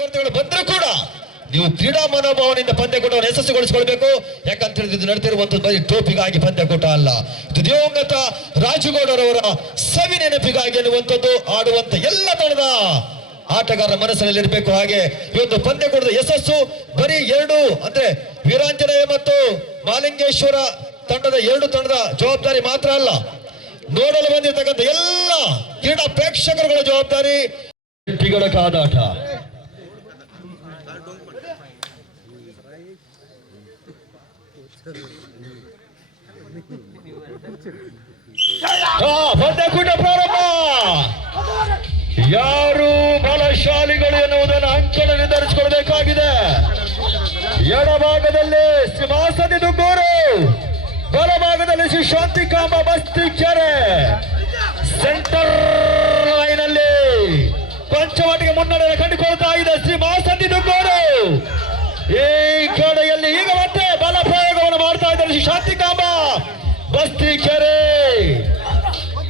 ಕೊರತೆಗಳು ಬಂದರೂ ಕೂಡ ನೀವು ಕ್ರೀಡಾ ಮನೋಭಾವನೆಯಿಂದ ಪಂದ್ಯಕೂಟವನ್ನು ಯಶಸ್ವಿಗೊಳಿಸಿಕೊಳ್ಬೇಕು. ಯಾಕಂತ ಹೇಳಿದ್ರೆ ಇದು ನಡೆದಿರುವಂತದ್ದು ಬರೀ ಟ್ರೋಫಿಗಾಗಿ ಪಂದ್ಯಕೂಟ ಅಲ್ಲ, ಇದು ದಿವಂಗತ ರಾಜುಗೌಡರವರ ಸವಿ ನೆನಪಿಗಾಗಿ ಅನ್ನುವಂಥದ್ದು ಆಡುವಂತ ಎಲ್ಲ ತಂಡದ ಆಟಗಾರರ ಮನಸ್ಸಿನಲ್ಲಿ ಇರಬೇಕು. ಹಾಗೆ ಇವತ್ತು ಪಂದ್ಯಕೂಟದ ಯಶಸ್ಸು ಬರೀ ಎರಡು ಅಂದ್ರೆ ವೀರಾಂಜನೇಯ ಮತ್ತು ಮಾಲಿಂಗೇಶ್ವರ ತಂಡದ ಎರಡು ತಂಡದ ಜವಾಬ್ದಾರಿ ಮಾತ್ರ ಅಲ್ಲ, ನೋಡಲು ಬಂದಿರತಕ್ಕಂಥ ಎಲ್ಲ ಕ್ರೀಡಾ ಪ್ರೇಕ್ಷಕರುಗಳ ಜವಾಬ್ದಾರಿ. ಕಾದಾಟ ಪಂದ್ಯಕೂಟ ಪ್ರಾರಂಭ. ಯಾರು ಬಲಶಾಲಿಗಳು ಎನ್ನುವುದನ್ನು ಅಂಕಣ ನಿರ್ಧರಿಸಿಕೊಳ್ಳಬೇಕಾಗಿದೆ. ಎಡಭಾಗದಲ್ಲಿ ಶ್ರೀಮಾಸದಿ ದುಗ್ಗೂರು, ಬಲಭಾಗದಲ್ಲಿ ಶ್ರೀ ಶಾಂತಿಕಾಂಬ ಬಸ್ತಿಕೆರೆ. ಸೆಂಟರ್ ಲೈನ್ ಅಲ್ಲಿ ಪಂಚವಟಿಗೆ ಮುನ್ನಡೆ ಕಂಡುಕೊಳ್ತಾ ಇದೆ ಶ್ರೀಮಾಸದಿ ದುಗ್ಗೂರು. ಈ ಕಡೆಯಲ್ಲಿ ಈಗ ಮತ್ತೆ ಬಲ ಪ್ರಯೋಗವನ್ನು ಮಾಡ್ತಾ ಇದ್ದಾರೆ ಶ್ರೀ ಶಾಂತಿಕಾಂಬ ಬಸ್ತಿಕೆರೆ.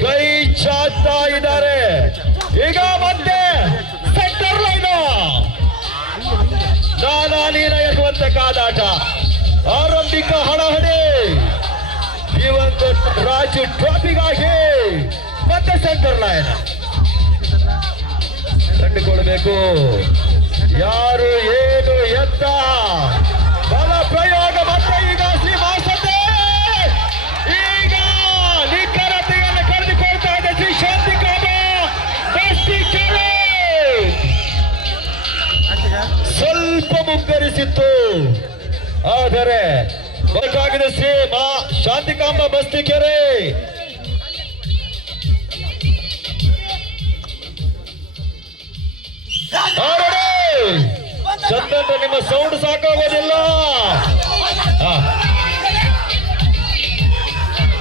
ಕೈ ಚಾಚ್ತಾ ಇದ್ದಾರೆ. ಈಗ ಮತ್ತೆ ಸೆಂಟರ್ ಲೈನ್ ನಾನಾ ನೀರ ಎನ್ನುವಂತ ಕಾದಾಟ. ಆರಂಭಿಕ ಹಣಹಣಿ ದಿವಂಗತ ರಾಜು ಟ್ರೋಫಿಗಾಗಿ ಮತ್ತೆ ಸೆಂಟರ್ ಲೈನ್ ಕಂಡುಕೊಳ್ಬೇಕು. ಯಾರು ಏನು ಎತ್ತ ಬಲ ಪ್ರಯೋಗ ಮತ್ತೆ ಈಗ ಶ್ರೀಮಾಸತೆ ಈಗ ನಿಖರತೆಯನ್ನು ಕಳೆದುಕೊಳ್ತಾ ಇದೆ ಶ್ರೀ ಶಾಂತಿಕಾಂಬ ಬಸ್ತಿಕೆರೆ. ಸ್ವಲ್ಪ ಮುಗ್ಗರಿಸಿತ್ತು, ಆದರೆ ಬೇಕಾಗಿದೆ ಶ್ರೀ ಶಾಂತಿಕಾಂಬ ಬಸ್ತಿಕೆರೆ. ಚಂದನ್ ನಿಮ್ಮ ಸೌಂಡ್ ಸಾಕಾಗೋದಿಲ್ಲ.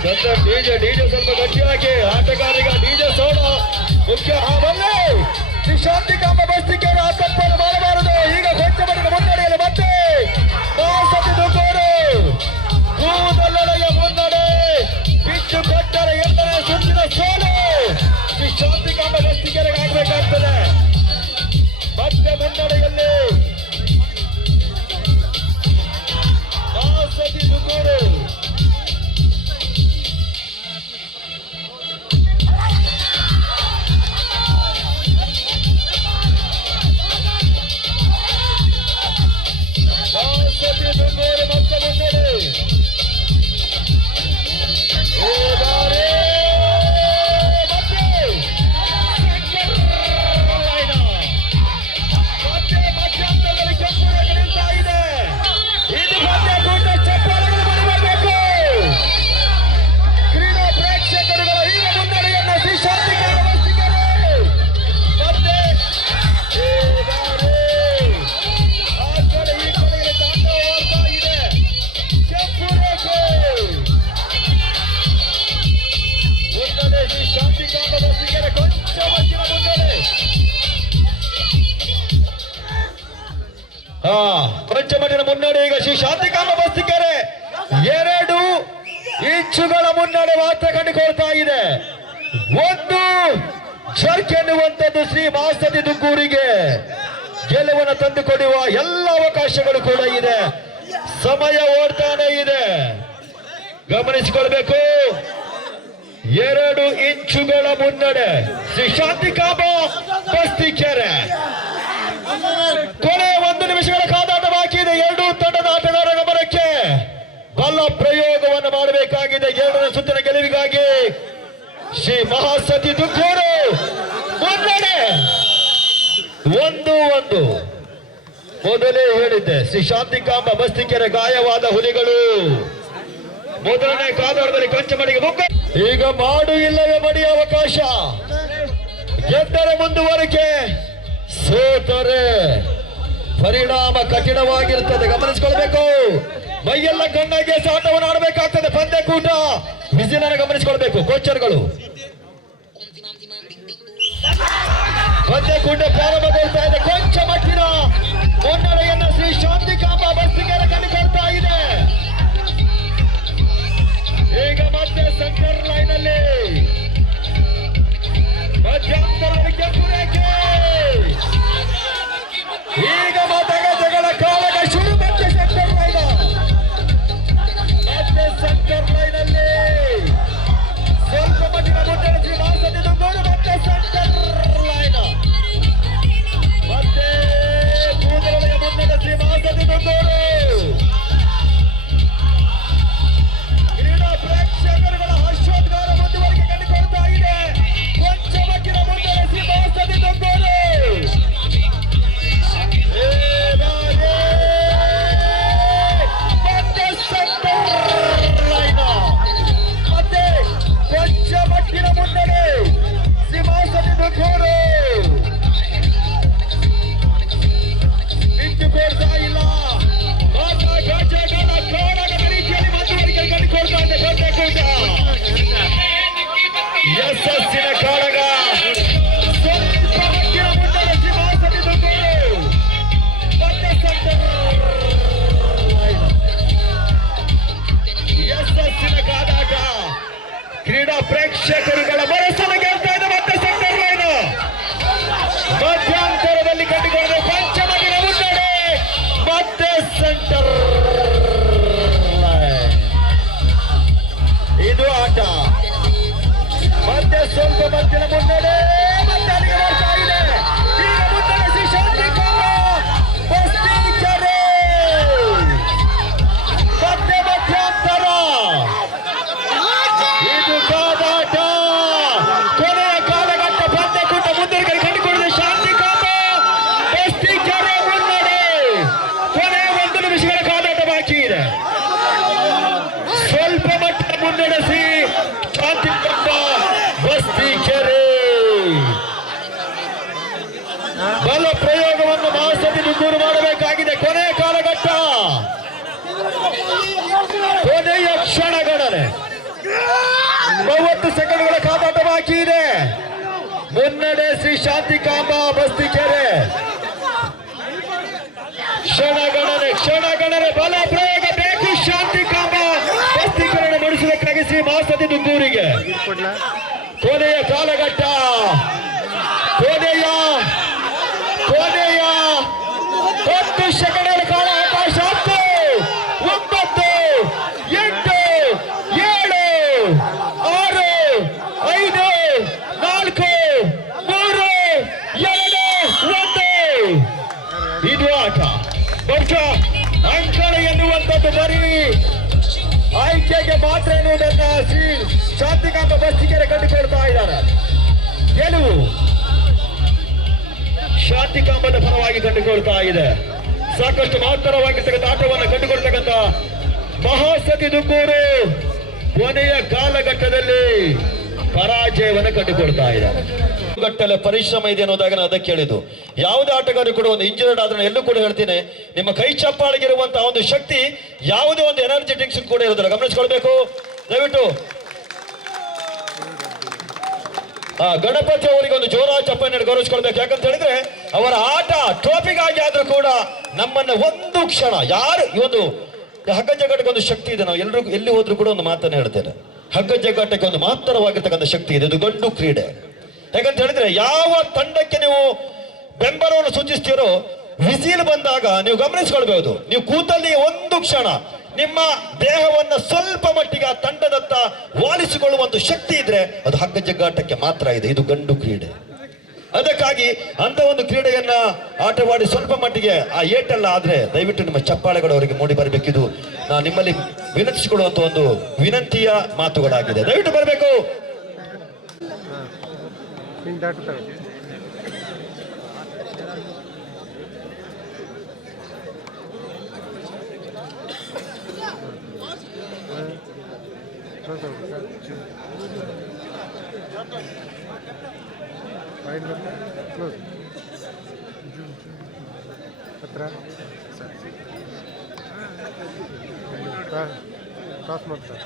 ಚಂದನ್ ಡಿಜೆ ಸ್ವಲ್ಪ ಗಟ್ಟಿಯಾಗಿ ಆಟಗಾರಿಗ ಡಿಜೆ ಸೌಂಡ್ ಮುಖ್ಯ. ಬನ್ನಿ ಶ್ರೀ ಶಾಂತಿಕಾಂಬ ಬಸ್ತಿಕೆರೆ ಆತಂಕವನ್ನು ಮಾಡಬಾರದು. ಈಗ ಕೊಂಚಮಟ್ಟಿಗೆ ಮುನ್ನಡೆಯಲು ಮತ್ತೆ ಕೂದಲೊಳಗೆ ಮುನ್ನಡೆ. ಪಿಚ್ಚು ಕೊಟ್ಟರೆ ಎರಡನೇ ಸುತ್ತಿನ ಸೋಲು ಶ್ರೀ ಶಾಂತಿಕಾಂಬ ಬಸ್ತಿಕೆರೆಗೆ ಆಗಬೇಕಾಗ್ತದೆ. ಮತ್ತೆ ಮುನ್ನಡೆಯಲ್ಲಿ ಮಾಸದಿ ದುಗ್ಗೂರು. ಮಾಸದಿ ದುಗ್ಗೂರು ಮತ್ತೆ ಮುನ್ನಡೆ. ಪಂಚಮಠದ ಮುನ್ನಡೆ ಈಗ ಶ್ರೀ ಶಾಂತಿಕಾಂಬ ಬಸ್ತಿಕೆರೆ 2 ಇಂಚುಗಳ ಮುನ್ನಡೆ ಮಾತ್ರ ಕಂಡುಕೊಳ್ತಾ ಇದೆ. ಒಂದು ಜರ್ಕ್ ಎನ್ನುವಂಥದ್ದು ಶ್ರೀ ಮಾಸದಿ ದುಗ್ಗೂರಿಗೆ ಗೆಲುವನ್ನು ತಂದುಕೊಡುವ ಎಲ್ಲ ಅವಕಾಶಗಳು ಕೂಡ ಇದೆ. ಸಮಯ ಓಡ್ತಾನೆ ಇದೆ, ಗಮನಿಸಿಕೊಳ್ಬೇಕು. 2 ಇಂಚುಗಳ ಮುನ್ನಡೆ ಶ್ರೀ ಶಾಂತಿಕಾಂಬ ಬಸ್ತಿಕೆರೆ. ಕೊನೆ 1 ನಿಮಿಷಗಳ ಕಾದಾಟ ಬಾಕಿ ಇದೆ. 2 ತಂಡದ ಆಟಗಾರರ ಗಮನಕ್ಕೆ ಬಲ ಪ್ರಯೋಗವನ್ನು ಮಾಡಬೇಕಾಗಿದೆ 2ನೇ ಸುತ್ತಿನ ಗೆಲುವಿಗಾಗಿ. ಶ್ರೀ ಮಹಾಸತಿ ದುಗ್ಗೂರು ಮುನ್ನಡೆ 1-1. ಮೊದಲೇ ಹೇಳಿದ್ದೆ ಶ್ರೀ ಶಾಂತಿಕಾಂಬ ಬಸ್ತಿಕೆರೆ ಗಾಯವಾದ ಹುಲಿಗಳು. ಮೊದಲನೇ ಕಾದಾಟದಲ್ಲಿ ಕಂಚಮಡಿಗೆ ಮುಗ್ಗ. ಈಗ ಮಾಡು ಇಲ್ಲವೇ ಮಡಿ ಅವಕಾಶ. ಗೆದ್ದರೆ ಮುಂದುವರಿಕೆ, ಸೋತರೆ ಪರಿಣಾಮ ಕಠಿಣವಾಗಿರುತ್ತದೆ. ಗಮನಿಸಿಕೊಳ್ಬೇಕು. ಮೈಯೆಲ್ಲ ಕಣ್ಣಾಗಿ ಆಟವನ್ನು ಆಡಬೇಕಾಗ್ತದೆ. ಪಂದ್ಯಕೂಟ ವಿಸಿಲನ್ನು ಗಮನಿಸಿಕೊಳ್ಬೇಕು ಕೋಚರ್ಗಳು. ಪಂದ್ಯಕೂಟ ಪ್ರಾರಂಭಗೊಳ್ತಾ ಇದೆ. ಕೊಂಚ ಮಟ್ಟಿನ ಮುನ್ನಡೆಯನ್ನು ಶ್ರೀ ಶಾಂತಿಕಾಂಬ ಬಸ್ತಿಕೆರೆ ಕಂಡುಕೊಳ್ತಾ ಇದೆ. ಈಗ ಮತ್ತೆ ಸೆಂಟರ್ ಲೈನ್ ಅಲ್ಲಿ ಮಧ್ಯಂತರಕ್ಕೆ ಪೂರೈಕೆ. ದುಗ್ಗೂರು. ಕ್ರೀಡಾ ಪ್ರೇಕ್ಷಕರುಗಳ ಹರ್ಷೋದ್ಗಾರ ಮುಂದುವರೆಗೆ ಕಂಡುಕೊಳ್ತಾ ಇದೆ. ಕೊಂಚ ಮಟ್ಟಿನ ಮುಂದುವರೆಸಿ ಬಾಸದಿ ದುಗ್ಗೂರು. ಮತ್ತೆ ಕೊಂಚ ಮಟ್ಟಿನ ಮುನ್ನಡೆ ಸಿಂಹಾಸದಿ ದುಗ್ಗೂರು. ಬಿಟ್ಟುಕೊಡ್ತಾ ಇಲ್ಲ. ಕಾಡಗದ ರೀತಿಯಲ್ಲಿ ಮುಂದುವರಿಕೆ ಕಂಡುಕೊಳ್ತಾ ಇದೆ ಪಂದ್ಯಕೂಟ. ಯಶಸ್ಸಿನ ಕಾಳಗ. ಸ್ವಲ್ಪ ಮಟ್ಟಿನ ಮುನ್ನಡೆ ಸಿಂಹಾಸದಿ ದುಗ್ಗೂರು. ಮತ್ತೆ ಯಶಸ್ಸಿನ ಕಾದಾಟ. ಕ್ರೀಡಾ ಪ್ರೇಕ್ಷಕರುಗಳ ಮನಸ್ಸನ್ನು ಗೆಲ್ತಾ ಇದೆ. ಮತ್ತೆ ಸೆಂಟರ್ ಲೈನ್ ಮಧ್ಯಂತರದಲ್ಲಿ ಕಂಡುಕೊಂಡ ಪಂಚಮದಿನ ಮುನ್ನಡೆ. ಮತ್ತೆ ಸೆಂಟರ್ ಲೈನ್. ಇದು ಆಟ. ಮತ್ತೆ ಸ್ವಲ್ಪ ಮಟ್ಟಿನ ಮುನ್ನಡೆ. ಮತ್ತೆ ಅಲ್ಲಿಗೆ ಬರ್ತಾ ಇದೆ. ಈಗ ಮುನ್ನಡೆಸಿ ಶಾಂತಿ ಬಸ್ತಿಕೆರೆ. ಮತ್ತೆ ಮಧ್ಯಂತರ. ಇದು ಕಾದಾಟ. ಕೊನೆಯ ಕಾಲಘಟ್ಟ ಪಂದ್ಯಕೂಟ ಮುಂದುವರೆಗೆ ಕಂಡುಕೊಂಡಿದೆ. ಶಾಂತಿ ಕಾಮ ಬಸ್ತಿಕೆರೆ ಮುನ್ನಡೆ. ಕೊನೆಯ 1 ನಿಮಿಷಗಳ ಕಾದಾಟ ಬಾಕಿ ಇದೆ. ಸ್ವಲ್ಪ ಮಟ್ಟಿನ ಮುನ್ನಡೆಸಿ ಶಾಂತಿ ಕಾಮ ಬಸ್ತಿಕೆರೆ. ಬಲ ಪ್ರಯೋಗವನ್ನು ಮಹಾಸತಿ ದುಗ್ಗೂರು ಮಾಡಬೇಕಾಗಿದೆ. ಕೊನೆಯ ಕಾಲಘಟ್ಟ. ಕೊನೆಯ ಕ್ಷಣಗಣನೆ. 30 ಸೆಕೆಂಡ್ಗಳ ಕಾದಾಟ ಬಾಕಿ ಇದೆ. ಮುನ್ನಡೆ ಶ್ರೀ ಶಾಂತಿಕಾಂಬ ಬಸ್ತಿಕೆರೆ. ಕ್ಷಣಗಣನೆ ಬಲ ಪ್ರಯೋಗ ಬೇಕು. ಶಾಂತಿಕಾಂಬ ಬಸ್ತಿಕೆರೆ ನಡೆಸಬೇಕಾಗಿ ಶ್ರೀ ಮಹಾಸತಿ ದುಗ್ಗೂರಿಗೆ. ಕೊನೆಯ ಕಾಲಘಟ್ಟ. ಕೊನೆಯ 10 ಸೆಕೆಂಡ್ಗಳ ಕಾಲ ಅವಕಾಶ. 10, 9, 8, 7, 6, 5, 4, 3, 2, 1. ಇದು ಆಟ. ಬಹುಶಃ ಅಂಕಣ ಎನ್ನುವಂಥದ್ದು ಬರೀ ಆಯ್ಕೆಗೆ ಮಾತ್ರ ಎನ್ನುವುದನ್ನ ಶ್ರೀ ಶಾಂತಿಕಾಂಬ ಬಸ್ತಿಕೆರೆ ಕಂಡುಕೊಳ್ತಾ ಇದ್ದಾರೆ. ಗೆಲುವು ಶಾಂತಿಕಾಂಬದ ಪರವಾಗಿ ಕಂಡುಕೊಳ್ತಾ ಇದೆ. ಸಾಕಷ್ಟು ಮಹತ್ತರವಾಗಿರ್ತಕ್ಕಂಥ ಆಟವನ್ನು ಕಂಡುಕೊಳ್ತಕ್ಕಂಥ ಮಹಾಸತಿ ದುಗ್ಗೂರು ಕೊನೆಯ ಕಾಲಘಟ್ಟದಲ್ಲಿ ಪರಾಜಯವನ್ನು ಕಂಡುಕೊಳ್ತಾ ಇದೆ. ಗಟ್ಟಲೆ ಪರಿಶ್ರಮ ಇದೆ ಅನ್ನೋದಾಗ ನಾನು ಅದಕ್ಕೆ ಹೇಳಿದ್ದು. ಯಾವುದೇ ಆಟಗಾರರು ಕೂಡ ಒಂದು ಇಂಜರ್ಡ್ ಆದ್ರೆ ಎಲ್ಲೂ ಕೂಡ ಹೇಳ್ತೀನಿ, ನಿಮ್ಮ ಕೈ ಚಪ್ಪಾಳಿಗಿರುವಂತಹ ಒಂದು ಶಕ್ತಿ ಯಾವುದೇ ಒಂದು ಎನರ್ಜಿ ಡ್ರಿಂಕ್ಸ್ ಕೂಡ ಇರೋದಿಲ್ಲ. ಗಮನಿಸ್ಕೊಳ್ಬೇಕು ದಯವಿಟ್ಟು. ಗಣಪತಿ ಅವರಿಗೆ ಒಂದು ಜೋರ ಚಪ್ಪಾಳೆ ಗೌರವಿಸ್ಕೊಳ್ಬೇಕು. ಯಾಕಂತ ಹೇಳಿದ್ರೆ ಅವರ ಆಟ ಟ್ರೋಫಿಗಾಗಿ ಆದ್ರೂ ಕೂಡ ನಮ್ಮನ್ನ ಒಂದು ಕ್ಷಣ ಯಾರು ಈ ಒಂದು ಹಗ್ಗ ಜಗ್ಗಾಟಕ್ಕೆ ಒಂದು ಶಕ್ತಿ ಇದೆ. ನಾವು ಎಲ್ಲರೂ ಎಲ್ಲಿ ಹೋದ್ರೂ ಕೂಡ ಒಂದು ಮಾತನ್ನ ಹೇಳ್ತೇನೆ. ಹಗ್ಗ ಜಗ್ಗಾಟಕ್ಕೆ ಒಂದು ಮಾತ್ರವಾಗಿರ್ತಕ್ಕಂಥ ಶಕ್ತಿ ಇದೆ. ಇದು ಗಂಡು ಕ್ರೀಡೆ. ಯಾಕಂತ ಹೇಳಿದ್ರೆ ಯಾವ ತಂಡಕ್ಕೆ ನೀವು ಬೆಂಬಲವನ್ನು ಸೂಚಿಸ್ತೀರೋ ವಿಸಿಲ್ ಬಂದಾಗ ನೀವು ಗಮನಿಸ್ಕೊಳ್ಬಹುದು. ನೀವು ಕೂತಲ್ಲಿ ಒಂದು ಕ್ಷಣ ನಿಮ್ಮ ದೇಹವನ್ನ ಸ್ವಲ್ಪ ಮಟ್ಟಿಗೆ ಆ ತಂಡದತ್ತ ವಾಲಿಸಿಕೊಳ್ಳುವಂತ ಶಕ್ತಿ ಇದ್ರೆ ಅದು ಹಗ್ಗ ಜಗ್ಗಾಟಕ್ಕೆ ಮಾತ್ರ ಇದೆ. ಇದು ಗಂಡು ಕ್ರೀಡೆ. ಅದಕ್ಕಾಗಿ ಅಂತ ಒಂದು ಕ್ರೀಡೆಯನ್ನ ಆಟವಾಡಿ ಸ್ವಲ್ಪ ಮಟ್ಟಿಗೆ ಆ ಏಟೆಲ್ಲ ಆದ್ರೆ ದಯವಿಟ್ಟು ನಿಮ್ಮ ಚಪ್ಪಾಳೆಗಳು ಅವರಿಗೆ ಮೂಡಿ ಬರಬೇಕಿದು ನಾನು ನಿಮ್ಮಲ್ಲಿ ವಿನಂತಿಸಿಕೊಳ್ಳುವಂತ ಒಂದು ವಿನಂತಿಯ ಮಾತುಗಳಾಗಿದೆ. ದಯವಿಟ್ಟು ಬರಬೇಕು. ಟಾಸ್ ಮಾಡ್ತಾರೆ.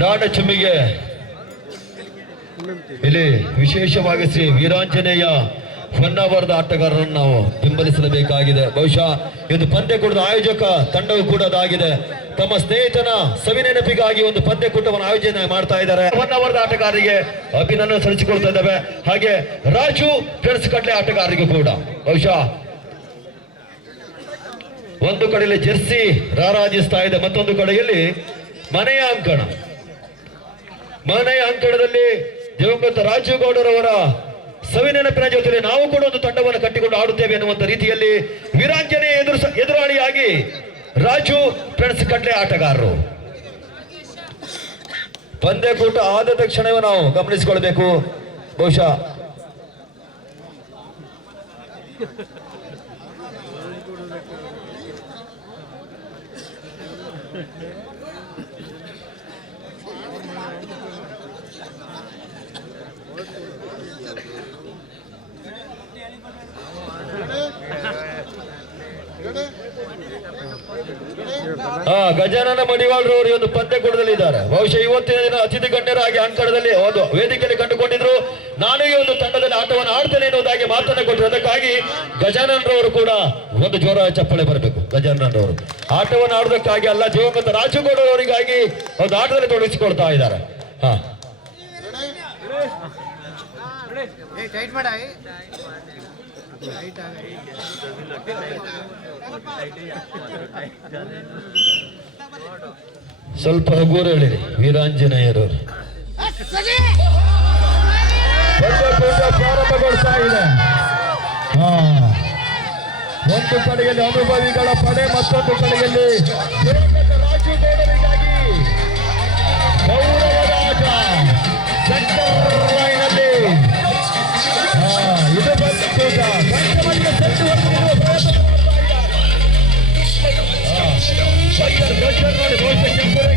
ನಾಡಚುಮ್ಮಿಗೆ ಇಲ್ಲಿ ವಿಶೇಷವಾಗಿ ಶ್ರೀ ವೀರಾಂಜನೇಯ ಹೊನ್ನಾವರದ ಆಟಗಾರರನ್ನು ನಾವು ಬೆಂಬಲಿಸಬೇಕಾಗಿದೆ. ಬಹುಶಃ ಇದು ಪಂದ್ಯಕೂಟದ ಆಯೋಜಕ ತಂಡವೂ ಕೂಡ ಅದಾಗಿದೆ. ತಮ್ಮ ಸ್ನೇಹಿತನ ಸವಿನೆನಪಿಗಾಗಿ ಒಂದು ಪಂದ್ಯಕೂಟವನ್ನು ಆಯೋಜನೆ ಮಾಡ್ತಾ ಇದ್ದಾರೆ. ಹೊನ್ನಾವರದ ಆಟಗಾರರಿಗೆ ಅಭಿನಂದನೆ ಸಲ್ಲಿಸಿಕೊಳ್ತಾ ಇದ್ದಾವೆ. ಹಾಗೆ ರಾಜು ಫ್ರೆಂಡ್ಸ್ ಕಟ್ಲೆ ಆಟಗಾರರಿಗೂ ಕೂಡ ಬಹುಶಃ ಒಂದು ಕಡೆಯಲ್ಲಿ ಜೆರ್ಸಿ ರಾರಾಜಿಸ್ತಾ ಇದೆ, ಮತ್ತೊಂದು ಕಡೆಯಲ್ಲಿ ಮನೆಯ ಅಂಕಣದಲ್ಲಿ ದಿವಂಗತ ರಾಜು ಗೌಡರವರ ಸವಿನೆನಪಿನ ಜೊತೆಯಲ್ಲಿ ನಾವು ಕೂಡ ಒಂದು ತಂಡವನ್ನು ಕಟ್ಟಿಕೊಂಡು ಆಡುತ್ತೇವೆ ಎನ್ನುವಂತ ರೀತಿಯಲ್ಲಿ ವೀರಾಂಜನೇಯ ಎದುರಾಳಿಯಾಗಿ ರಾಜು ಫ್ರೆಂಡ್ಸ್ ಕಟ್ಲೆ ಆಟಗಾರರು. ಪಂದ್ಯಕೂಟ ಆದ ತಕ್ಷಣವೇ ನಾವು ಗಮನಿಸಿಕೊಳ್ಬೇಕು. ಬಹುಶಃ ಗಜಾನನ ಮಡಿವಾಳ್ರವರು ಒಂದು ಪಂದ್ಯಕೂಟದಲ್ಲಿ ಇದ್ದಾರೆ. ಬಹುಶಃ ಇವತ್ತಿನ ದಿನ ಅತಿಥಿ ಗಣ್ಯರಾಗಿ ಅಂಕಣದಲ್ಲಿ ಒಂದು ವೇದಿಕೆಯಲ್ಲಿ ಕಂಡುಕೊಂಡಿದ್ರು. ನಾನು ಈ ಒಂದು ತಂಡದಲ್ಲಿ ಆಟವನ್ನು ಆಡ್ತೇನೆ ಎನ್ನುವುದಾಗಿ ಮಾತನ್ನು ಕೊಟ್ಟರು. ಅದಕ್ಕಾಗಿ ಗಜಾನನ್ರವರು ಕೂಡ ಒಂದು ಜೋರ ಚಪ್ಪಳೆ ಬರಬೇಕು. ಗಜಾನನ್ರವರು ಆಟವನ್ನು ಆಡುವುದಕ್ಕಾಗಿ ಅಲ್ಲ, ದಿವಂಗತ ರಾಜುಗೌಡ ಅವರಿಗಾಗಿ ಒಂದು ಆಟದಲ್ಲಿ ತೊಡಗಿಸಿಕೊಳ್ತಾ ಇದ್ದಾರೆ. ಸ್ವಲ್ಪ ಹಗುರ ಹೇಳಿರಿ ವೀರಾಂಜನೇಯರವರು. ಪ್ರಾರಂಭಗೊಳ್ತಾ ಇದೆ. ಒಂದು ಕಡೆಯಲ್ಲಿ ಅನುಭವಿಗಳ ಪಡೆ, ಮತ್ತೊಂದು ಕಡೆಯಲ್ಲಿ ರಾಜುಗೌಡರಿಗಾಗಿ ಗೌರವದ ಆಟ ಸೆಂಟರ್ ಲೈನಲ್ಲಿ. ಇದು ಬಂದು ಕೂಟ ಪಂಚಮಕ್ಕೆ ಸೆಟ್ಟು ಹೊಂದಿರುವ ಪ್ರಯತ್ನ ನೋಡಿ. ಬಹುಶಃ ಕೆಂಪುರೆ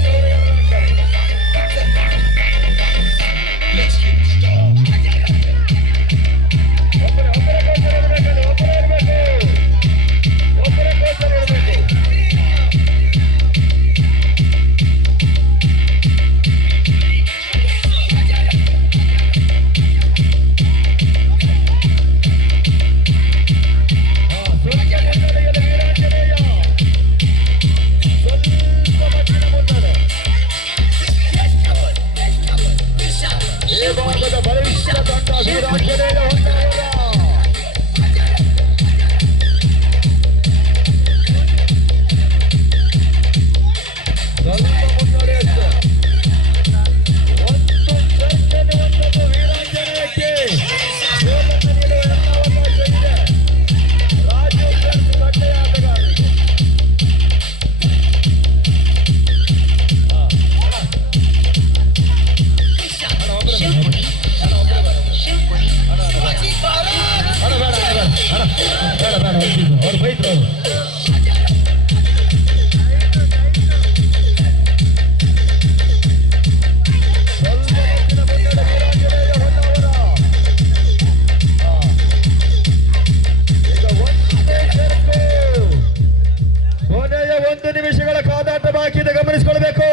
ಗಮನಿಸಿಕೊಳ್ಬೇಕು.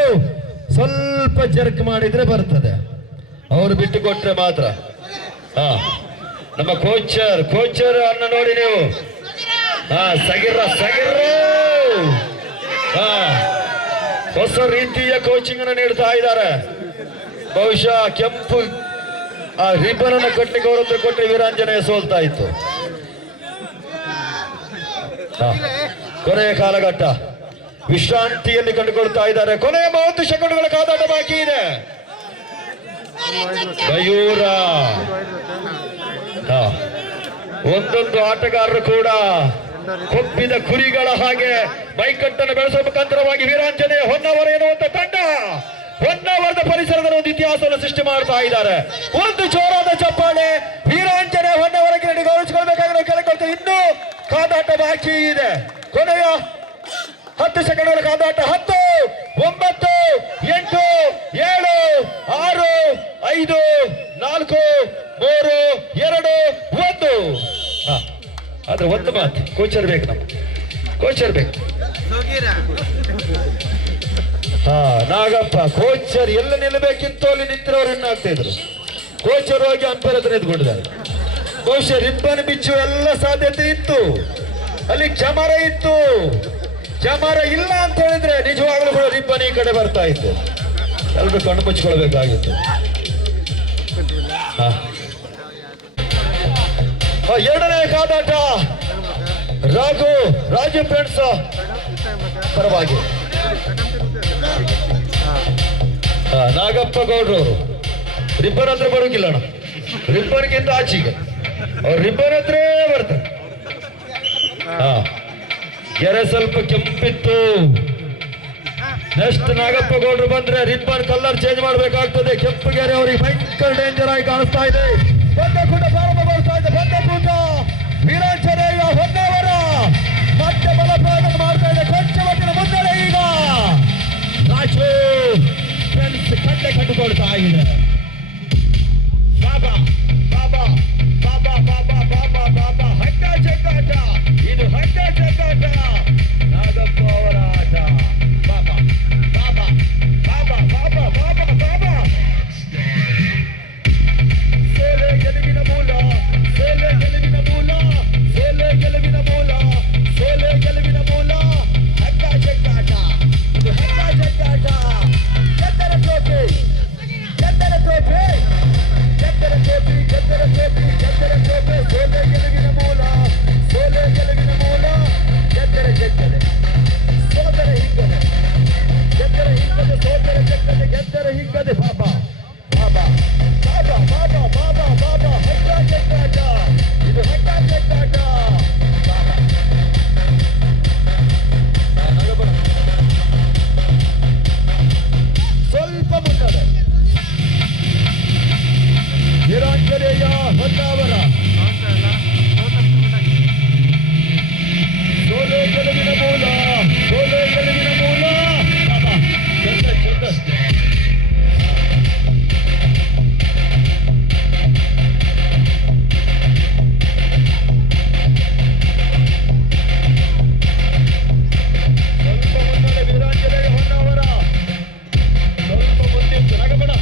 ಸ್ವಲ್ಪ ಜರ್ಕ್ ಮಾಡಿದ್ರೆ ಬರ್ತದೆ, ಅವರು ಬಿಟ್ಟು ಕೊಟ್ರೆ ಮಾತ್ರ. ನಮ್ಮ ಕೋಚರ್ ಅನ್ನ ನೋಡಿ ನೀವು. ಸಗಿರ ಹೊಸ ರೀತಿಯ ಕೋಚಿಂಗ್ ಅನ್ನು ನೀಡ್ತಾ ಇದ್ದಾರೆ. ಬಹುಶಃ ಕೆಂಪು ರಿಬ್ಬನ್ ಅನ್ನು ಕಟ್ಟಲಿಕ್ಕೆ ಅವರತ್ರ ಕೊಟ್ಟರೆ ವೀರಾಂಜನೇಯ ಸೋಲ್ತಾ ಇತ್ತು. ಕೊನೆಯ ಕಾಲಘಟ್ಟ ವಿಶ್ರಾಂತಿಯಲ್ಲಿ ಕಂಡುಕೊಳ್ತಾ ಇದ್ದಾರೆ. ಕೊನೆಯ 30 ಸೆಕೆಂಡ್ಗಳ ಕಾದಾಟ ಬಾಕಿ ಇದೆ. ಮಯೂರ ಒಂದೊಂದು ಆಟಗಾರರು ಕೂಡ ಕೊಬ್ಬಿದ ಕುರಿಗಳ ಹಾಗೆ ಮೈಕಟ್ಟನ್ನು ಬೆಳೆಸುವ ಮುಖಾಂತರವಾಗಿ ವೀರಾಂಜನೇಯ ಹೊನ್ನಾವರ ಎನ್ನುವಂತ ತಂಡ ಹೊನ್ನಾವರದ ಪರಿಸರದಲ್ಲಿ ಒಂದು ಇತಿಹಾಸವನ್ನು ಸೃಷ್ಟಿ ಮಾಡ್ತಾ ಇದ್ದಾರೆ. ಒಂದು ಜೋರಾದ ಚಪ್ಪಾಳೆ ವೀರಾಂಜನೇಯ ಹೊನ್ನಾವರಕ್ಕೆ ನೀಡಿ ಗೌರವಿಸಿಕೊಳ್ಬೇಕಾಗಿ ನಾವು ಕೇಳಿಕೊಳ್ತೇವೆ. ಇನ್ನೂ ಕಾದಾಟ ಬಾಕಿ ಇದೆ. ಕೊನೆಯ 10 ಸೆಕೆಂಡ್ಗಳ ಕಾದಾಟ. 10, 9, 8, 7, 6, 5, 4, 3, 2, 1. ಆದ್ರೆ ಒಂದು ಮಾತು, ಕೋಚರ್ ಬೇಕು. ನಮ್ಮ ಕೋಚರ್ ಬೇಕು. ನಾಗಪ್ಪ ಕೋಚರ್ ಎಲ್ಲ ನಿಲ್ಲಬೇಕಿತ್ತು, ಅಲ್ಲಿ ನಿಂತಿರೋರು ಇನ್ನಾಗ್ತಾ ಇದ್ರು. ಕೋಚರ್ ಹೋಗಿ ಅಂಪೈರ್ ಹತ್ರ ಎದ್ಕೊಂಡಿದ್ದಾರೆ. ಬಹುಶಃ ರಿಬ್ಬನ್ ಬಿಚ್ಚುವ ಎಲ್ಲ ಸಾಧ್ಯತೆ ಇತ್ತು. ಅಲ್ಲಿ ಕ್ಯಾಮರ ಇತ್ತು. ಕ್ಯಾಮರ ಇಲ್ಲ ಅಂತ ಹೇಳಿದ್ರೆ ನಿಜವಾಗ್ಲೂ ಕೂಡ ರಿಬ್ಬನ್ ಈ ಕಡೆ ಬರ್ತಾ ಇತ್ತು. ಎಲ್ರು ಕಣ್ಣು ಮುಚ್ಕೊಳ್ಬೇಕಾಗಿತ್ತು. ಎರಡನೇ ಕಾದಾಟ ರಾಜು ಫ್ರೆಂಡ್ಸ್ ಪರವಾಗಿ ನಾಗಪ್ಪ ಗೌಡ್ರವರು ರಿಬ್ಬನ್ ಹತ್ರ ಬರೋಕಿಲ್ಲ. ರಿಬ್ಬನ್ಗಿಂತ ಆಚೆಗೆ ಅವ್ರು ರಿಬ್ಬನ್ ಹತ್ರ ಬರ್ತಾರೆ. ಹಾ, ಗೆರೆ ಸ್ವಲ್ಪ ಕೆಂಪಿತ್ತು. ನೆಕ್ಸ್ಟ್ ನಾಗಪ್ಪ ಗೌಡ್ರು ಬಂದ್ರೆ ರಿಬ್ಬನ್ ಕಲರ್ ಚೇಂಜ್ ಮಾಡಬೇಕಾಗ್ತದೆ. ಕೆಂಪು ಗೆರೆ ಅವರಿಗೆ ಭಯಂಕರ ಡೇಂಜರ್ ಆಗಿ ಕಾಣಿಸ್ತಾ ಇದೆ. ಬಂದಕೂಟ ಪ್ರಾರಂಭಗೊಳ್ತಾ ಇದೆ. ಬಂದಕೂಟ ವೀರಾಂಜನೇಯ ಹೊನ್ನಾವರ ಮತ್ತೆ ಬಲ ಪ್ರಯೋಗ ಮಾಡ್ತಾ ಇದೆ. ಕೊಂಚ ಮಟ್ಟಿನ ಮುನ್ನಡೆ ಈಗ ರಾಜು ಫ್ರೆಂಡ್ಸ್ ಕಂಡುಕೊಳ್ತಾ ಇದೆ. ಬಾಬಾ ಬಾಬಾ ಬಾಬಾ ಬಾಬಾ ಬಾಬಾ ಬಾಬಾ ಹಡ್ಡ ಜಗ್ಗಾಟ. ಇದು ಹಡ್ಡ ಜಗ್ಗಾಟ. ನಾಗಪ್ಪ ಅವರ ಆಟ. ಬಾಬಾ ಬಾಬಾ ಬಾಬಾ ಬಾಬಾ ಬಾಬಾ ಬಾಬಾ. ಸೋಲೆ ಗೆಲುವಿನ ಮೂಲ, ಸೋಲೆ ಗೆಲುವಿನ ಮೂಲ, ಸೋಲೆ ಗೆಲುವಿನ ಮೂಲ, ಸೋಲೆ ಗೆಲುವಿನ ಮೂಲ. ಹಡ್ಡ ಜಗ್ಗಾಟ. ಇದು ಹಡ್ಡ ಜಗ್ಗಾಟ. ಗೆದ್ದರ ಟ್ರೋಫಿ, ಗೆದ್ದರ ಟ್ರೋಫಿ, ಗೆದ್ದರ ಟ್ರೋಫಿ, ಗೆದ್ದರ ಟ್ರೋಫಿ, ಗೆದ್ದರ ಟ್ರೋಫಿ. ಸೋಲೆ ಗೆಲುವಿನ ಮೂಲ, ಸೋಲೆ ಗೆಲುವಿನ ಮೂಲ. ಗೆದ್ದರ ಜಗ್ಗದೆ, ಸೋದರ ಹಿಗ್ಗದೆ, ಗೆದ್ದರ ಹಿಗ್ಗದೆ, ಸೋದರ ಜಗ್ಗದೆ, ಗೆದ್ದರ ಹಿಗ್ಗದೆ. ಬಾಬಾ ಬಾಬಾ ಬಾಬಾ ಬಾಬಾ ಬಾಬಾ ಬಾಬಾ. ಹಡ್ಡ ಜಗ್ಗಾಟ. ಇದು ಹಡ್ಡ ಜಗ್ಗಾಟ. ಬಾಬಾ ನಗಬೇಡ. ಸ್ವಲ್ಪ ಮುನ್ನಡೆ. ವೀರಾಂಜನೇಯ ಹೊನ್ನಾವರ ಸೋಲೆ ಗೆಲುವಿನ ಮೂಲ, ಸೋಲೆ ಗೆಲುವಿನ ಮೂಲ. ಬಾಬಾ ಚಂದ ಚಂದ. ಸ್ವಲ್ಪ ಮುನ್ನಡೆ ವೀರಾಂಜನೇಯ ಹೊನ್ನಾವರ. ಸ್ವಲ್ಪ ಮುಂದಿತ್ತು. ನಗಬೇಡ.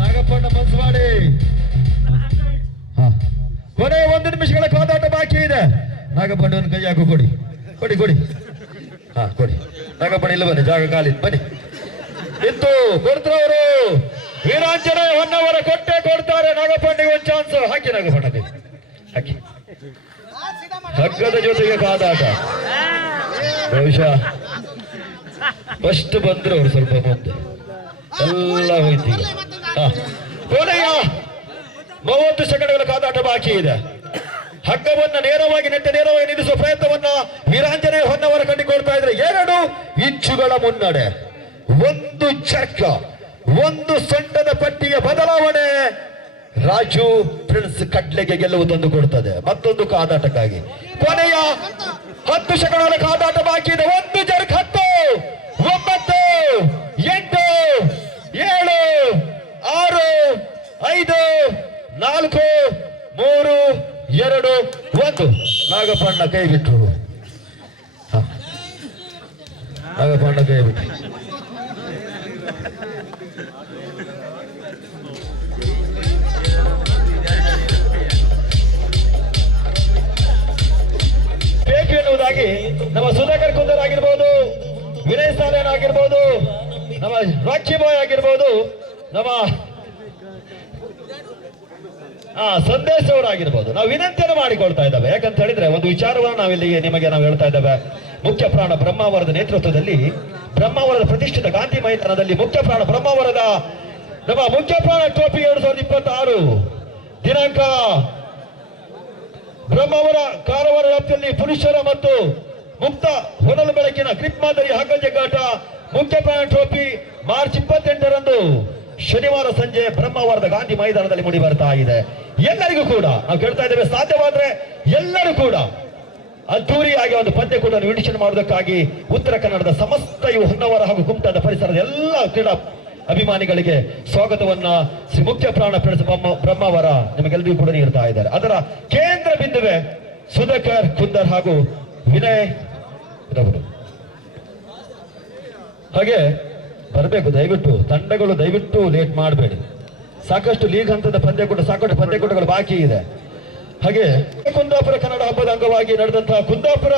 ನಾಗಪ್ಪಣ್ಣ ಮನ್ಸು ಮಾಡಿ. ಕೊನೆ 1 ನಿಮಿಷಗಳ ಕಾದಾಟ ಬಾಕಿ ಇದೆ. ನಾಗಪ್ಪಣ್ಣ ಕೈ ಹಾಕು. ಕೊಡಿ ಕೊಡಿ ಕೊಡಿ. ಹಾ ಕೊಡಿ. ನಾಗಪ್ಪಣ್ಣ ಇಲ್ಲ, ಬನ್ನಿ, ಜಾಗ ಖಾಲಿ, ಬನ್ನಿ. ಇತ್ತು ಕೊಡ್ತಾರವರು. ವೀರಾಂಜನೇಯ ಹೊನ್ನವರ ಕೊಟ್ಟೆ ಕೊಡ್ತಾರೆ. ನಾಗಪ್ಪಣ್ಣಿಗೆ ಒಂದು ಚಾನ್ಸ್. ಹಾಕಿ ನಾಗಪ್ಪಣ್ಣ, ಹಾಕಿ. ಹಗ್ಗದ ಜೊತೆಗೆ ಕಾದಾಟ. ಬಹುಶಃ ಫಸ್ಟ್ ಬಂದ್ರು ಅವರು ಸ್ವಲ್ಪ ಮುಂದೆ. ಎಲ್ಲ ಹೋಯ್ತು ಈಗ. ಕೊನೆಯ 30 ಸೆಕೆಂಡ್ಗಳ ಕಾದಾಟ ಬಾಕಿ ಇದೆ. ಹಗ್ಗವನ್ನ ನೇರವಾಗಿ ನೇರವಾಗಿ ನಿಲ್ಲಿಸುವ ಪ್ರಯತ್ನವನ್ನ ವೀರಾಂಜನೇಯ ಹೊನ್ನವರ ಕಂಡುಕೊಳ್ತಾ ಇದ್ರೆ 2 ಇಂಚುಗಳ ಮುನ್ನಡೆ. 1 ಚರ್ಕ, 1 ಸೊಂಟದ ಪಟ್ಟಿಗೆ ಬದಲಾವಣೆ. ರಾಜು ಪ್ರಿನ್ಸ್ ಕಡ್ಲೆಗೆ ಗೆಲುವು ತಂದು ಕೊಡ್ತದೆ. ಮತ್ತೊಂದು ಕಾದಾಟಕ್ಕಾಗಿ ಕೊನೆಯ 10 ಸೆಕೆಂಡ್ಗಳ ಕಾದಾಟ ಬಾಕಿ ಇದೆ. 1 ಜರ್ಕ್ 10, 9, 8, 7, 6, 5, 4, 3, 2, 1. ನಾಗಪ್ಪಣ್ಣ ಕೈ ಬಿಟ್ರು. ನಾಗಪ್ಪಣ್ಣ ಕೈ ಬಿಟ್ರು. ಬೇಕು ಎನ್ನುವುದಾಗಿ ನಮ್ಮ ಸುಧಾಕರ್ ಕುಂದರ್ ಆಗಿರ್ಬೋದು, ವಿನಯ್ ಸಾಲೇನ್ ಆಗಿರ್ಬೋದು, ನಮ್ಮ ರಾಕಿ ಬಾಯ್ ಆಗಿರ್ಬೋದು, ನಮ್ಮ ಸಂದೇಶ್ ಅವರಾಗಿರ್ಬೋದು, ನಾವು ವಿನಂತಿಯನ್ನು ಮಾಡಿಕೊಳ್ತಾ ಇದ್ದೇವೆ. ಯಾಕಂತ ಹೇಳಿದ್ರೆ ಒಂದು ವಿಚಾರವನ್ನು ನಾವಿಲ್ಲಿಗೆ ನಿಮಗೆ ನಾವು ಹೇಳ್ತಾ ಇದ್ದೇವೆ. ಮುಖ್ಯ ಪ್ರಾಣ ಬ್ರಹ್ಮಾವರದ ನೇತೃತ್ವದಲ್ಲಿ ಬ್ರಹ್ಮಾವರದ ಪ್ರತಿಷ್ಠಿತ ಗಾಂಧಿ ಮೈದಾನದಲ್ಲಿ ಮುಖ್ಯ ಪ್ರಾಣ ಬ್ರಹ್ಮಾವರದ ನಮ್ಮ ಮುಖ್ಯ ಪ್ರಾಣ ಟ್ರೋಫಿ 2026 ದಿನಾಂಕ ಬ್ರಹ್ಮಾವರ ಕಾರವಾರ ವ್ಯಾಪ್ತಿಯಲ್ಲಿ ಪುರುಷರ ಮತ್ತು ಮುಕ್ತ ಹೊನಲು ಬೆಳಕಿನ ಗ್ರಿಪ್ ಮಾದರಿ ಹಗ್ಗ ಜಗ್ಗಾಟ ಮುಖ್ಯ ಪ್ರಾಣ ಟ್ರೋಫಿ ಮಾರ್ಚ್ 28ರಂದು ಶನಿವಾರ ಸಂಜೆ ಬ್ರಹ್ಮಾವರದ ಗಾಂಧಿ ಮೈದಾನದಲ್ಲಿ ಮೂಡಿ ಬರ್ತಾ ಇದೆ. ಎಲ್ಲರಿಗೂ ಕೂಡ ನಾವು ಕೇಳ್ತಾ ಇದ್ದೇವೆ, ಸಾಧ್ಯವಾದ್ರೆ ಎಲ್ಲರೂ ಕೂಡ ಅದ್ದೂರಿಯಾಗಿ ಒಂದು ಪಂದ್ಯಕೂಟವನ್ನು ವೀಕ್ಷಣೆ ಮಾಡುವುದಕ್ಕಾಗಿ ಉತ್ತರ ಕನ್ನಡದ ಸಮಸ್ತ ಹೊನ್ನವರ ಹಾಗೂ ಕುಮಟಾದ ಪರಿಸರದ ಎಲ್ಲ ಕ್ರೀಡಾ ಅಭಿಮಾನಿಗಳಿಗೆ ಸ್ವಾಗತವನ್ನ ಶ್ರೀ ಮುಖ್ಯ ಪ್ರಾಣ ಪ್ರಿನ್ಸ್ ಬ್ರಹ್ಮಾವರ ನಿಮಗೆಲ್ಲರಿಗೂ ಕೂಡ ನೀಡ್ತಾ ಇದ್ದಾರೆ. ಅದರ ಕೇಂದ್ರ ಬಿಂದುವೆ ಸುಧಾಕರ್ ಕುಂದರ್ ಹಾಗೂ ವಿನಯ್ ರವರು. ಹಾಗೆ ಬರಬೇಕು ದಯವಿಟ್ಟು, ತಂಡಗಳು ದಯವಿಟ್ಟು ಲೇಟ್ ಮಾಡಬೇಡಿ. ಸಾಕಷ್ಟು ಲೀಗ್ ಹಂತದ ಪಂದ್ಯಕೂಟ, ಸಾಕಷ್ಟು ಪಂದ್ಯಕೂಟಗಳು ಬಾಕಿ ಇದೆ. ಹಾಗೆ ಕುಂದಾಪುರ ಕನ್ನಡ ಹಬ್ಬದ ಅಂಗವಾಗಿ ನಡೆದಂತಹ ಕುಂದಾಪುರ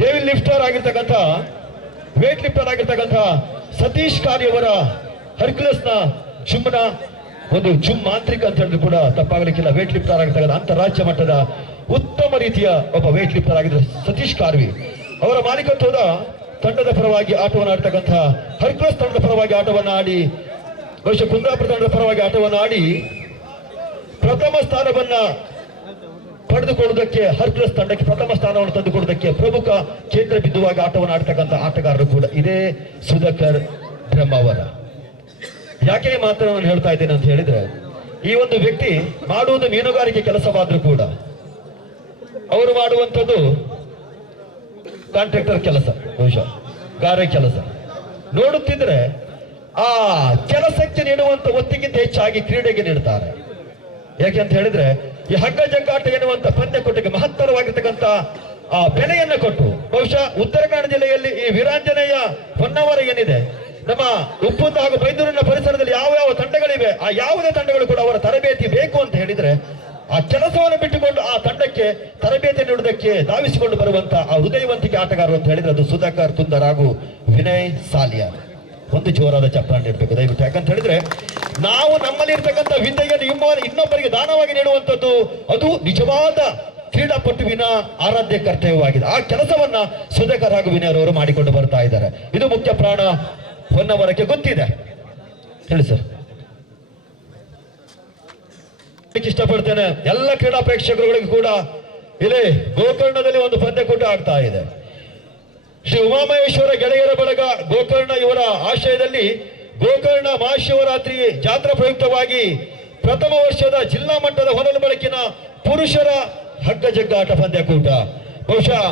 ಡೇವಿಲ್ ಲಿಫ್ಟರ್ ಆಗಿರ್ತಕ್ಕಂಥ ವೇಟ್ ಲಿಫ್ಟರ್ ಆಗಿರ್ತಕ್ಕಂಥ ಸತೀಶ್ ಕಾರಿಯವರ ಹರ್ಕ್ಯುಲಸ್ ನ ಜುಮ್ನ ಒಂದು ಜುಮ್ ಮಾಂತ್ರಿಕ ಅಂತ ಹೇಳಿದ್ರು ಕೂಡ ತಪ್ಪಾಗಲಿಕ್ಕಿಲ್ಲ. ವೇಟ್ ಲಿಫ್ಟರ್ ಆಗಿರ್ತಕ್ಕಂಥ ಅಂತಾರಾಜ್ಯ ಮಟ್ಟದ ಉತ್ತಮ ರೀತಿಯ ಒಬ್ಬ ವೇಟ್ ಲಿಫ್ಟರ್ ಆಗಿದ್ದ ಸತೀಶ್ ಕಾರ್ವಿ ಅವರ ಮಾಲೀಕತ್ವದ ತಂಡದ ಪರವಾಗಿ ಆಟವನ್ನು ಆಡ್ತಕ್ಕಂತಹ ಹರ್ಕ್ಲಸ್ ತಂಡದ ಪರವಾಗಿ ಆಟವನ್ನು ಆಡಿ ಬಹುಶಃ ಕುಂದಾಪುರ ತಂಡದ ಪರವಾಗಿ ಆಟವನ್ನು ಆಡಿ ಪ್ರಥಮ ಸ್ಥಾನವನ್ನ ಪಡೆದುಕೊಳ್ಳುವುದಕ್ಕೆ ಹರ್ಕ್ಲಸ್ ತಂಡಕ್ಕೆ ಪ್ರಥಮ ಸ್ಥಾನವನ್ನು ತಂದುಕೊಳ್ಳುವುದಕ್ಕೆ ಪ್ರಮುಖ ಕೇಂದ್ರ ಬಿಂದುವಾಗಿ ಆಟವನ್ನು ಆಡ್ತಕ್ಕಂಥ ಆಟಗಾರರು ಕೂಡ ಇದೇ ಸುಧಾಕರ್ ಬ್ರಹ್ಮಾವರ. ಯಾಕೆ ಈ ಮಾತನ್ನು ನಾನು ಹೇಳ್ತಾ ಇದ್ದೇನೆ ಅಂತ ಹೇಳಿದ್ರೆ, ಈ ಒಂದು ವ್ಯಕ್ತಿ ಮಾಡುವುದು ಮೀನುಗಾರಿಕೆ ಕೆಲಸವಾದ್ರೂ ಕೂಡ ಅವರು ಮಾಡುವಂಥದ್ದು ಕಾಂಟ್ರಾಕ್ಟರ್ ಕೆಲಸ, ಬಹುಶಃ ಗಾರೆ ಕೆಲಸ. ನೋಡುತ್ತಿದ್ರೆ ಆ ಕೆಲಸಕ್ಕೆ ನೀಡುವಂತ ಒತ್ತಿಗಿಂತ ಹೆಚ್ಚಾಗಿ ಕ್ರೀಡೆಗೆ ನೀಡುತ್ತಾರೆ. ಯಾಕೆ ಅಂತ ಹೇಳಿದ್ರೆ, ಈ ಹಗ್ಗ ಜಗ್ಗಾಟ ಎನ್ನುವಂತ ಪಂದ್ಯಕೂಟಕ್ಕೆ ಮಹತ್ತರವಾಗಿರ್ತಕ್ಕಂಥ ಆ ಬೆಲೆಯನ್ನು ಕೊಟ್ಟು, ಬಹುಶಃ ಉತ್ತರ ಕನ್ನಡ ಜಿಲ್ಲೆಯಲ್ಲಿ ಈ ವೀರಾಂಜನೇಯ ಹೊನ್ನಾವರ ಏನಿದೆ, ನಮ್ಮ ಉಪ್ಪುಂದ ಹಾಗೂ ಬೈಂದೂರಿನ ಪರಿಸರದಲ್ಲಿ ಯಾವ ಯಾವ ತಂಡಗಳಿವೆ, ಆ ಯಾವುದೇ ತಂಡಗಳು ಕೂಡ ಅವರ ತರಬೇತಿ ಬೇಕು ಅಂತ ಹೇಳಿದ್ರೆ ಆ ಕೆಲಸವನ್ನು ಬಿಟ್ಟುಕೊಂಡು ಆ ತಂಡಕ್ಕೆ ತರಬೇತಿ ನೀಡುವುದಕ್ಕೆ ಧಾವಿಸಿಕೊಂಡು ಬರುವಂತ ಆ ಹೃದಯವಂತಿಕೆ ಆಟಗಾರರು ಅಂತ ಹೇಳಿದ್ರೆ ಅದು ಸುಧಾಕರ್ ತುಂದರ್ ಹಾಗೂ ವಿನಯ್ ಸಾಲಿಯಾರ್. ಒಂದು ಜೋರಾದ ಚಪ್ಪಾಳೆ ನೀಡಬೇಕು ದಯವಿಟ್ಟು. ಯಾಕಂತ ಹೇಳಿದ್ರೆ, ನಾವು ನಮ್ಮಲ್ಲಿ ಇರ್ತಕ್ಕಂಥ ವಿದ್ಯೆಯನ್ನು ಇನ್ನೊಬ್ಬರಿಗೆ ದಾನವಾಗಿ ನೀಡುವಂಥದ್ದು ಅದು ನಿಜವಾದ ಕ್ರೀಡಾಪಟುವಿನ ಆರಾಧ್ಯ ಕರ್ತವ್ಯವಾಗಿದೆ. ಆ ಕೆಲಸವನ್ನ ಸುಧಾಕರ್ ಹಾಗೂ ವಿನಯ್ ಅವರು ಮಾಡಿಕೊಂಡು ಬರ್ತಾ ಇದ್ದಾರೆ. ಇದು ಮುಖ್ಯ ಪ್ರಾಣ ಹೊನ್ನವರಕ್ಕೆ ಗೊತ್ತಿದೆ. ಹೇಳಿ ಸರ್. ಇಷ್ಟಪಡ್ತೇನೆ ಎಲ್ಲ ಕ್ರೀಡಾ ಪ್ರೇಕ್ಷಕರುಗಳಿಗೂ ಕೂಡ ಇಲ್ಲಿ ಗೋಕರ್ಣದಲ್ಲಿ ಒಂದು ಪಂದ್ಯಕೂಟ ಆಗ್ತಾ ಇದೆ. ಶ್ರೀ ಉಮಾಮಹೇಶ್ವರ ಗೆಳೆಯರ ಬಳಗ ಗೋಕರ್ಣ ಇವರ ಆಶ್ರಯದಲ್ಲಿ ಗೋಕರ್ಣ ಮಹಾಶಿವರಾತ್ರಿ ಜಾತ್ರಾ ಪ್ರಯುಕ್ತವಾಗಿ ಪ್ರಥಮ ವರ್ಷದ ಜಿಲ್ಲಾ ಮಟ್ಟದ ಹೊನಲು ಬೆಳಕಿನ ಪುರುಷರ ಹಗ್ಗ ಜಗ್ಗಾಟ ಪಂದ್ಯಕೂಟ. ಬಹುಶಃ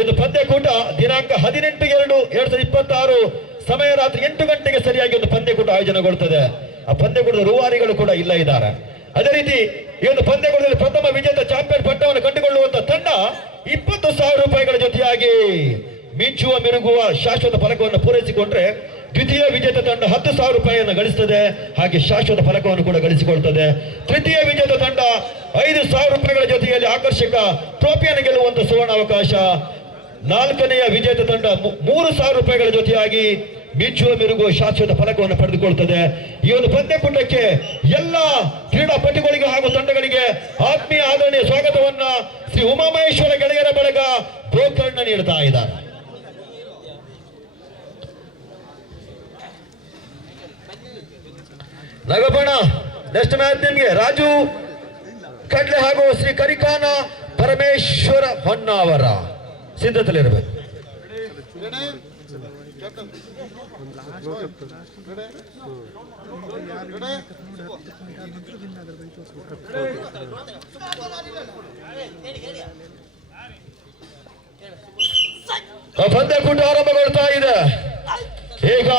ಇದು ಪಂದ್ಯಕೂಟ ದಿನಾಂಕ 18/2/2026 ಸಮಯ ರಾತ್ರಿ 8 ಗಂಟೆಗೆ ಸರಿಯಾಗಿ ಒಂದು ಪಂದ್ಯಕೂಟ ಆಯೋಜನೆಗೊಳ್ಳುತ್ತದೆ. ಆ ಪಂದ್ಯಕೂಟದ ರೂವಾರಿಗಳು ಕೂಡ ಇಲ್ಲ ಇದ್ದಾರೆ. ಅದೇ ರೀತಿ ಈ ಒಂದು ಪಂದ್ಯಕೂಟದಲ್ಲಿ ಪ್ರಥಮ ವಿಜೇತ ಚಾಂಪಿಯನ್ ಪಟ್ಟವನ್ನು ಕಂಡುಕೊಳ್ಳುವಂತ ತಂಡ 20,000 ರೂಪಾಯಿಗಳ ಜೊತೆಯಾಗಿ ಮಿಂಚುವ ಮಿರುಗುವ ಶಾಶ್ವತ ಫಲಕವನ್ನು ಪೂರೈಸಿಕೊಂಡ್ರೆ, ದ್ವಿತೀಯ ವಿಜೇತ ತಂಡ 10,000 ರೂಪಾಯಿಯನ್ನು ಗಳಿಸುತ್ತದೆ, ಹಾಗೆ ಶಾಶ್ವತ ಫಲಕವನ್ನು ಕೂಡ ಗಳಿಸಿಕೊಳ್ತದೆ. ತೃತೀಯ ವಿಜೇತ ತಂಡ 5,000 ರೂಪಾಯಿಗಳ ಜೊತೆಯಲ್ಲಿ ಆಕರ್ಷಕ ಟ್ರೋಫಿಯನ್ನು ಗೆಲ್ಲುವಂತ ಸುವರ್ಣ ಅವಕಾಶ. ನಾಲ್ಕನೆಯ ವಿಜೇತ ತಂಡ 3,000 ರೂಪಾಯಿಗಳ ಜೊತೆಯಾಗಿ ಮಿಂಚುವ ಮಿರುಗುವ ಶಾಶ್ವತ ಫಲಕವನ್ನು ಪಡೆದುಕೊಳ್ತದೆ. ಈ ಒಂದು ಪಂದ್ಯಕೂಟಕ್ಕೆ ಎಲ್ಲ ಕ್ರೀಡಾಪಟುಗಳಿಗೆ ಹಾಗೂ ತಂಡಗಳಿಗೆ ಆತ್ಮೀಯ ಆದರಣೀಯ ಸ್ವಾಗತವನ್ನ ಶ್ರೀ ಉಮಾಮಹೇಶ್ವರ ಗೆಳೆಯರ ಬಳಗ ಗೋಕರ್ಣ ನೀಡ್ತಾ ಇದ್ದಾರೆ. ನಗಬಣ ನೆಕ್ಸ್ಟ್ ಮ್ಯಾಚ್ ನಿಮ್ಗೆ ರಾಜು ಕಡ್ಲೆ ಹಾಗೂ ಶ್ರೀ ಕರಿಕಾನ ಪರಮೇಶ್ವರ ಹೊನ್ನಾವರ ಸಿದ್ಧತೆಯಲ್ಲಿರಬೇಕು. ಪಂದ್ಯಕೂಟ ಆರಂಭಗೊಳ್ತಾ ಇದೆ. ಈಗ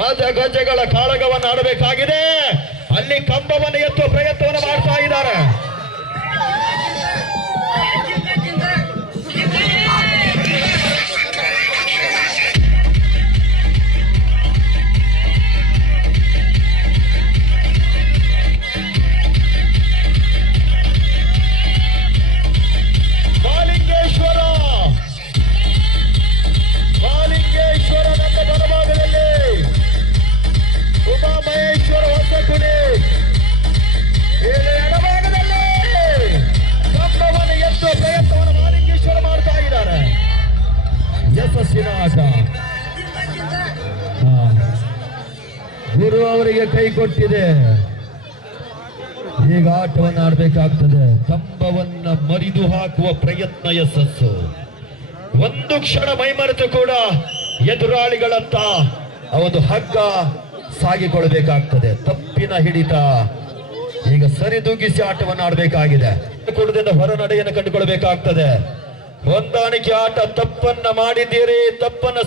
ಮಧ್ಯ ಗಜ್ಜೆಗಳ ಕಾಳಗವನ್ನು ಆಡಬೇಕಾಗಿದೆ. ಅಲ್ಲಿ ಕಂಬವನ್ನು ಎತ್ತುವ ಪ್ರಯತ್ನವನ್ನು ಮಾಡ್ತಾ ಇದ್ದಾರೆ. ಮಾಲಿಂಗೇಶ್ವರ ನನ್ನ ಬಲಭಾಗದಲ್ಲಿ ಉಮಾಮಹೇಶ್ವರ ಹೊಸಕುಡಿ, ಎಡಭಾಗದಲ್ಲಿ ಕಂಬವನ್ನು ಎತ್ತುವ ಪ್ರಯತ್ನವನ್ನು ಮಾಲಿಂಗೇಶ್ವರ ಮಾಡ್ತಾ ಇದ್ದಾರೆ. ಯಶಸ್ಸಿನ ಆಟ. ಗುರು ಅವರಿಗೆ ಕೈ ಕೊಟ್ಟಿದೆ. ಈಗ ಆಟವನ್ನು ಆಡಬೇಕಾಗ್ತದೆ. ಕಂಬವನ್ನ ಮರಿದು ಹಾಕುವ ಪ್ರಯತ್ನ ಯಶಸ್ಸು. ಒಂದು ಕ್ಷಣ ಮೈಮರೆತು ಕೂಡ ಎದುರಾಳಿಗಳತ್ತ ಆ ಒಂದು ಹಗ್ಗ ಸಾಗಿಕೊಳ್ಳಬೇಕಾಗ್ತದೆ. ತಪ್ಪಿನ ಹಿಡಿತ. ಈಗ ಸರಿದೂಗಿಸಿ ಆಟವನ್ನು ಆಡಬೇಕಾಗಿದೆ. ಕೂಡದಿಂದ ಹೊರನಡೆಯನ್ನು ಕಂಡುಕೊಳ್ಬೇಕಾಗ್ತದೆ. ಹೊಂದಾಣಿಕೆ ಆಟ. ತಪ್ಪನ್ನ ಮಾಡಿದ್ದೀರಿ, ತಪ್ಪನ್ನ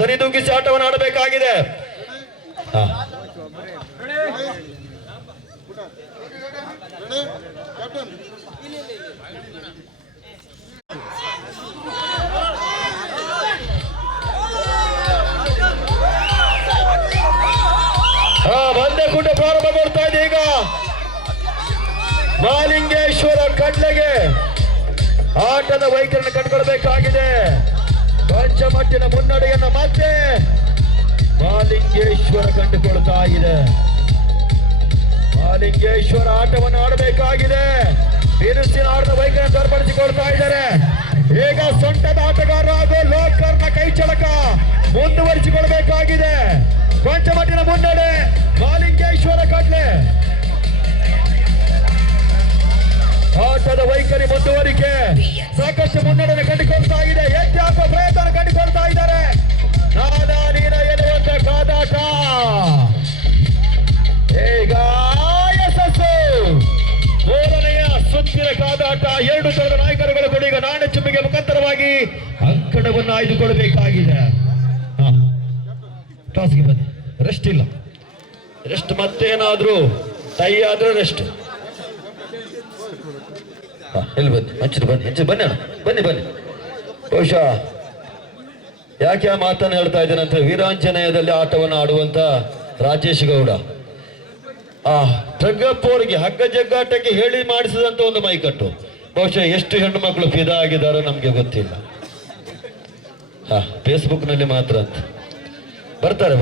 ಸರಿದೂಗಿಸಿ ಆಟವನ್ನು ಆಡಬೇಕಾಗಿದೆ. ಪಂದ್ಯಕೂಟ ಪ್ರಾರಂಭಗೊಳ್ತಾ ಇದೆ. ಈಗ ಮಾಲಿಂಗೇಶ್ವರ ಕಡ್ಲೆಗೆ ಆಟದ ವೈಖರಿಯನ್ನು ಕಂಡುಕೊಳ್ಬೇಕಾಗಿದೆ. ಪಂಚಮಟ್ಟಿನ ಮುನ್ನಡೆಯನ್ನ ಮತ್ತೆ ಮಾಲಿಂಗೇಶ್ವರ ಕಂಡುಕೊಳ್ತಾ ಇದೆ. ಮಾಲಿಂಗೇಶ್ವರ ಆಟವನ್ನು ಆಡಬೇಕಾಗಿದೆ. ಬಿರುಸಿನ ಆಟದ ವೈಖರಿಯನ್ನು ತೋರ್ಪಡಿಸಿಕೊಳ್ತಾ ಇದ್ದಾರೆ. ಈಗ ಸೊಂಟದ ಆಟಗಾರ ಹಾಗೂ ಲೋಕರ್ನ ಕೈ ಚಳಕ ಮುಂದುವರಿಸಿಕೊಳ್ಬೇಕಾಗಿದೆ. ಕೊಂಚ ಮಟ್ಟಿನ ಮುನ್ನಡೆ ಮಾಲಿಂಗೇಶ್ವರ ಕಡ್ಲೆ. ಆಟದ ವೈಖರಿ ಮುಂದುವರಿಕೆ ಸಾಕಷ್ಟು ಮುನ್ನಡೆ ಕಂಡುಕೊಳ್ತಾ ಇದೆ. ಎತ್ತಿ ಹಾಕುವ ಪ್ರಯತ್ನ ಕಂಡುಕೊಳ್ತಾ ಇದ್ದಾರೆ. ನಾನಾ ನೀನ ಎನ್ನುವಂತ ಕಾದಾಟ ಈಗ ಯಶಸ್ಸು. ಮೂರನೆಯ ಸುತ್ತಿನ ಕಾದಾಟ. ಎರಡು ತಂಡದ ನಾಯಕರುಗಳು ಕೂಡ ಈಗ ನಾಣ್ಯ ಚಿಮ್ಮಿಗೆ ಮುಖಾಂತರವಾಗಿ ಅಂಕಣವನ್ನು ಆಯ್ದುಕೊಳ್ಳಬೇಕಾಗಿದೆ. ಟಾಸ್ಗೆ ಬನ್ನಿ. ರೆಸ್ಟ್ ಇಲ್ಲ. ರೆಸ್ಟ್ ಮತ್ತೇನಾದ್ರೂ ಟೈ ಆದ್ರೂ ರೆಸ್ಟ್. ಎಲ್ಲಿ ಬನ್ನಿ, ಹಂಚಿದ ಬನ್ನಿ, ಹಂಚಿದ ಬನ್ನಿ ಅಣ್ಣ, ಬನ್ನಿ ಬನ್ನಿ. ಬಹುಶಃ ಯಾಕೆ ಆ ಮಾತನ್ನು ಹೇಳ್ತಾ ಇದ್ದೇನೆ ಅಂತ, ವೀರಾಂಜನೇಯದಲ್ಲಿ ಆಟವನ್ನು ಆಡುವಂತ ರಾಜೇಶ್ ಗೌಡ ಟ್ರಗ್ಗಪ್ಪ ಅವರಿಗೆ ಹಗ್ಗ ಜಗ್ಗಾಟಕ್ಕೆ ಹೇಳಿ ಮಾಡಿಸಿದಂತ ಒಂದು ಮೈಕಟ್ಟು. ಬಹುಶಃ ಎಷ್ಟು ಹೆಣ್ಣು ಮಕ್ಕಳು ಫಿದಾ ಆಗಿದ್ದಾರೋ ನಮ್ಗೆ ಗೊತ್ತಿಲ್ಲ. ಫೇಸ್ಬುಕ್ ನಲ್ಲಿ ಮಾತ್ರ ಅಂತ ಬರ್ತಾರೆ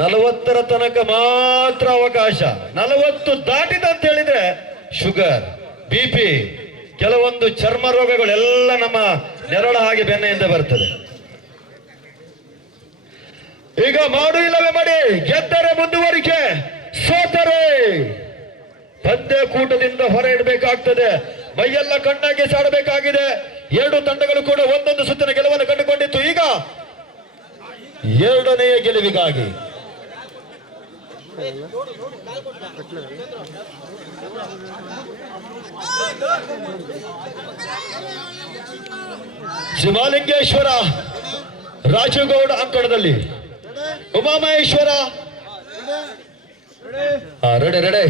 40ರ ತನಕ ಮಾತ್ರ ಅವಕಾಶ. 40 ದಾಟಿದಂತ ಹೇಳಿದ್ರೆ ಶುಗರ್, BP, ಕೆಲವೊಂದು ಚರ್ಮ ರೋಗಗಳೆಲ್ಲ ನಮ್ಮ ನೆರಳ ಹಾಗೆ ಬೆನ್ನೆಯಿಂದ ಬರ್ತದೆ. ಈಗ ಮಾಡು ಇಲ್ಲವೇ ಮಾಡಿ, ಗೆದ್ದರೆ ಮುಂದುವರಿಕೆ, ಸೋತರೆ ಪಂದ್ಯಕೂಟದಿಂದ ಹೊರ ಇಡಬೇಕಾಗ್ತದೆ. ಮೈಯೆಲ್ಲ ಕಣ್ಣಾಗಿ ಸಾಡಬೇಕಾಗಿದೆ. ಎರಡು ತಂಡಗಳು ಕೂಡ ಒಂದೊಂದು ಸುತ್ತಿನ ಗೆಲುವನ್ನು ಕಂಡುಕೊಂಡಿತ್ತು. ಈಗ ಎರಡನೆಯ ಗೆಲುವಿಗಾಗಿ Shivalingeshwara Rajagouda ಅಂಕಣದಲ್ಲಿ Umamaheshwara ready ready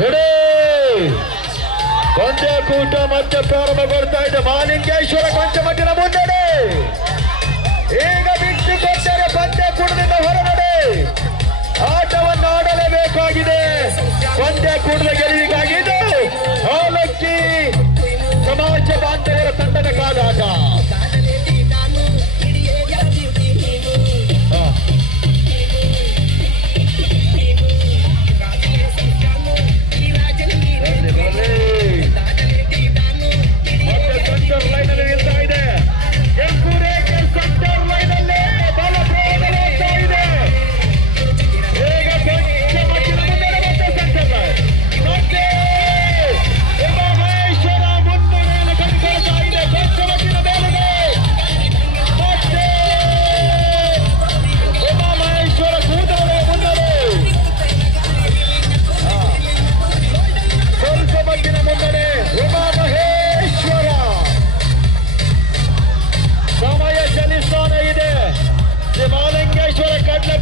ready. ಪಂದ್ಯಕೂಟ ಮತ್ತೆ ಪ್ರಾರಂಭಗೊಳ್ತಾ ಇದೆ. ಮಹಾಲಿಂಗೇಶ್ವರ ಕೊಂಚ ಮಟ್ಟಿನ ಮುನ್ನಡೆ. ಈಗ ಬಿಟ್ಟು ಕೊಟ್ಟರೆ ಪಂದ್ಯಕೂಟದಿಂದ ಹೊರನಡೆ. ಆಟವನ್ನು ಆಡಲೇಬೇಕಾಗಿದೆ. ಪಂದ್ಯಕೂಟದ ಗೆಲುವಿಗಾಗಿ ಇದು ಅವಲಕ್ಕಿ ಸಮಾಜ ಬಾಂಧವರ ತಂಡದ ಕಾದಾಟ.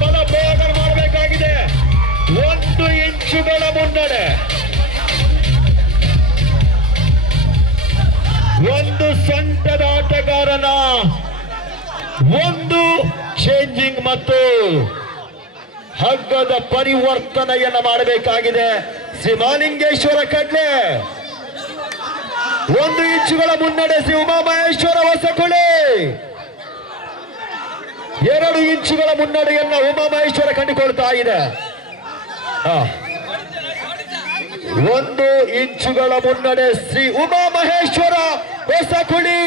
ಬಲ ಪ್ರಯೋಗ ಮಾಡಬೇಕಾಗಿದೆ. 1 ಇಂಚುಗಳ ಮುನ್ನಡೆ. ಒಂದು ಸೊಂಟದ ಆಟಗಾರನ ಒಂದು ಚೇಂಜಿಂಗ್ ಮತ್ತು ಹಗ್ಗದ ಪರಿವರ್ತನೆಯನ್ನು ಮಾಡಬೇಕಾಗಿದೆ. ಶ್ರೀ ಮಹಾಲಿಂಗೇಶ್ವರ ಕಡ್ಲೆ 1 ಇಂಚುಗಳ ಮುನ್ನಡೆ. ಶ್ರೀ ಉಮಾಮಹೇಶ್ವರ ಹೊಸಕುಳಿ 2 ಇಂಚುಗಳ ಮುನ್ನಡೆಯನ್ನ ಉಮಾಮಹೇಶ್ವರ ಕಂಡುಕೊಳ್ತಾ ಇದೆ. 1 ಇಂಚುಗಳ ಮುನ್ನಡೆ ಶ್ರೀ ಉಮಾಮಹೇಶ್ವರ ಹೊಸಕುಳಿ.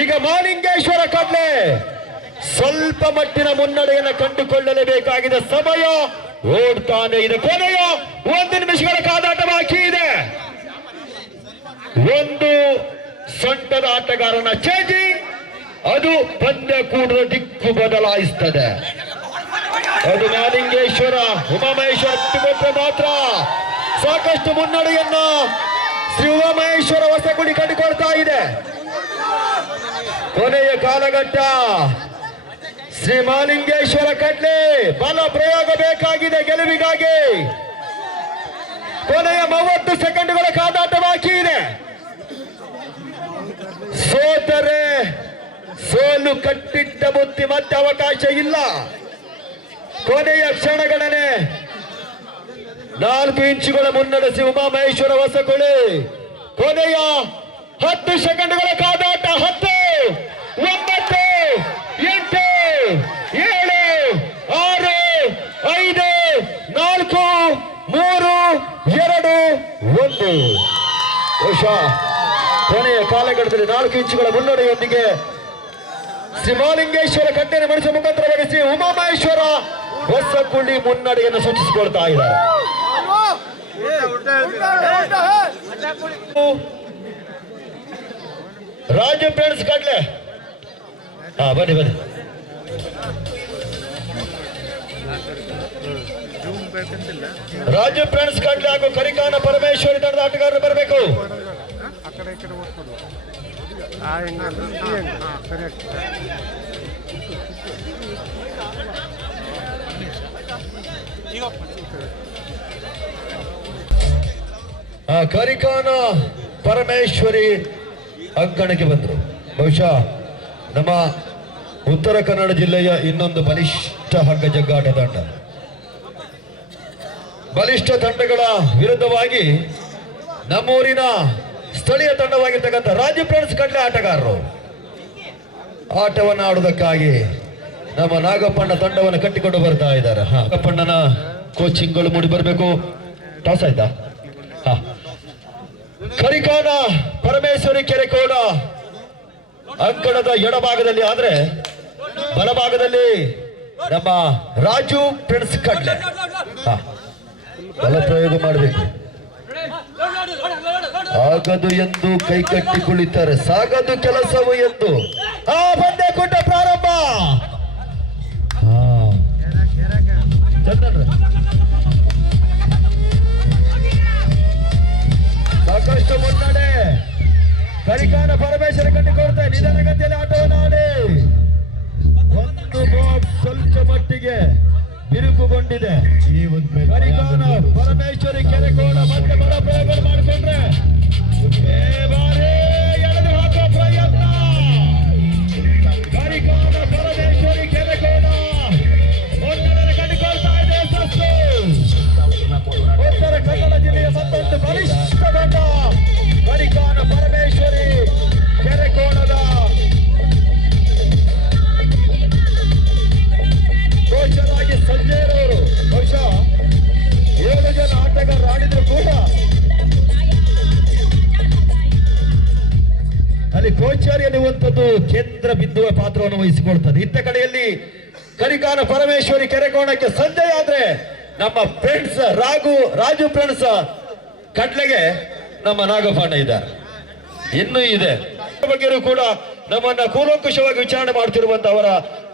ಈಗ ಮಹಾಲಿಂಗೇಶ್ವರ ಕಡ್ಲೆ ಸ್ವಲ್ಪ ಮಟ್ಟಿನ ಮುನ್ನಡೆಯನ್ನು ಕಂಡುಕೊಳ್ಳಲೇಬೇಕಾಗಿದೆ. ಸಮಯ ಓಡ್ತಾನೆ ಇದೆ. ಕೊನೆಯ 1 ನಿಮಿಷಗಳ ಕಾದಾಟ ಬಾಕಿ ಇದೆ. ಒಂದು ಸೊಂಟದ ಆಟಗಾರನ ಚೇಂಜಿಂಗ್, ಅದು ಪಂದ್ಯಕೂಟದ ದಿಕ್ಕು ಬದಲಾಯಿಸ್ತದೆ. ಅದು ಮಹಾಲಿಂಗೇಶ್ವರ ಉಮಾಮಹೇಶ್ವರ ಬಿಟ್ಟುಕೊಟ್ಟರೆ ಮಾತ್ರ ಸಾಕಷ್ಟು ಮುನ್ನಡೆಯನ್ನ ಶ್ರೀ ಉಮಾಮಹೇಶ್ವರ ಹೊಸಗುಡಿ ಕಂಡುಕೊಳ್ತಾ ಇದೆ. ಕೊನೆಯ ಕಾಲಘಟ್ಟ. ಶ್ರೀ ಮಹಾಲಿಂಗೇಶ್ವರ ಕಡ್ಲೆ ಬಲ ಪ್ರಯೋಗ ಬೇಕಾಗಿದೆ ಗೆಲುವಿಗಾಗಿ. ಕೊನೆಯ 30 ಸೆಕೆಂಡ್ಗಳ ಕಾದಾಟ ಬಾಕಿ ಇದೆ. ಸೋತರೆ ಸೋಲು ಕಟ್ಟಿಟ್ಟ ಬುತ್ತಿ, ಮತ್ತೆ ಅವಕಾಶ ಇಲ್ಲ. ಕೊನೆಯ ಕ್ಷಣಗಳನ್ನೇ 4 ಇಂಚುಗಳ ಮುನ್ನಡೆಸಿ ಉಮಾಮಹೇಶ್ವರ ಹೊಸಕುಳಿ. ಕೊನೆಯ 10 ಸೆಕೆಂಡ್ಗಳ ಕಾದಾಟ. 10, 9, 8, 7, 1. ಬಹುಶಃ ಕೊನೆಯ ಕಾಲಘಟ್ಟದಲ್ಲಿ 4 ಇಂಚುಗಳ ಮುನ್ನಡೆಯೊಂದಿಗೆ ಶ್ರೀಮಾಲಿಂಗೇಶ್ವರ ಕಟ್ಟೆಯನ್ನು ಮಡಿಸುವ ಮುಖಾಂತರವಾಗಿ ಶ್ರೀ ಉಮಾಮಹೇಶ್ವರ ಹೊಸಕುಳ್ಳಿ ಮುನ್ನಡೆಯನ್ನು ಸೂಚಿಸಿಕೊಳ್ತಾ ಇದ್ದಾರೆ. ರಾಜು ಫ್ರೆಂಡ್ಸ್ ಕಡ್ಲೆ ಬನ್ನಿ ರಾಜು ಫ್ರೆಂಡ್ಸ್ ಕಡ್ಲೆ ಹಾಗೂ ಕರಿಕಾನ ಪರಮೇಶ್ವರಿ ತಂಡದ ಆಟಗಾರರು ಬರಬೇಕು. ಆ ಕಡೆ ಈ ಕಡೆ ಓದ್ಕೊಡು. ಆ ಹೆಂಗಲ್ಲ ಈ ಹೆಂಗ ಕರೆಕ್ಟ್. ಕರಿಕಾನ ಪರಮೇಶ್ವರಿ ಅಂಕಣಕ್ಕೆ ಬಂದರು. ಬಹುಶಃ ನಮ್ಮ ಉತ್ತರ ಕನ್ನಡ ಜಿಲ್ಲೆಯ ಇನ್ನೊಂದು ಬಲಿಷ್ಠ ಹಗ್ಗ ಜಗ್ಗಾಟ ತಂಡ. ಬಲಿಷ್ಠ ತಂಡಗಳ ವಿರುದ್ಧವಾಗಿ ನಮ್ಮೂರಿನ ಸ್ಥಳೀಯ ತಂಡವಾಗಿರ್ತಕ್ಕಂಥ ರಾಜು ಫ್ರೆಂಡ್ಸ್ ಕಡ್ಲೆ ಆಟಗಾರರು ಆಟವನ್ನು ಆಡುವುದಕ್ಕಾಗಿ ನಮ್ಮ ನಾಗಪ್ಪಣ್ಣ ತಂಡವನ್ನು ಕಟ್ಟಿಕೊಂಡು ಬರ್ತಾ ಇದ್ದಾರೆ. ನಾಗಪ್ಪಣ್ಣನ ಕೋಚಿಂಗ್ಗಳು ಮೂಡಿ ಬರಬೇಕು. ಟಾಸ್ ಆಯ್ತಾ? ಕರಿಕಾನ ಪರಮೇಶ್ವರಿ ಕೆರೆಕೋಡ ಅಂಕಣದ ಎಡಭಾಗದಲ್ಲಿ ಆದ್ರೆ ಬಲಭಾಗದಲ್ಲಿ ನಮ್ಮ ರಾಜು ಫ್ರೆಂಡ್ಸ್ ಕಡ್ಲೆ ಬಲ ಪ್ರಯೋಗ ಮಾಡಬೇಕು. ಆಗದು ಎಂದು ಕೈಕಟ್ಟಿ ಕುಳಿತಾರೆ, ಸಾಗದು ಕೆಲಸವು ಎಂದು. ಪಂದ್ಯ ಕೂಟ ಪ್ರಾರಂಭ. ಸಾಕಷ್ಟು ಮುನ್ನಡೆ. ಕರಿಕಾನ ಪರಮೇಶ್ವರ ಕಂಡುಕೊಳ್ತಾರೆ. ನಿಧಾನಗತಿಯಲ್ಲಿ ಆಟವನ್ನು ಆಡಿ ಒಂದು ಬಾಕ್ಸ್ ಸ್ವಲ್ಪ ಮಟ್ಟಿಗೆ ಬಿರುಕುಗೊಂಡಿದೆ. ಕರಿಕಾನ ಪರಮೇಶ್ವರಿ ಕೆರೆಕೋಡ ಮತ್ತೆ ಬಲ ಪ್ರಯೋಗ ಮಾಡಿಕೊಂಡ್ರೆ ಬಾರಿ ಎಳೆದು ಹಾಕುವ ಪ್ರಯತ್ನ. ಕರಿಕಾನ ಪರಮೇಶ್ವರಿ ಕೆರೆಕೋಡ ಮುನ್ನಡೆ ಕಂಡುಕೊಳ್ತಾ ಇದೆ. ಉತ್ತರ ಕನ್ನಡ ಜಿಲ್ಲೆಯ ಮತ್ತೊಂದು ಬಲಿಷ್ಠ ತಂಡ ಕರಿಕಾನ ಪರಮೇಶ್ವರಿ ಕೆರೆಕೋಣದ ಕೋಚರಾಗಿ ಸಂಜಯರವರು. ಬಹುಶಃ 7 ಜನ ಆಟಗಾರರು ಆಡಿದ್ರು ಕೂಡ ಅಲ್ಲಿ ಕೋಚರ್ ಎನ್ನುವಂಥದ್ದು ಕೇಂದ್ರ ಬಿಂದುವ ಪಾತ್ರವನ್ನು ವಹಿಸಿಕೊಳ್ತದೆ. ಇತ್ತ ಕಡೆಯಲ್ಲಿ ಕರಿಕಾನ ಪರಮೇಶ್ವರಿ ಕೆರೆಕೋಣಕ್ಕೆ ಸಂಜಯ್ ಆದ್ರೆ ನಮ್ಮ ಫ್ರೆಂಡ್ಸ್ ರಾಜು ಫ್ರೆಂಡ್ಸ್ ಕಡ್ಲೆಗೆ ನಮ್ಮ ನಾಗಪ್ಪಣ್ಣ ಇದ್ದಾರೆ. ಇನ್ನೂ ಇದೆ ಬಗ್ಗೆಯೂ ಕೂಡ ನಮ್ಮನ್ನ ಕೂಲಂಕುಷವಾಗಿ ವಿಚಾರಣೆ ಮಾಡ್ತಿರುವಂತ ಅವರ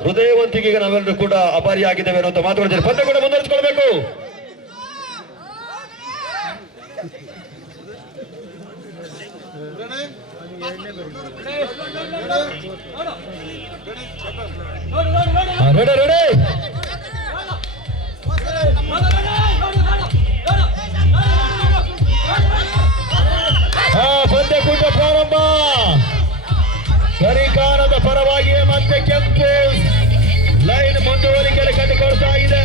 ಹೃದಯವಂತಿಕೆಗೆ ನಾವೆಲ್ಲರೂ ಕೂಡ ಅಭಾರಿಯಾಗಿದ್ದೇವೆ ಅನ್ನುವಂತ ಮಾತುಗಳಿದ್ದಾರೆ. ಪಂದ್ಯ ಕೂಡ ಮುಂದುವರಿಸಿಕೊಳ್ಬೇಕು. Ready ready. ಪಂದ್ಯಕೂಟ ಪ್ರಾರಂಭ. ಕರಿಕಾನದ ಪರವಾಗಿ ಮತ್ತೆ ಕೆಂಪು ಲೈನ್ ಮುಂದುವರಿಕೆಯಲ್ಲಿ ಕಂಡುಕೊಳ್ತಾ ಇದೆ.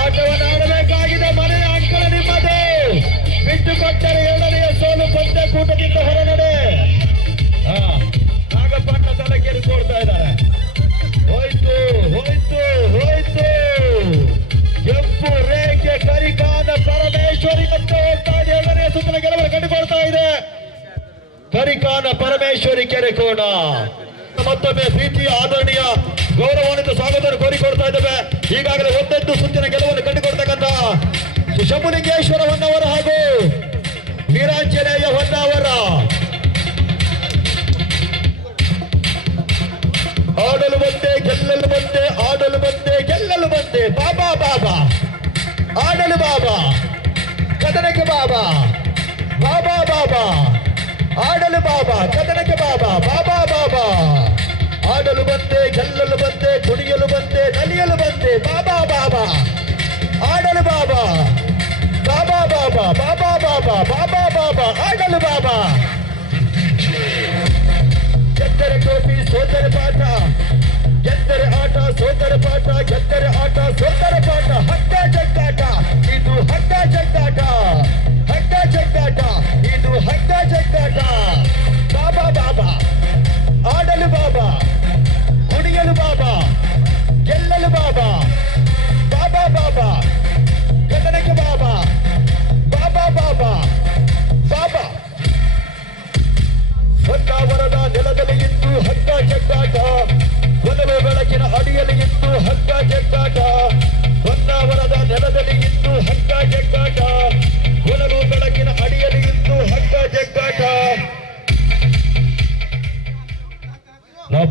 ಆಟವನ್ನು ಆಡಬೇಕಾಗಿದೆ. ಮನೆಯ ಅಂಕಣ ನಿಮ್ಮದು. ಬಿಟ್ಟುಕೊಟ್ಟರೆ 2ನೇ ಸೋಲು. ಪಂದ್ಯಕೂಟದಿಂದ ಹೊರನಡೆ. ನಾಗಪ್ಪಣ್ಣ ತಲೆ ಕೆರೆಸಿಕೊಳ್ತಾ ಇದ್ದಾರೆ. ಹೋಯ್ತು ಹೋಯ್ತು ಹೋಯ್ತು. ಕೆಂಪು ರೇಖೆ ಕರಿಕಾನ ಪರಮೇಶ್ವರಿ ಅಂತ ಹೋಗ್ತಾ ಇದೆ. 2ನೇ ಸುತ್ತಿನ ಗೆಲುವನ್ನು ಕಂಡುಕೊಳ್ತಾ ಇದೆ ಕರಿಕಾನ ಪರಮೇಶ್ವರಿ ಕೆರೆಕೋಣ. ಮತ್ತೊಮ್ಮೆ ಪ್ರೀತಿಯ ಆದರಣೀಯ ಗೌರವಾನ್ವಿತ ಸ್ವಾಗತವನ್ನು ಕೋರಿಕೊಡ್ತಾ ಇದ್ದೇವೆ. ಈಗಾಗಲೇ 1 ಸುತ್ತಿನ ಗೆಲುವನ್ನು ಕಂಡುಕೊಳ್ತಕ್ಕಂಥ ಶಂಭುಲಿಂಗೇಶ್ವರ ಹೊನ್ನವರ ಹಾಗೂ ವೀರಾಂಜನೇಯ ಹೊನ್ನವರ ಆಡಲು ಬಂದೆ ಗೆಲ್ಲಲು ಬಂದೆ, ಆಡಲು ಬಂದೆ ಗೆಲ್ಲಲು ಬಂದೆ. ಬಾಬಾ ಬಾಬಾ ಆಡಲು ಬಾಬಾ, ಕದನಕ್ಕೆ ಬಾಬಾ, ಬಾಬಾ ಬಾಬಾ ಆಡಲು ಬಾಬಾ, ಕದನಕ್ಕೆ ಬಾಬಾ, ಬಾಬಾ ಬಾಬಾ ಆಡಲು ಬಂದೆ ಗೆಲ್ಲಲು ಬಂದೆ, ಕುಣಿಯಲು ಬಂದೆ ನಲಿಯಲು ಬಂದೆ. ಬಾಬಾ ಬಾಬಾ ಆಡಲು ಬಾಬಾ, ಬಾಬಾ ಬಾಬಾ, ಬಾಬಾ ಬಾಬಾ, ಬಾಬಾ ಬಾಬಾ ಆಡಲು ಬಾಬಾ. ಗೆದ್ದರೆ ಟೋಪಿ ಸೋತರೆ ಪಾಠ, ಗೆದ್ದರೆ ಆಟ ಸೋತರೆ ಪಾಠ, ಗೆದ್ದರೆ ಆಟ ಸೋತರೆ ಪಾಠ. ಹಗ್ಗ ಜಗ್ಗಾಟ ಇದು, ಹಗ್ಗ ಜಗ್ಗಾಟ, ಹಗ್ಗ ಜಗ್ಗಾಟ ಇದು, ಹಗ್ಗ ಜಗ್ಗಾಟ. ಬಾಬಾ ಬಾಬಾ ಆಡಲು ಬಾಬಾ, ಕುಣಿಯಲು ಬಾಬಾ, ಗೆಲ್ಲಲು ಬಾಬಾ, ಬಾಬಾ ಬಾಬಾ ಕದನಕ್ಕೆ ಬಾಬಾ, ಬಾಬಾ ಬಾಬಾ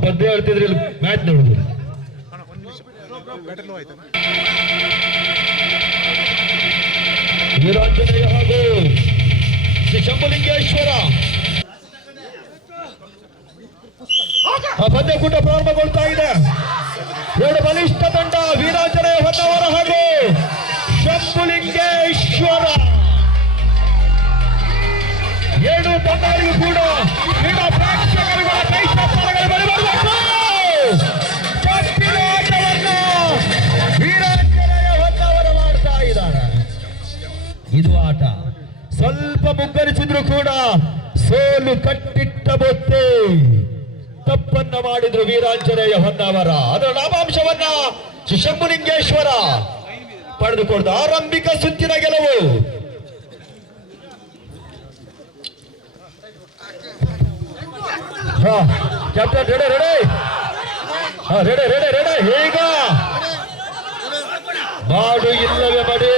ಪದ್ಯ ಹೇಳ್ತಿದ್ರಿ ಮ್ಯಾಚ್ ನೋಡುದು. ಅಣ್ಣ ಒಂದು ನಿಮಿಷ ಬ್ಯಾಟರ್ ಆಯ್ತಾ ವೀರಾಂಜನೇಯ ಹಾಗೂ ಶ್ರೀ ಶಂಭುಲಿಂಗೇಶ್ವರ ಪಂದ್ಯಕೂಟ ಪ್ರಾರಂಭಗೊಳ್ತಾ ಇದೆ. ಎರಡು ಬಲಿಷ್ಠ ತಂಡ ವೀರಾಂಜನೇಯ ಹೊನ್ನವರ ಹಾಗೂ ಶಂಭುಲಿಂಗೇಶ್ವರ. ಎರಡು ತಂಡಗಳಿಗೂ ಕೂಡ ಕ್ರೀಡಾ ಪ್ರೇಕ್ಷಕರುಗಳ ಕೈ ಚಪ್ಪಾಳೆಗಳು ಬರಬೇಕು. ಕಟ್ಟಿನ ಆಟವನ್ನು ವೀರಾಂಜನೇಯ ಹೊನ್ನವರ ಮಾಡ್ತಾ ಇದ್ದಾರೆ. ಇದು ಆಟ ಸ್ವಲ್ಪ ಮುಗ್ಗರಿಸಿದ್ರು ಕೂಡ ಸೋಲು ಕಟ್ಟಿಟ್ಟ ಬೊತ್ತೆ. ತಪ್ಪನ್ನ ಮಾಡಿದ್ರು ವೀರಾಂಜನೇಯ ಹೊನ್ನವರ. ಅದರ ಲಾಭಾಂಶವನ್ನ ಶಂಭುಲಿಂಗೇಶ್ವರ ಪಡೆದುಕೊಂಡು ಆರಂಭಿಕ ಸುತ್ತಿನ ಗೆಲುವು. ಕ್ಯಾಪ್ಟನ್ ರೆಡಿ ಈಗ ಮಾಡು ಇಲ್ಲವೇ ಮಾಡಿ.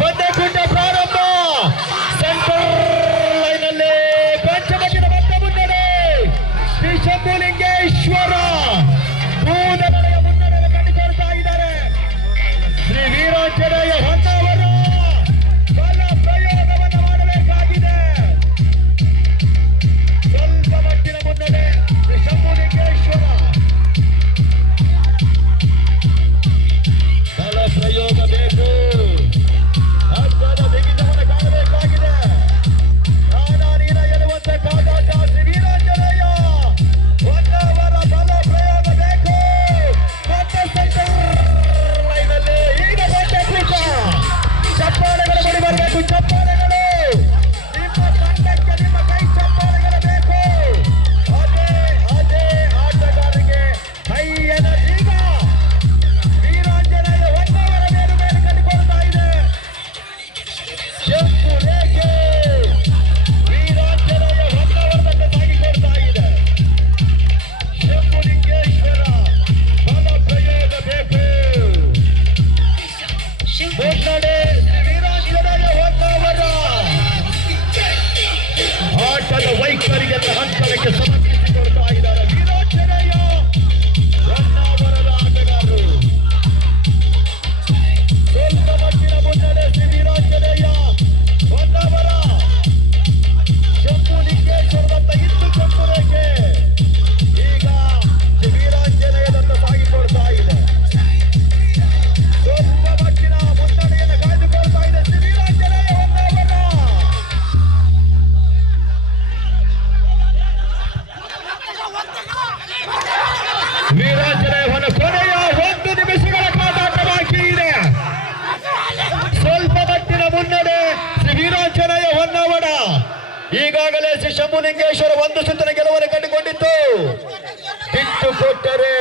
ಪಂದ್ಯಕೂಟ ಪ್ರಾರಂಭ. ಸೆಂಟರ್ ಲೈನಲ್ಲಿ ಪಂಚಮಟ್ಟಿನ ಮತ್ತೆ ಮುನ್ನಡೆ ಶ್ರೀ ಶಂಭುಲಿಂಗೇಶ್ವರ ಕೂದಲೆಯ ಮುನ್ನಡೆ ಕಂಡುಕೊಳ್ತಾ ಇದ್ದಾರೆ. ಶ್ರೀ ವೀರಾಂಜನೇಯ ಹೊನ್ನವರು ಬಲ ಪ್ರಯೋಗವನ್ನು ಮಾಡಬೇಕಾಗಿದೆ. ಸ್ವಲ್ಪ ಮಟ್ಟಿನ ಮುನ್ನಡೆ ಶ್ರೀ ಶಂಭುಲಿಂಗೇಶ್ವರ. ಬಲ ಪ್ರಯೋಗ ಬೇಕು. ಬಿಗಿತವನ್ನು ಕಾಣಬೇಕಾಗಿದೆ. ನಾನೀನ ಎನ್ನುವಂತ ಕಾದಾಟ ಶ್ರೀ ವೀರಾಂಜನೇಯ ಹೊನ್ನವರ ಬಲ ಪ್ರಯೋಗ ಬೇಕು. ಮತ್ತೆ ಸೆಂಟರ್ ಲೈನಲ್ಲಿ ಈಗ ಪಂದ್ಯಕೂಟ. ಚಪ್ಪಾಳೆಗಳು ಬಳಿ ಬರಬೇಕು. ಚಪ್ಪಾಳೆಗಳು ನಿಮ್ಮ ತಂಡಕ್ಕೆ ನಿಮ್ಮ ಕೈ ಚಪ್ಪಾಳೆಗಳು ಬೇಕು. ಅದೇ ಆಟಗಾರರಿಗೆ ಹೈ ಎನರ್ಜಿ. ಈಗ ವೀರಾಂಜನೇಯ ಹೊನ್ನವರ ಮೇಲೆ ಕಂಡುಕೊಳ್ತಾ ಇದೆ. ಕೆಂಪು ರೇಖೆ ವೀರಾಂಜನೇಯ ಹೊನ್ನವರದಂತೆ ಸಾಗಿಕೊಳ್ತಾ ಇದೆ. ಶಂಭುಲಿಂಗೇಶ್ವರ ಬಲ ಪ್ರಯೋಗ ಬೇಕು. ಮುನ್ನಡೆ ವೀರಾಂಜನೇಯ ಹೊನ್ನವರ. ಆಟದ ವೈಖರಿಯನ್ನು ಹಂತಕ್ಕೆ ಸಮರ್ಪಿಸಿಕೊಳ್ತಾ ಇದ್ದಾರೆ ವೀರಾಂಜನೇಯ ಹೊನ್ನವರದ ಆಟಗಾರರು. ಸ್ವಲ್ಪ ಮಟ್ಟಿನ ಮುನ್ನಡೆ ಶ್ರೀ ವೀರಾಂಜನೇಯ ಹೊನ್ನವರ. ಶಂಭುಲಿಂಗೇಶ್ವರದತ್ತ ಇತ್ತು ಕೆಂಪು ರೇಖೆ. ಈಗ ಶ್ರೀ ವೀರಾಂಜನೇಯದತ್ತ ಸಾಗಿಕೊಳ್ತಾ ಇದೆ. ಸ್ವಲ್ಪ ಮಟ್ಟಿನ ಮುನ್ನಡೆಯನ್ನು ಕಾಯ್ದುಕೊಳ್ತಾ ಇದೆ ಶ್ರೀ ವೀರಾಂಜನೇಯ ಹೊನ್ನವರ. ವೀರಾಂಜನೇಯ ಹೊನ್ನ ಕೊನೆಯ 1 ನಿಮಿಷಗಳ ಕಾದಾಟ ಬಾಕಿ ಇದೆ. ಸ್ವಲ್ಪ ಮಟ್ಟಿನ ಮುನ್ನಡೆ ಶ್ರೀ ವೀರಾಂಜನೇಯ ಹೊನ್ನವರ. ಈಗಾಗಲೇ ಶ್ರೀ ಶಂಭುಲಿಂಗೇಶ್ವರ ಒಂದು ಸುತ್ತಿನ ಗೆಲುವನ್ನು ಕಂಡುಕೊಂಡಿತ್ತು. ಬಿಟ್ಟು ಕೊಟ್ಟರೆ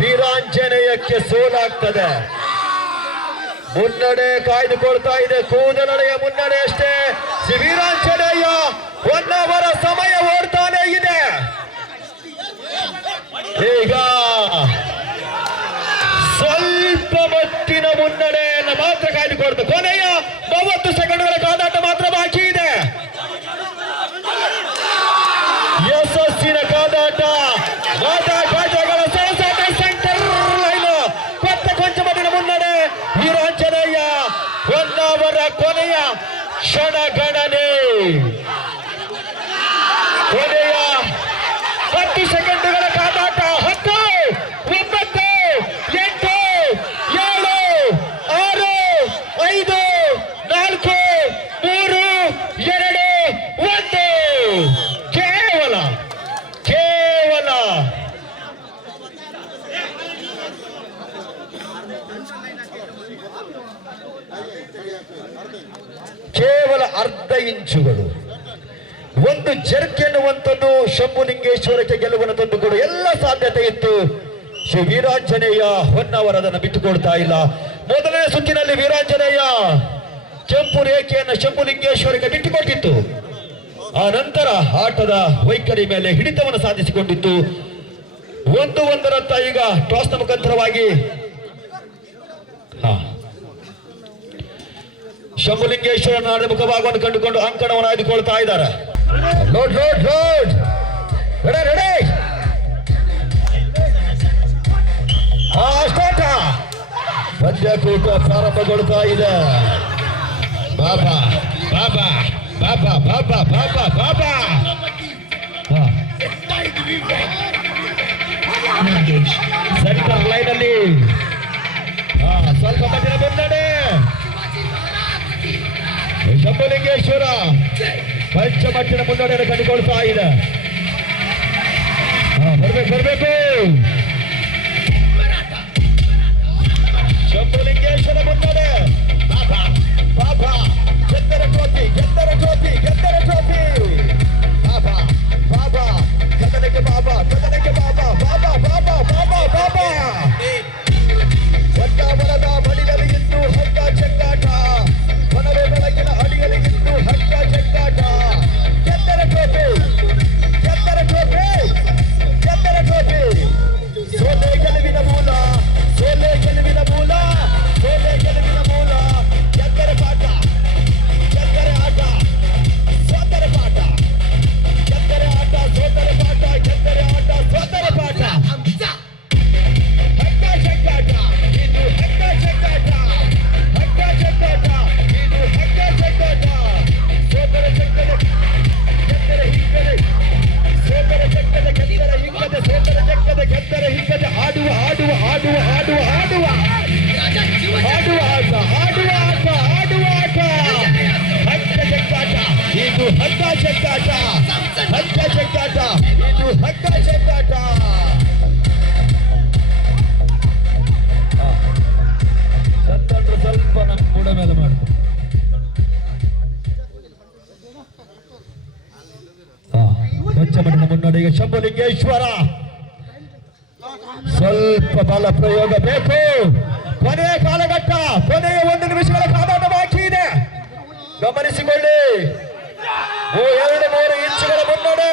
ವೀರಾಂಜನೇಯಕ್ಕೆ ಸೋಲಾಗ್ತದೆ. ಮುನ್ನಡೆ ಕಾಯ್ದುಕೊಳ್ತಾ ಇದೆ. ಕೂದಲೆಯ ಮುನ್ನಡೆ ಅಷ್ಟೇ. ಶ್ರೀ ವೀರಾಂಜನೇಯ ಹೊನ್ನವರ ಸಮಯ ಓಡ್ತಾನೆ ಇದೆ. ಈಗ ಸ್ವಲ್ಪ ಮಟ್ಟಿನ ಮುನ್ನಡೆಯನ್ನು ಮಾತ್ರ ಕಾಯ್ದುಕೊಳ್ತು. ಕೊನೆಯ 30 ಸೆಕೆಂಡ್ಗಳ ಕಾದಾಟ ಮಾತ್ರ ಬಾಕಿ ಇದೆ. ಯಶಸ್ಸಿನ ಕಾದಾಟ. ಮಾತಾಟಗಳ ಸರಸಾಟ. ಸೆಂಟರ್ ಲೈನ್ ಕೊಂಚ ಮಟ್ಟಿನ ಮುನ್ನಡೆ ವೀರಾಂಜನೇಯ ಹೊನ್ನವರ. ಕೊನೆಯ ಕ್ಷಣಗಣನೆ. ಕೊನೆಯ 10 ಸೆಕೆಂಡ್ಗಳ ಕಾದಾಟ. 10 9 8 7 6 5 4 3 2 1. ಕೇವಲ ಅರ್ಧ ಇಂಚುಗಳು. ಒಂದು ಜರ್ಕ್ ಎನ್ನುವಂಥದ್ದು ಶಂಭುಲಿಂಗೇಶ್ವರಕ್ಕೆ ಗೆಲುವನ್ನು ತಂದುಕೊಡು ಎಲ್ಲ ಸಾಧ್ಯತೆ ಇತ್ತು. ಶ್ರೀ ವೀರಾಂಜನೇಯ ಹೊನ್ನವರ ಅದನ್ನು ಬಿಟ್ಟುಕೊಡ್ತಾ ಇಲ್ಲ. ಮೊದಲನೇ ಸುತ್ತಿನಲ್ಲಿ ವೀರಾಂಜನೇಯ ಕೆಂಪು ರೇಖೆಯನ್ನು ಶಂಭುಲಿಂಗೇಶ್ವರಕ್ಕೆ ಬಿಟ್ಟುಕೊಟ್ಟಿತ್ತು. ಆ ನಂತರ ಆಟದ ವೈಖರಿ ಮೇಲೆ ಹಿಡಿತವನ್ನು ಸಾಧಿಸಿಕೊಂಡಿತ್ತು. 1-1 ಈಗ ಟಾಸ್ನ ಮುಖಾಂತರವಾಗಿ ಶಂಭುಲಿಂಗೇಶ್ವರ ನಾಡಿನ ಮುಖಭಾಗವನ್ನು ಕಂಡುಕೊಂಡು ಅಂಕಣವನ್ನು ಆಯ್ದುಕೊಳ್ತಾ ಇದ್ದಾರೆ. Load load load ready ready start. ಪಂದ್ಯಕೂಟ ಪ್ರಾರಂಭಗೊಳ್ತಾ ಇದೆ. ಬಾಬಾ ಬಾಬಾ ಬಾಬಾ ಬಾಬಾ ಬಾಬಾ ಬಾಬಾ ಸೆಂಟರ್ ಲೈನ್ ಅಲ್ಲಿ ಸ್ವಲ್ಪ ಮಟ್ಟಿನ ಮುನ್ನಡೆ. ಶಂಭುಲಿಂಗೇಶ್ವರ ಪಂಚಮಟ್ಟಿನ ಮುನ್ನಡೆಯನ್ನು ಕಂಡುಕೊಳ್ತಾ ಇದೆ. ಬರ್ಬೇಕು ಶಂಭುಲಿಂಗೇಶ್ವರ ಮುನ್ನಡೆ. ಬಾಬಾ ಬಾಬಾ ಗೆದ್ದರ ಟ್ರೋಫಿ ಗೆದ್ದರ ಟ್ರೋಫಿ ಗೆದ್ದರ ಟ್ರೋಫಿ. ಬಾಬಾ ಬಾಬಾ ಕದನಕ್ಕೆ ಬಾಬಾ ಕದನಕ್ಕೆ ಬಾಬಾ ಬಾಬಾ ಬಾಬಾ ಬಾಬಾ ಬಾಬಾ. ಹೊನ್ನಾವರದ ಬಡಿಯಲ್ಲಿ ಇಂದು ಹಗ್ಗ ಚೆಕ್ಕಾಟ. ಮನವೇ ಬೆಳಗಿನ ಅಡಿಯಲ್ಲಿ ಇಂದು ಹಗ್ಗ ಚೆಕ್ಕಾಟ. ಗೆದ್ದರ ಟ್ರೋಫಿ ಗೆದ್ದರ ಟ್ರೋಫಿ ಗೆದ್ದರ ಟ್ರೋಫಿ. ಸೋಲೆ ಗೆಲುವಿನ ಮೂಲ ಸೋಲೆ ಗೆಲುವಿನ ಮೂಲ ಸೋಲೆ ಗೆಲುವಿನ ಮೂಲ. ಗೆದ್ದರ ಪಾಠ ಗೆದ್ದರ ಆಟ ಸೋದರ ಪಾಠ ಗೆದ್ದರ ಆಟ ಸೋದರ ಪಾಠ ಗೆದ್ದರ ಆಟ ಸೋದರ ಪಾಠ. ಹಗ್ಗ ಚೆಕ್ಕಾಟ ಇದು ಹಗ್ಗ ಚೆಕ್ಕಾಟ. ಹಗ್ಗ ಚೆಕ್ಕಾಟ ಇದು ಹಗ್ಗ ಚೆಕ್ಕಾಟ. ಸೋದರ ಚೆಕ್ಕದ ಗೆದ್ದರ ಹಿಕ್ಕದೆ ಸೋದರ ಚೆಕ್ಕದ ಗೆದ್ದರ ಹಿಕ್ಕದೆ ಸೋದರ ಚೆಕ್ಕದ ಗೆದ್ದರ ಹಿಕ್ಕದೆ. ಆಡುವ ಆಡುವ ಆಡುವ ಆಡುವ ಆಡುವ ಆಡುವ ಆಟ ಆಡುವ ಆಟ ಆಡುವ ಆಟ. ಹಗ್ಗ ಚೆಕ್ಕಾಟ ಇದು ಹಗ್ಗ ಚೆಕ್ಕಾಟ. ಹಗ್ಗ ಚೆಕ್ಕಾಟ ಇದು ಹಗ್ಗ ಚೆಕ್ಕಾಟ. ಸತ್ತಂದ್ರೆ ಸ್ವಲ್ಪ ನಮ್ಮ ಕೂಡ ಮೇಲೆ ಮಾಡ್ತಾರೆ. ಪಂಚಮಠದ ಮುನ್ನಡೆಗೆ ಶಂಭುಲಿಂಗೇಶ್ವರ. ಸ್ವಲ್ಪ ಬಲ ಪ್ರಯೋಗ ಬೇಕು. ಕೊನೆಯ ಕಾಲಘಟ್ಟ ಕೊನೆಯ 1 ನಿಮಿಷಗಳ ಕಾದಾಟ ಬಾಕಿ ಇದೆ. ಗಮನಿಸಿಕೊಳ್ಳಿ. 2-3 ಇಂಚುಗಳ ಮುನ್ನಡೆ.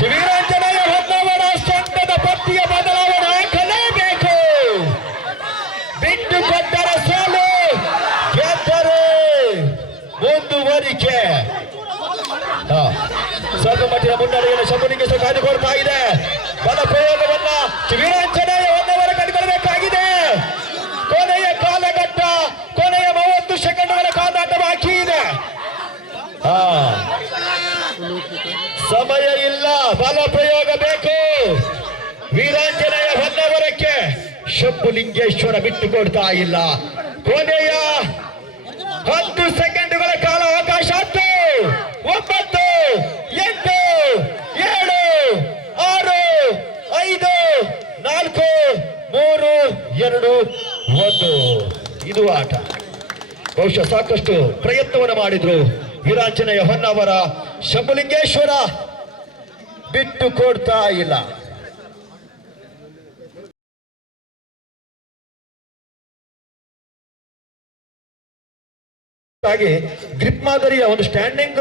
ವೀರಾಂಜನೇಯ ಹೊನ್ನಾವರ ಸೊಂಟದ ಪಟ್ಟಿಯ ಬದಲಾವಣೆ ಆಗಲೇಬೇಕು. ಬಿಟ್ಟು ಕೊಟ್ಟರೆ ಸೋಲು ಗೆದ್ದರೆ ಮುಂದುವರಿಕೆ. ಸ್ವಲ್ಪ ಮಟ್ಟಿನ ಮುನ್ನಡೆಯನ್ನು ಶಂಭುಲಿಂಗೇಶ್ವರ ಕಾಯ್ದುಕೊಳ್ತಾ ಇದೆ. ಬಲ ಪ್ರಯೋಗವನ್ನ ವೀರಾಂಜನೇಯ ಹೊನ್ನಾವರ ಕಂಡುಕೊಳ್ಳಬೇಕಾಗಿದೆ. ಕೊನೆಯ ಕಾಲಘಟ್ಟ ಕೊನೆಯ 30 ಸೆಕೆಂಡ್ಗಳ ಕಾದಾಟ ಬಾಕಿ ಇದೆ. ಸಮಯ ಇಲ್ಲ. ಬಲ ಪ್ರಯೋಗ ಬೇಕು. ವೀರಾಂಜನೇಯ ಹೊನ್ನಾವರಕ್ಕೆ ಶಂಭುಲಿಂಗೇಶ್ವರ ಬಿಟ್ಟು ಕೊಡ್ತಾ ಇಲ್ಲ. ಕೊನೆಯ 10 ಸೆಕೆಂಡ್ಗಳ ಕಾಲ ಅವಕಾಶ. 9 8 7 6 5 4 3 2 1. ಇದು ಆಟ. ಬಹುಶಃ ಸಾಕಷ್ಟು ಪ್ರಯತ್ನವನ್ನು ಮಾಡಿದ್ರು ವೀರಾಂಜನೇಯ ಹೊನ್ನಾವರ. ಶಂಭುಲಿಂಗೇಶ್ವರ ಬಿಟ್ಟು ಕೊಡ್ತಾ ಇಲ್ಲ. ಹಾಗೆ ಗ್ರಿಪ್ ಮಾದರಿಯ ಒಂದು ಸ್ಟ್ಯಾಂಡಿಂಗ್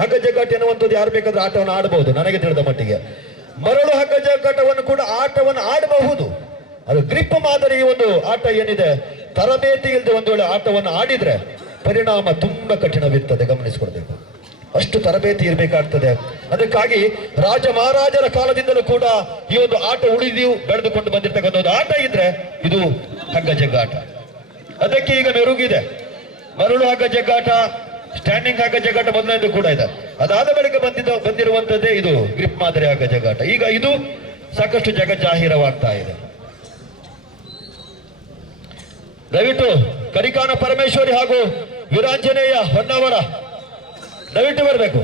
ಹಗ್ಗ ಜಗ್ಗಾಟ ಎನ್ನುವಂಥದ್ದು ಯಾರು ಬೇಕಾದ್ರೂ ಆಟವನ್ನು ಆಡಬಹುದು. ನನಗೆ ತಿಳಿದ ಮಟ್ಟಿಗೆ ಮರಳು ಹಗ್ಗ ಜಗ್ಗಾಟವನ್ನು ಕೂಡ ಆಟವನ್ನು ಆಡಬಹುದು. ಅದು ಗ್ರಿಪ್ ಮಾದರಿ ಒಂದು ಆಟ ಏನಿದೆ, ತರಬೇತಿ ಇಲ್ಲದೆ ಒಂದು ವೇಳೆ ಆಟವನ್ನು ಆಡಿದ್ರೆ ಪರಿಣಾಮ ತುಂಬಾ ಕಠಿಣವಿರ್ತದೆ. ಗಮನಿಸಿಕೊಳ್ಬೇಕು. ಅಷ್ಟು ತರಬೇತಿ ಇರಬೇಕಾಗ್ತದೆ. ಅದಕ್ಕಾಗಿ ರಾಜ ಮಹಾರಾಜರ ಕಾಲದಿಂದಲೂ ಕೂಡ ಈ ಒಂದು ಆಟ ಉಳಿದು ಬೆಳೆದುಕೊಂಡು ಬಂದಿರ್ತಕ್ಕಂಥ ಒಂದು ಆಟ ಇದ್ರೆ ಇದು ಹಗ್ಗ ಜಗ್ಗಾಟ. ಅದಕ್ಕೆ ಈಗ ಮೆರುಗಿದೆ. ಮರಳು ಹಗ್ಗ ಜಗ್ಗಾಟ, ಸ್ಟ್ಯಾಂಡಿಂಗ್ ಹಗ್ಗ ಜಗ್ಗಾಟ ಮೊದಲನೇದು ಕೂಡ ಇದೆ. ಅದಾದ ಬಳಿಕ ಬಂದಿರುವಂತದ್ದೇ ಇದು ಗ್ರಿಪ್ ಮಾದರಿ ಹಗ್ಗ ಜಗ್ಗಾಟ. ಈಗ ಇದು ಸಾಕಷ್ಟು ಜಗಜ್ಜಾಹೀರವಾಗ್ತಾ ಇದೆ. ದಯವಿಟ್ಟು ಕರಿಕಾನ ಪರಮೇಶ್ವರಿ ಹಾಗೂ ವೀರಾಂಜನೇಯ ಹೊನ್ನಾವರ ದಯವಿಟ್ಟು ಬರಬೇಕು.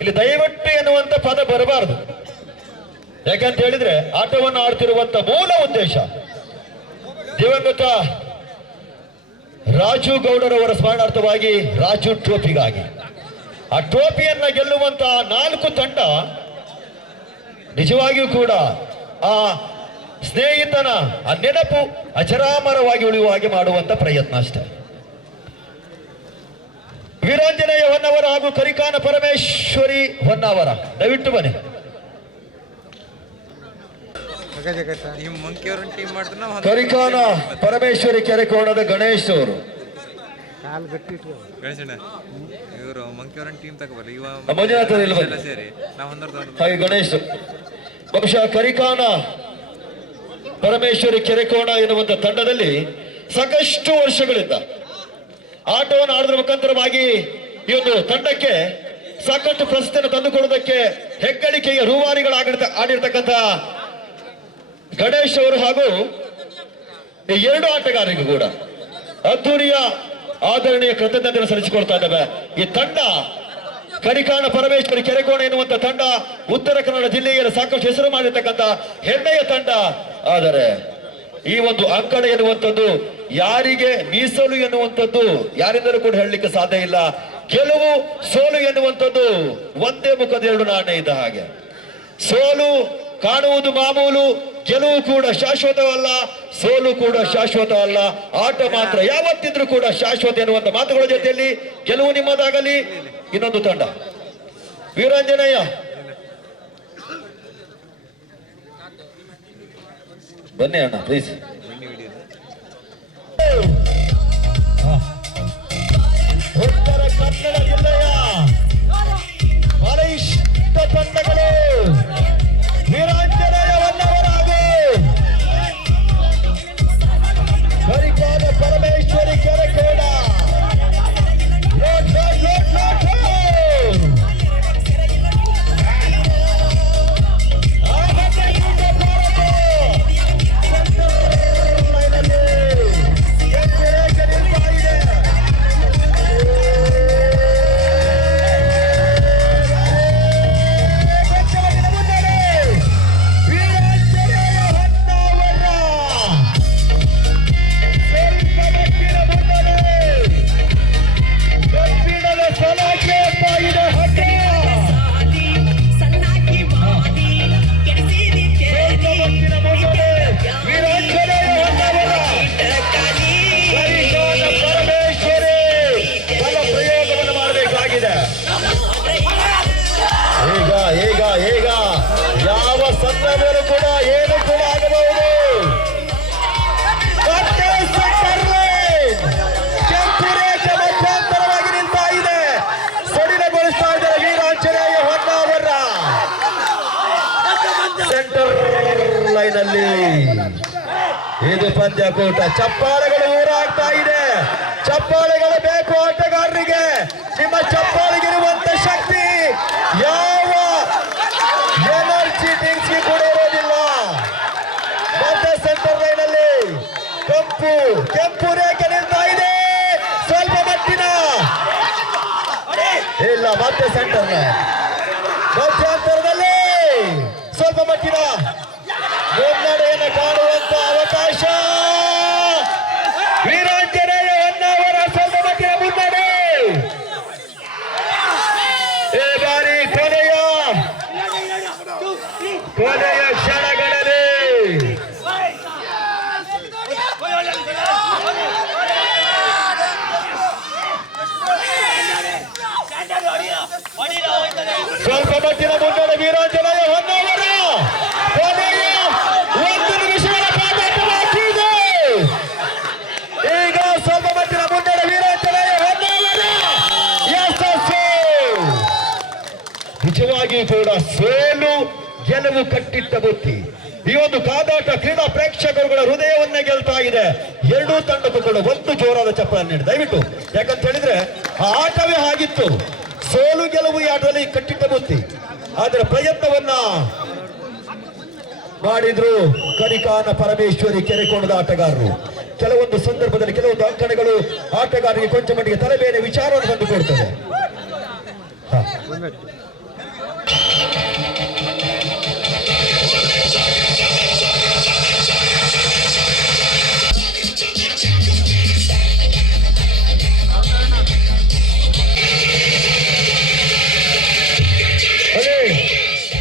ಇಲ್ಲಿ ದಯವಿಟ್ಟು ಎನ್ನುವಂತ ಪದ ಬರಬಾರದು. ಯಾಕಂತ ಹೇಳಿದ್ರೆ ಆಟವನ್ನು ಆಡ್ತಿರುವಂತ ಮೂಲ ಉದ್ದೇಶ ದಿವಂಗತ ರಾಜು ಗೌಡರವರ ಸ್ಮರಣಾರ್ಥವಾಗಿ ರಾಜು ಟ್ರೋಫಿಗಾಗಿ. ಆ ಟ್ರೋಫಿಯನ್ನ ಗೆಲ್ಲುವಂತ 4 ತಂಡ ನಿಜವಾಗಿಯೂ ಕೂಡ ಆ ಸ್ನೇಹಿತನ ಆ ನೆನಪು ಅಜರಾಮರವಾಗಿ ಉಳಿಯುವ ಹಾಗೆ ಮಾಡುವಂತ ಪ್ರಯತ್ನ ಅಷ್ಟೇ. ವೀರಾಂಜನೇಯ ಹೊನ್ನಾವರ ಹಾಗೂ ಕರಿಕಾನ ಪರಮೇಶ್ವರಿ ಹೊನ್ನಾವರ ದಯವಿಟ್ಟು ಬನ್ನಿ. ಟೀಮ್ ಕರಿಕಾನ ಪರಮೇಶ್ವರಿ ಕೆರೆಕೋಣದ ಗಣೇಶ್ ಅವರು ಕಾಲು ಗಟ್ಟಿ ಇಟ್ಕೋ. ಗಣೇಶಣ್ಣ ಇವರು ಮಂಕಿಯವರನ್ ಟೀಮ್ ತಗೋಬಲ್ಲ ಇವ ಮಂಜುನಾಥ್ ಅವ್ರು ಇಲ್ಲಿ ಬನ್ನಿ. ಎಲ್ಲ ಸೇರಿ ನಾವು ಹೊಂದರ್ದವ್ರು ಹಾಗೆ ಗಣೇಶ್ ಬಹುಶಃ ಕರಿಕಾನ ಪರಮೇಶ್ವರಿ ಕೆರೆಕೋಣ ಎನ್ನುವಂತ ತಂಡದಲ್ಲಿ ಸಾಕಷ್ಟು ವರ್ಷಗಳಿಂದ ಆಟವನ್ನು ಆಡೋದ್ರ ಮುಖಾಂತರವಾಗಿ ಈ ಒಂದು ತಂಡಕ್ಕೆ ಸಾಕಷ್ಟು ಪ್ರಶಸ್ತಿಯನ್ನು ತಂದುಕೊಡುವುದಕ್ಕೆ ಹೆಗ್ಗಳಿಕೆಯ ಆಡಿರ್ತಕ್ಕಂಥ ಗಣೇಶ್ ಅವರು ಹಾಗೂ ಈ ಎರಡು ಆಟಗಾರರಿಗೂ ಕೂಡ ಅದ್ದೂರಿಯ ಆದರಣೀಯ ಕೃತಜ್ಞತೆಯನ್ನು ಸಲ್ಲಿಸಿಕೊಡ್ತಾ ಇದ್ದಾವೆ. ಈ ತಂಡ ಕರಿಕಾಣ ಪರಮೇಶ್ವರಿ ಕೆರೆಕೋಣ ಎನ್ನುವಂತ ತಂಡ ಉತ್ತರ ಕನ್ನಡ ಜಿಲ್ಲೆಯಲ್ಲಿ ಸಾಕಷ್ಟು ಹೆಸರು ಮಾಡಿರ್ತಕ್ಕಂಥ ಹೆಮ್ಮೆಯ ತಂಡ. ಆದರೆ ಈ ಒಂದು ಅಂಕಣ ಎನ್ನುವಂಥದ್ದು ಯಾರಿಗೆ ಮೀಸಲು ಎನ್ನುವಂಥದ್ದು ಯಾರಿಂದಲೂ ಕೂಡ ಹೇಳಲಿಕ್ಕೆ ಸಾಧ್ಯ ಇಲ್ಲ. ಗೆಲುವು ಸೋಲು ಎನ್ನುವಂಥದ್ದು ಒಂದೇ ಮುಖದ ಎರಡು ನಾಣ್ಯ ಇದ್ದ ಹಾಗೆ. ಸೋಲು ಕಾಣುವುದು ಮಾಮೂಲು, ಗೆಲುವು ಕೂಡ ಶಾಶ್ವತವಲ್ಲ, ಸೋಲು ಕೂಡ ಶಾಶ್ವತವಲ್ಲ. ಆಟ ಮಾತ್ರ ಯಾವತ್ತಿದ್ರೂ ಕೂಡ ಶಾಶ್ವತ ಎನ್ನುವಂತ ಮಾತುಗಳ ಜೊತೆಯಲ್ಲಿ ಗೆಲುವು ನಿಮ್ಮದಾಗಲಿ. ಇನ್ನೊಂದು ತಂಡ ವೀರಾಂಜನೇಯ ಬನ್ನಿ ಅಣ್ಣ ಪ್ಲೀಸ್. ಉತ್ತರ ಕನ್ನಡ ಜಿಲ್ಲೆಯ ಬಲಿಷ್ಠ ತಂಡಗಳು ವೀರಾಂಜನೇಯ ಹೊನ್ನಾವರ ಹಾಗೂ ಕರಿಕಾಣ ಪರಮೇಶ್ವರಿ ಕೆರೆಕೋಣ. ಈಗ ಯಾವ ಸಂದರ್ಭದಲ್ಲೂ ಕೂಡ ಏನು ಕೂಡ ಆಗಬಹುದು. ಕೆಂಪು ರೇಖೆ ಮಧ್ಯಂತರವಾಗಿ ನಿಲ್ತಾ ಇದೆ, ಸಡಿಲಗೊಳಿಸ್ತಾ ಇದ್ದಾರೆ ವೀರಾಂಜನೇಯ ಹೊನ್ನಾವರ. ಸೆಂಟರ್ ಲೈನ್ ಅಲ್ಲಿ ಇದು ಪಂದ್ಯಕೂಟ. ಚಪ್ಪಾಳೆಗಳು ಊರಾಗ್ತಾ ಇದೆ, ಚಪ್ಪಾಳೆಗಳು ಬೇಕು ಆಟಗಾರರಿಗೆ. ನಿಮ್ಮ ಚಪ್ಪಾಳೆಗಿರುವಂತ ಶಕ್ತಿ ಯಾವ ಎನರ್ಜಿ ಡ್ರಿಂಕ್ಸ್ ಕೂಡ ಇರೋದಿಲ್ಲ. ಮತ್ತೆ ಸೆಂಟರ್ ಲೈನ್ ಅಲ್ಲಿ ಕೆಂಪು ರೇಖೆ ನಿಲ್ತಾ ಇದೆ, ಸ್ವಲ್ಪ ಮಟ್ಟಿನ ಇಲ್ಲ. ಮತ್ತೆ ಸೆಂಟರ್ ಲೈನ್ ಮಧ್ಯಂತರದಲ್ಲಿ ಸ್ವಲ್ಪ ಮಟ್ಟಿನ ಮುನ್ನಡೆಯನ್ನು ಕಾಣುವಂತ ಅವಕಾಶ. ವೀರಾಂಜನೇಯ ಹೊನ್ನಾವರ ಸ್ವಲ್ಪ ಮಟ್ಟಿನ ಮುನ್ನಡೆ. ಈ ಬಾರಿ ಕೊನೆಯ ಕ್ಷಣಗಳಲ್ಲಿ ಸ್ವಲ್ಪ ಮಟ್ಟಿನ ಮುನ್ನಡೆ ವೀರಾಂಜನೇಯ ಹೊನ್ನಾವರ. ಕೊನೆಯ 1 ನಿಮಿಷಗಳ ಕಾದಾಟ ಬಾಕಿ ಇದೆ. ಈಗ ಸ್ವಲ್ಪ ಮಟ್ಟಿನ ಮುನ್ನಡೆ ವೀರಾಂಜನೇಯ ಹೊನ್ನಾವರ. ಯಶಸ್ಸು. ನಿಜವಾಗಿಯೂ ಕೂಡ ಸೋಲು ಗೆಲುವು ಕಟ್ಟಿಟ್ಟ ಬುತ್ತಿ. ಈ ಒಂದು ಕಾದಾಟ ಕ್ರೀಡಾ ಪ್ರೇಕ್ಷಕರುಗಳ ಹೃದಯವನ್ನೇ ಗೆಲ್ತಾ ಇದೆ. ಎರಡೂ ತಂಡಕ್ಕೂ ಕೂಡ ಒಂದು ಜೋರಾದ ಚಪ್ಪಾಳೆ ನೀಡಿ ದಯವಿಟ್ಟು. ಯಾಕಂತ ಹೇಳಿದ್ರೆ ಆ ಆಟವೇ ಆಗಿತ್ತು. ಸೋಲು ಗೆಲುವು ಈ ಆಟದಲ್ಲಿ ಕಟ್ಟಿಟ್ಟ ಬುತ್ತಿ. ಆದರೆ ಪ್ರಯತ್ನವನ್ನ ಮಾಡಿದ್ರು ಕರಿಕಾಣ ಪರಮೇಶ್ವರಿ ಕೆರೆಕೋಣದ ಆಟಗಾರರು. ಕೆಲವೊಂದು ಸಂದರ್ಭದಲ್ಲಿ ಕೆಲವೊಂದು ಅಂಕಣಗಳು ಆಟಗಾರರಿಗೆ ಕೊಂಚ ಮಟ್ಟಿಗೆ ತಲೆಬೇನೆ ವಿಚಾರವನ್ನು ತಂದುಕೊಡ್ತದೆ.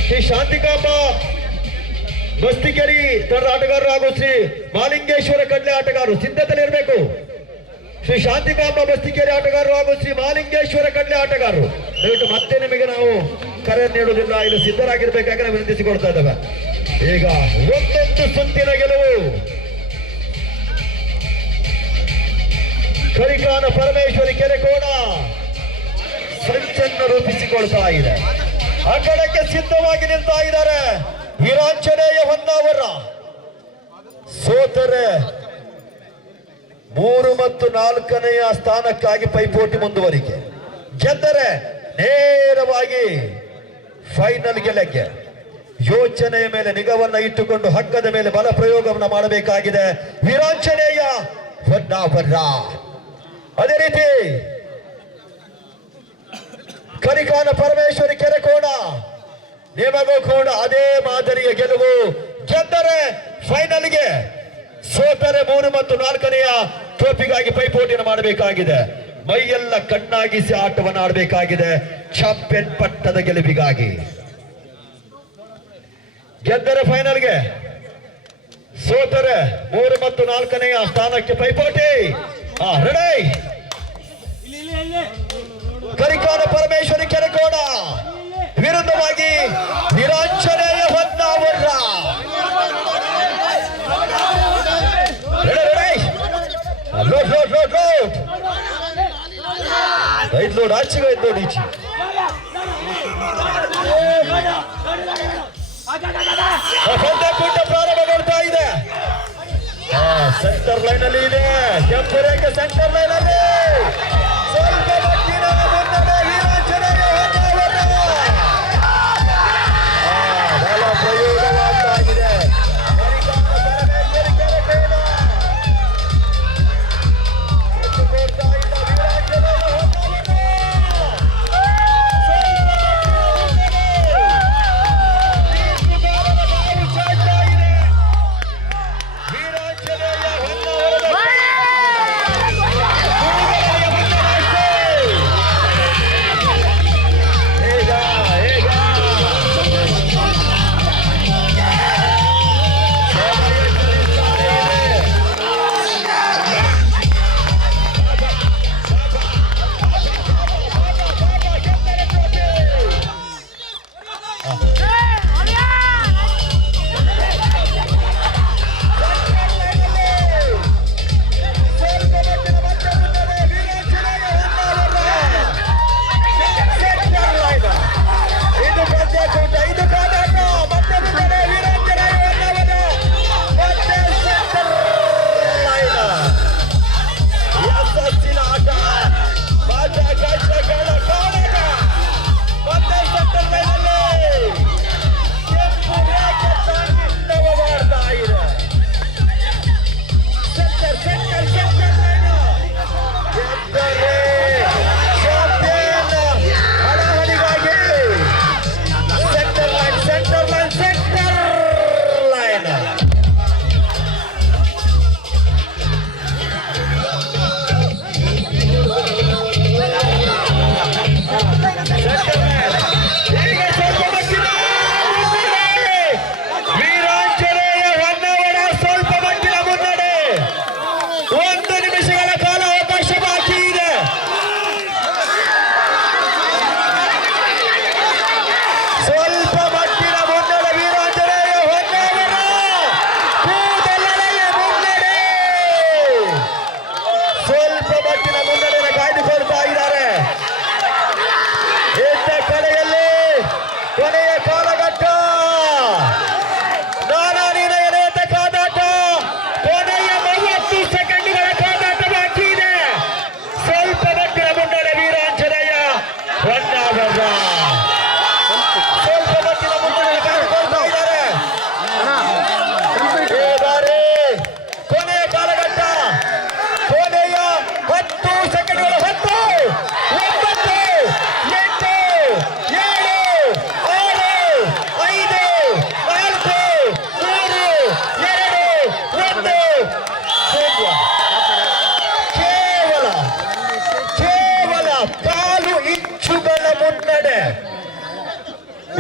ಶ್ರೀ ಶಾಂತಿಕಾಂಬ ಬಸ್ತಿಕೆರಿ ತಂಡದ ಆಟಗಾರರು ಹಾಗೂ ಶ್ರೀ ಮಾಲಿಂಗೇಶ್ವರ ಕಡ್ಲೆ ಆಟಗಾರರು ಸಿದ್ಧತೆಯಲ್ಲಿ ಇರಬೇಕು. ಶ್ರೀ ಶಾಂತಿಕಾಂಬ ಬಸ್ತಿಕೆರೆ ಆಟಗಾರರು ಹಾಗೂ ಶ್ರೀ ಮಾಲಿಂಗೇಶ್ವರ ಕಡ್ಲೆ ಆಟಗಾರರು ದಯವಿಟ್ಟು ಮತ್ತೆ ನಿಮಗೆ ನಾವು ಕರೆ ನೀಡುವುದಿಲ್ಲ, ಇಲ್ಲಿ ಸಿದ್ಧರಾಗಿರ್ಬೇಕಾದ್ರೆ ವಿನಂತಿಸಿಕೊಡ್ತಾ ಇದ್ದೇವೆ. ಈಗ ಒಂದೊಂದು ಸುತ್ತಿನ ಗೆಲುವು ಕರಿಕಾಣ ಪರಮೇಶ್ವರಿ ಕೆರೆಕೋಣ ಸಂಚನ್ನು ರೂಪಿಸಿಕೊಳ್ತಾ ಇದೆ. ಅಖಾಡಕ್ಕೆ ಸಿದ್ಧವಾಗಿ ನಿಲ್ತಾ ಇದ್ದಾರೆ ವೀರಾಂಜನೇಯ ಹೊನ್ನಾವರ. ಸೋತರೆ 3 ಮತ್ತು 4ನೆಯ ಸ್ಥಾನಕ್ಕಾಗಿ ಪೈಪೋಟಿ ಮುಂದುವರಿಕೆ, ಗೆದ್ದರೆ ನೇರವಾಗಿ ಫೈನಲ್ ಗೆಲಕ್ಕೆ. ಯೋಚನೆಯ ಮೇಲೆ ನಿಗವನ್ನ ಇಟ್ಟುಕೊಂಡು ಹಗ್ಗದ ಮೇಲೆ ಬಲ ಪ್ರಯೋಗವನ್ನು ಮಾಡಬೇಕಾಗಿದೆ ವೀರಾಂಜನೇಯ ಹೊನ್ನಾವರ. ಅದೇ ರೀತಿ ಕರಿಕಾನ ಪರಮೇಶ್ವರಿ ಕೆರೆಕೋಣ ನಿಮಗೂ ಕೂಡ ಅದೇ ಮಾದರಿಯ ಗೆಲುವು. ಗೆದ್ದರೆ ಫೈನಲ್ಗೆ, ಸೋತರೆ 3 ಮತ್ತು 4ನೆಯ ಟ್ರೋಫಿಗಾಗಿ ಪೈಪೋಟಿಯನ್ನು ಮಾಡಬೇಕಾಗಿದೆ. ಮೈಯೆಲ್ಲ ಕಣ್ಣಾಗಿಸಿ ಆಟವನ್ನು ಆಡಬೇಕಾಗಿದೆ ಚಾಂಪಿಯನ್ ಪಟ್ಟದ ಗೆಲುವಿಗಾಗಿ. ಗೆದ್ದರೆ ಫೈನಲ್ಗೆ, ಸೋತರೆ 3 ಮತ್ತು 4ನೆಯ ಸ್ಥಾನಕ್ಕೆ ಪೈಪೋಟಿ. ರೆಡಿ. ಕರಿಕಾನ ಪರಮೇಶ್ವರಿ ಕೆರೆಕೋಣ ವಿರುದ್ಧವಾಗಿ ವೀರಾಂಜನೇಯ ಹೊನ್ನಾವರ. ಐದು ಲೋಡ್ ಆಚೆಗೆ, 5 ಲೋಡ್ ಈಚೆ. ಪಂದ್ಯಕೂಟ ಪ್ರಾರಂಭಗೊಳ್ತಾ ಇದೆ. ಸೆಂಟರ್ ಲೈನ್ ಅಲ್ಲಿ ಇದೆ, ಕೆಂಪು ರೇಖೆ ಸೆಂಟರ್ ಲೈನ್ ಅಲ್ಲಿ ಸ್ವಲ್ಪ ಮಟ್ಟಿನ ಮುನ್ನಡೆ ವೀರಾಂಜನೇಯ ಹೊನ್ನಾವರ. ಬಲ ಪ್ರಯೋಗವಾಗ್ತಾ ಇದೆ.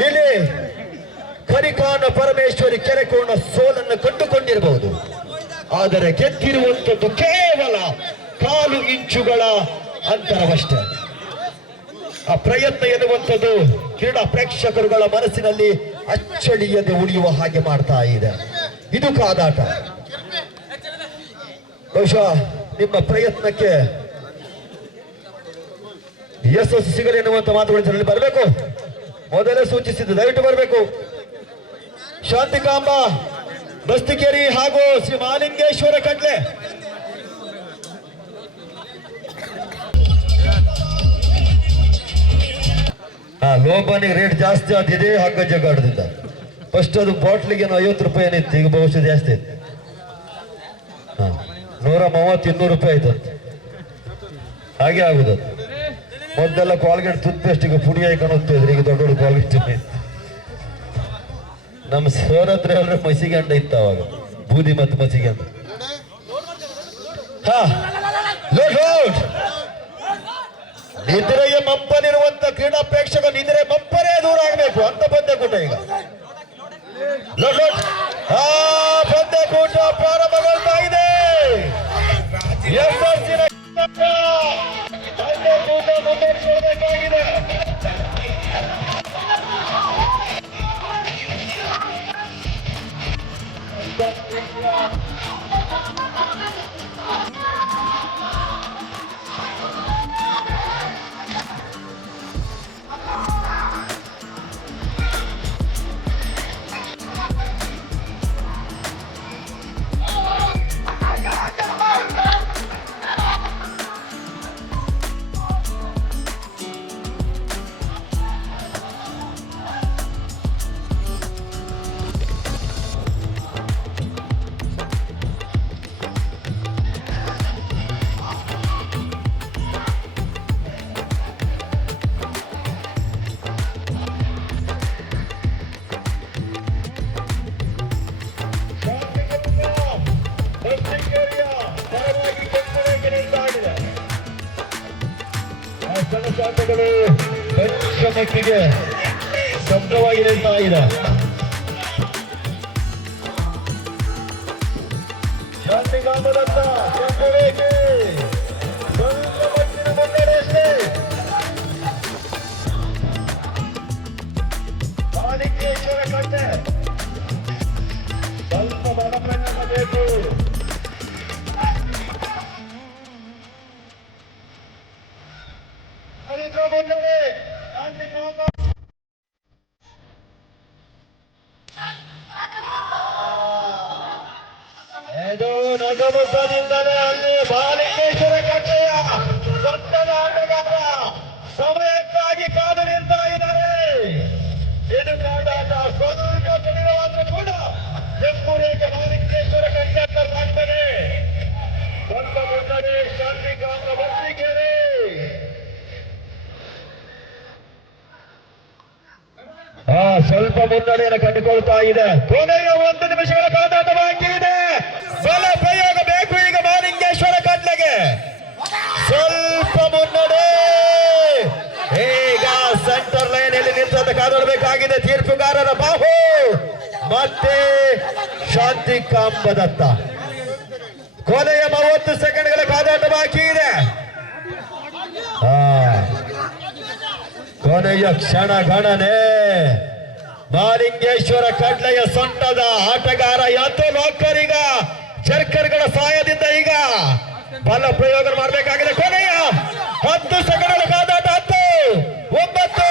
ಇಲ್ಲಿ ಕರಿಕಾನ ಪರಮೇಶ್ವರಿ ಕೆರೆಕೋಣ ಸೋಲನ್ನು ಕಂಡುಕೊಂಡಿರಬಹುದು, ಆದರೆ ಗೆದ್ದಿರುವಂತದ್ದು ಕೇವಲ 4 ಇಂಚುಗಳ ಅಂತರವಷ್ಟೇ. ಆ ಪ್ರಯತ್ನ ಎನ್ನುವಂಥದ್ದು ಕ್ರೀಡಾ ಪ್ರೇಕ್ಷಕರುಗಳ ಮನಸ್ಸಿನಲ್ಲಿ ಅಚ್ಚಳಿಯದೆ ಉಳಿಯುವ ಹಾಗೆ ಮಾಡ್ತಾ ಇದೆ. ಇದು ಕಾದಾಟ. ಬಹುಶಃ ನಿಮ್ಮ ಪ್ರಯತ್ನಕ್ಕೆ ಯಶಸ್ಸು ಸಿಗಲಿ ಎನ್ನುವಂತ ಮಾತುಗಳು ಬರಬೇಕು. ಮೊದಲೇ ಸೂಚಿಸಿದ್ದು ದಯವಿಟ್ಟು ಬರಬೇಕು. ಶಾಂತಿಕಾಂಬ ಬಸ್ತಿಕೇರಿ ಹಾಗೂ ಶ್ರೀ ಮಹಾಲಿಂಗೇಶ್ವರ ಕಡ್ಲೆ. ಲೋಬಾನಿಗೆ ರೇಟ್ ಜಾಸ್ತಿ ಆದಿದೆ ಹಗ್ಗ ಜಗಾಡದಿಂದ. ಫಸ್ಟ್ ಅದು ಬಾಟ್ಲಿಗೆ 50 ರೂಪಾಯಿ ಏನಿತ್ತು, ಈಗ ಬಹುಶಃ ಜಾಸ್ತಿ ಆಯ್ತು. 130 200 ರೂಪಾಯಿ ಆಯ್ತು. ಹಾಗೆ ಆಗುದು. ಮೊದಲೆಲ್ಲ ಕಾಲ್ಗೇಟ್ ಟೂತ್ ಪೇಸ್ಟ್ ಈಗ ಪುಡಿ ಹಾಕೊಂಡು ಹೋಗ್ತಿದ್ರು, ಈಗ ದೊಡ್ಡ ದೊಡ್ಡ ಕಾಲ್ಗೇಟ್. ನಮ್ಮ ಸರ್ ಹತ್ರ ಹೇಳಿದ್ರೆ ಮಸಿಗೆ ಅಂಡ ಇತ್ತು ಅವಾಗ, ಬೂದಿ ಮತ್ತು ಮಸಿಗೆ ಅಂಡ. ನಿದ್ರೆಗೆ ಮಂಪನಿರುವಂತ ಕ್ರೀಡಾ ಪ್ರೇಕ್ಷಕ ನಿದ್ರೆ ಮಂಪರೇ ದೂರ ಆಗಬೇಕು ಅಂತ ಪಂದ್ಯಕೂಟ ಈಗ. ಪಂದ್ಯಕೂಟ ಪ್ರಾರಂಭಗೊಳ್ತಾ ಇದೆ. ಯಶಸ್ಸಿನ ಪಂದ್ಯಕೂಟ ಮುಂದುವರಿಸಬೇಕಾಗಿದೆ. ಜನಸಾಂದ್ರಗಳು ಕನಿಷ್ಠ ಮಟ್ಟಿಗೆ ಶಬ್ದವಾಗಿ ನಿಲ್ತಾ ಇದೆ. ಶಾಂತಿಕಾಂಬದತ್ತ ಕೆಂಪುರೇಖೆ ಸ್ವಲ್ಪ ಮಟ್ಟಿನ ಮುನ್ನಡೆ ಅಷ್ಟೇ. ಮಹಾಲಿಂಗೇಶ್ವರ ಕಟ್ಟೆ ಸ್ವಲ್ಪ ಬಲಪ್ರಯತ್ನ ಬೇಕು. ಇದು ನಗಮುಖದಿಂದಲೇ ಅಲ್ಲಿ ಮಹಾಲಿಂಗೇಶ್ವರ ಕಟ್ಟೆಯ ಸೊಂಟದ ಆಟಗಾರ ಸಮಯಕ್ಕಾಗಿ ಕಾದು ನಿಲ್ತಾ ಇದ್ದಾರೆ. ಇದು ಕಾದಾಟ ಸ್ವಲ್ಪ ಕಡಿಮೆವಾದರೂ ಕೂಡ ಕೆಂಪು ರೇಖೆ ಮಹಾಲಿಂಗೇಶ್ವರ ಕಟ್ಟೆ ಆಗ್ತದೆ. ಸ್ವಲ್ಪ ಮುನ್ನಡೆ ಶಾಂತಿಕಾಂಬ ಬಸ್ತಿಕೇರಿ. ಸ್ವಲ್ಪ ಮುನ್ನಡೆಯನ್ನು ಕಂಡುಕೊಳ್ತಾ ಇದೆ. ಕೊನೆಯ 1 ನಿಮಿಷಗಳ ಕಾದಾಟ ಬಾಕಿ ಇದೆ. ಬಲ ಪ್ರಯೋಗ ಬೇಕು ಈಗ ಮಹಾಲಿಂಗೇಶ್ವರ ಕಡ್ಲೆಗೆ. ಸ್ವಲ್ಪ ಮುನ್ನಡೆ. ಈಗ ಸೆಂಟರ್ ಲೈನ್ ಅಲ್ಲಿ ನಿಂತ ಕಾದಾಡಬೇಕಾಗಿದೆ. ತೀರ್ಪುಗಾರರ ಬಾಹು ಮತ್ತೆ ಶಾಂತಿಕಾಂಬದತ್ತ. ಕೊನೆಯ 30 ಸೆಕೆಂಡ್ಗಳ ಕಾದಾಟ ಬಾಕಿ ಇದೆ. ಕೊನೆಯ ಕ್ಷಣ ಗಣನೆ. ಮಹಾಲಿಂಗೇಶ್ವರ ಕಡ್ಲೆಯ ಸೊಂಟದ ಆಟಗಾರ ಯಾತೋ ಲಾಕರ್ ಈಗ ಜರ್ಕರ್ಗಳ ಸಹಾಯದಿಂದ ಈಗ ಬಲ ಪ್ರಯೋಗ ಮಾಡಬೇಕಾಗಿದೆ. ಕೊನೆಯ 10 ಸೆಕೆಂಡ್ಗಳ ಕಾದಾಟ. 10 9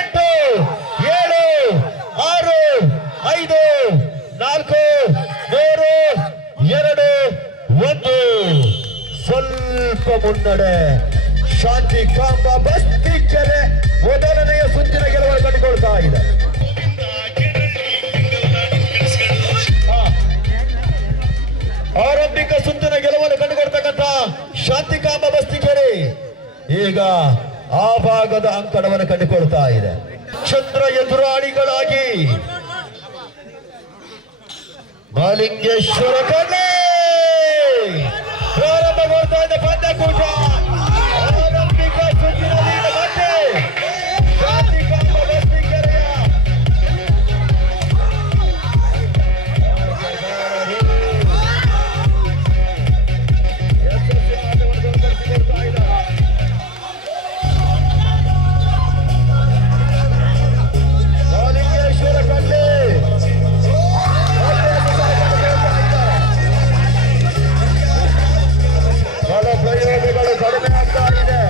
8 7 6 5 4 3 2 1. ಸ್ವಲ್ಪ ಮುನ್ನಡೆ. ಶಾಂತಿಕಾಂಬ ಬಸ್ತಿಕೇರಿ ಮೊದಲನೆಯ ಸುತ್ತಿನ ಗೆಲುವನ್ನು ಕಂಡುಕೊಳ್ತಾ ಇದೆ. ಆರಂಭಿಕ ಸುತ್ತಿನ ಗೆಲುವನ್ನು ಕಂಡುಕೊಳ್ತಕ್ಕಂಥ ಶಾಂತಿಕಾಂಬ ಬಸ್ತಿಕೇರಿ ಈಗ ಆ ಭಾಗದ ಅಂಕಣವನ್ನು ಕಂಡುಕೊಳ್ತಾ ಇದೆ. ಚಂದ್ರ ಎದುರಾಳಿಗಳಾಗಿ ಮಹಾಲಿಂಗೇಶ್ವರ ಕಡ್ಲೆ ಪ್ರಾರಂಭಗೊಳ್ತಾ ಇದೆ ಪಂದ್ಯಕೂಟ. ಆರಂಭಿಕ ಸುತ್ತಿನಲ್ಲಿ ಮತ್ತೆ ಶಾಂತಿಕಾಂಬ ಬಸ್ತಿಕೇರಿಯ ಮಹಾಲಿಂಗೇಶ್ವರ ಕಡ್ಲೆ ಬಲ ಪ್ರಯೋಗಗಳು ಕಡಿಮೆ ಆಗ್ತಾ ಇದೆ.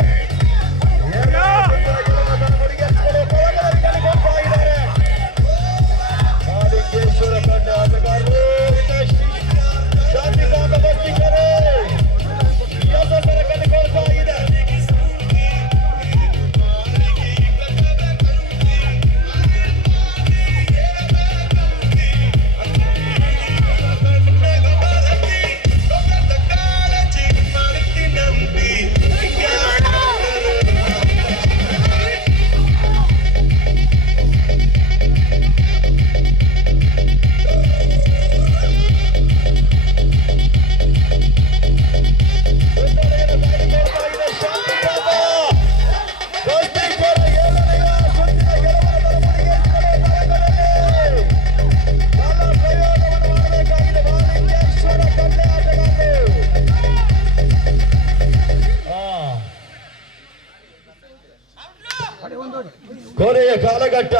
ಕಾಲಘಟ್ಟ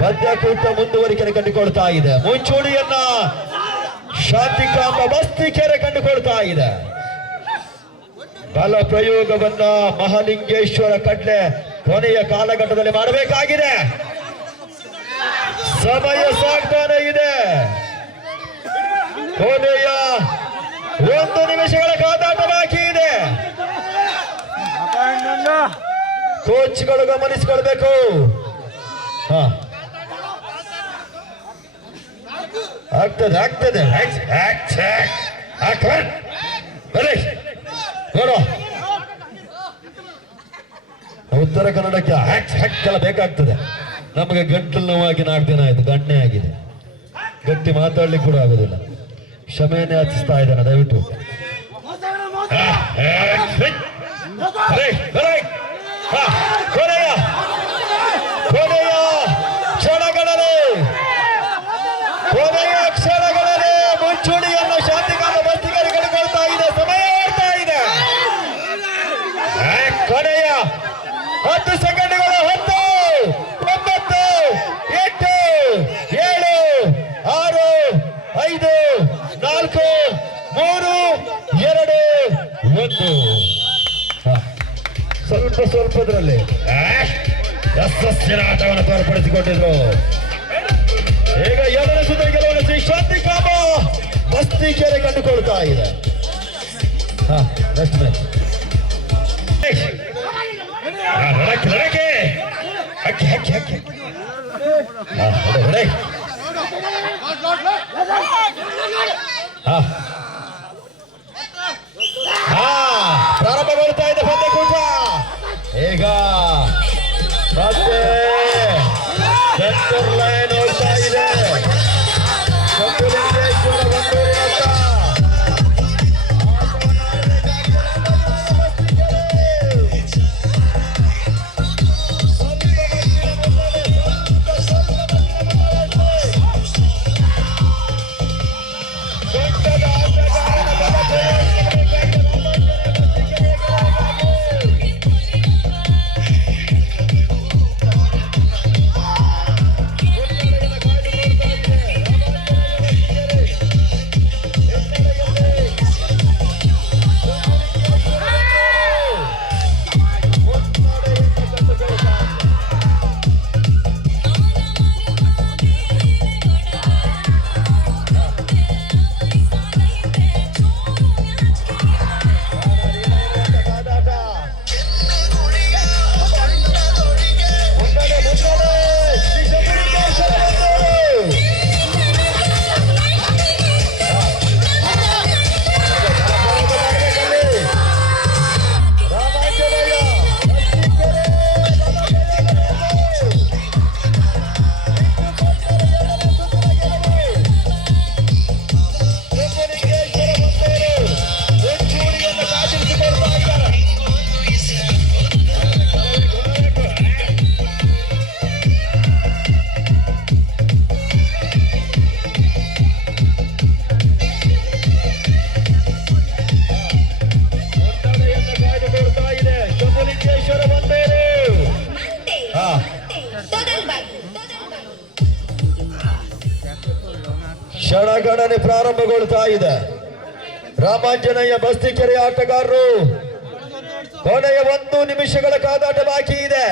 ಪಂದ್ಯಕೂಟ ಮುಂದುವರಿಕೆ ಕಂಡುಕೊಳ್ತಾ ಇದೆ. ಮುಂಚೂಣಿಯನ್ನ ಶಾಂತಿಕಾಂಬ ಮಸ್ತಿಕೆರೆ ಕಂಡುಕೊಳ್ತಾ ಇದೆ. ಬಲ ಪ್ರಯೋಗವನ್ನ ಮಹಾಲಿಂಗೇಶ್ವರ ಕಡ್ಲೆ ಕೊನೆಯ ಕಾಲಘಟ್ಟದಲ್ಲಿ ಮಾಡಬೇಕಾಗಿದೆ. ಸಮಯ ಸಾಗ್ತಾನೆ ಇದೆ. ಕೊನೆಯ 1 ನಿಮಿಷಗಳ ಕಾದಾಟ ಬಾಕಿ ಇದೆ. ಕೋಚ್ಗಳು ಗಮನಿಸಿಕೊಳ್ಬೇಕು. ಆಗ್ತದೆ ಆಗ್ತದೆ ನೋಡು, ಉತ್ತರ ಕನ್ನಡಕ್ಕೆ ಹ್ಯಾಕ್ಕೆಲ್ಲ ಬೇಕಾಗ್ತದೆ. ನಮಗೆ ಗಂಟಲು ನೋವಾಗಿ 4 ದಿನ ಆಯ್ತು, ಗಣ್ಣೆ ಆಗಿದೆ, ಗಟ್ಟಿ ಮಾತಾಡ್ಲಿಕ್ಕೆ ಕೂಡ ಆಗೋದಿಲ್ಲ. ಕ್ಷಮೆಯನ್ನೇ ಯಾಚಿಸ್ತಾ ಇದ್ದಾನೆ, ದಯವಿಟ್ಟು. ಕೊನೆಯ ಕ್ಷಣಗಳಲ್ಲಿ ಮುಂಚೂಣಿಯನ್ನು ಶಾಂತಿಕಾಂಬ ಮಸ್ತಿಕೆರೆ ಕಳೆದುಕೊಳ್ತಾ ಇದೆ. ಸಮಯ ಓಡ್ತಾ ಇದೆ. ಕೊನೆಯ 10 ಸೆಕೆಂಡ್ಗಳು. 10, 9, 8, 7, 6, 5, 4, 3, 2, 1. ಸ್ವಲ್ಪದ್ರಲ್ಲಿ ಯಶಸ್ಸಿನ ಆಟವನ್ನು ತೋರ್ಪಡಿಸಿಕೊಂಡಿದ್ರು. ಈಗ 2ನೇ ಸುತ್ತಿನ ಗೆಲುವನ್ನು ಶ್ರೀ ಶಾಂತಿಕಾಂಬ ಮಸ್ತಿಕೆರೆ ಕಂಡುಕೊಳ್ತಾ ಇದೆ. ನೆಕ್ಸ್ಟ್ ಮ್ಯಾಚ್ ಹಕ್ಕಿ ಪ್ರಾರಂಭಗೊಳ್ತಾ ಇದೆ ಪಂದ್ಯಕೂಟ. ಈಗ ಮತ್ತೆ ಸೆಂಟರ್ ಲೈನ್ ಹೋಗ್ತಾ ಇದೆ. ಶಂಭುಲಿಂಗೇಶ್ವರ ಬಂದೂರಿನತ್ತ ಕ್ಷಣಗಣನೆ ಪ್ರಾರಂಭಗೊಳ್ತಾ ಇದೆ. ರಾಮಾಂಜನೇಯ ಮಸ್ತಿಕೆರೆ ಆಟಗಾರರು ಕೊನೆಯ 1 ನಿಮಿಷಗಳ ಕಾದಾಟ ಬಾಕಿ ಇದೆ.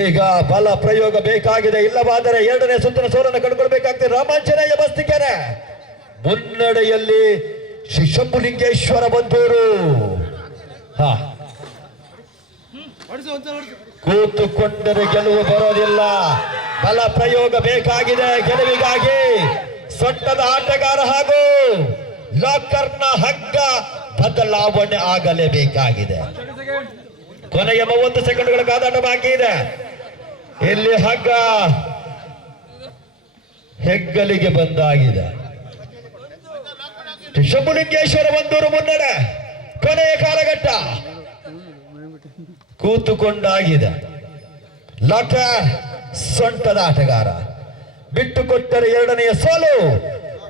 ಈಗ ಬಲ ಪ್ರಯೋಗ ಬೇಕಾಗಿದೆ, ಇಲ್ಲವಾದರೆ 2ನೇ ಸುತ್ತಿನ ಸೋಲನ್ನು ಕಂಡುಕೊಳ್ಬೇಕಾಗ್ತದೆ. ರಾಮಾಂಜನೇಯ ಮಸ್ತಿಕೆರೆ ಮುನ್ನಡೆಯಲ್ಲಿ ಶ್ರೀ ಶಂಭುಲಿಂಗೇಶ್ವರ ಬಂದೂರು. ಕೂತುಕೊಂಡರೆ ಗೆಲುವು ಬರೋದಿಲ್ಲ, ಬಲ ಪ್ರಯೋಗ ಬೇಕಾಗಿದೆ ಗೆಲುವಿಗಾಗಿ. ಸೊಂಟದ ಆಟಗಾರ ಹಾಗೂ ಲಾಕರ್ನ ಹಗ್ಗ ಬದಲಾವಣೆ ಆಗಲೇಬೇಕಾಗಿದೆ. ಕೊನೆಯ 30 ಸೆಕೆಂಡ್ಗಳ ಕಾದಾಟ ಬಾಕಿ ಇದೆ. ಇಲ್ಲಿ ಹಗ್ಗ ಹೆಗ್ಗಲಿಗೆ ಬಂದಾಗಿದೆ. ಶಂಭುಲಿಂಗೇಶ್ವರ ಬಂದೂರು ಮುನ್ನಡೆ. ಕೊನೆಯ ಕಾಲಘಟ್ಟ ಕೂತುಕೊಂಡಾಗಿದೆ. ಲಾಕರ್ ಸೊಂಟದ ಆಟಗಾರ ಬಿಟ್ಟು ಕೊಟ್ಟರೆ 2ನೆಯ ಸೋಲು.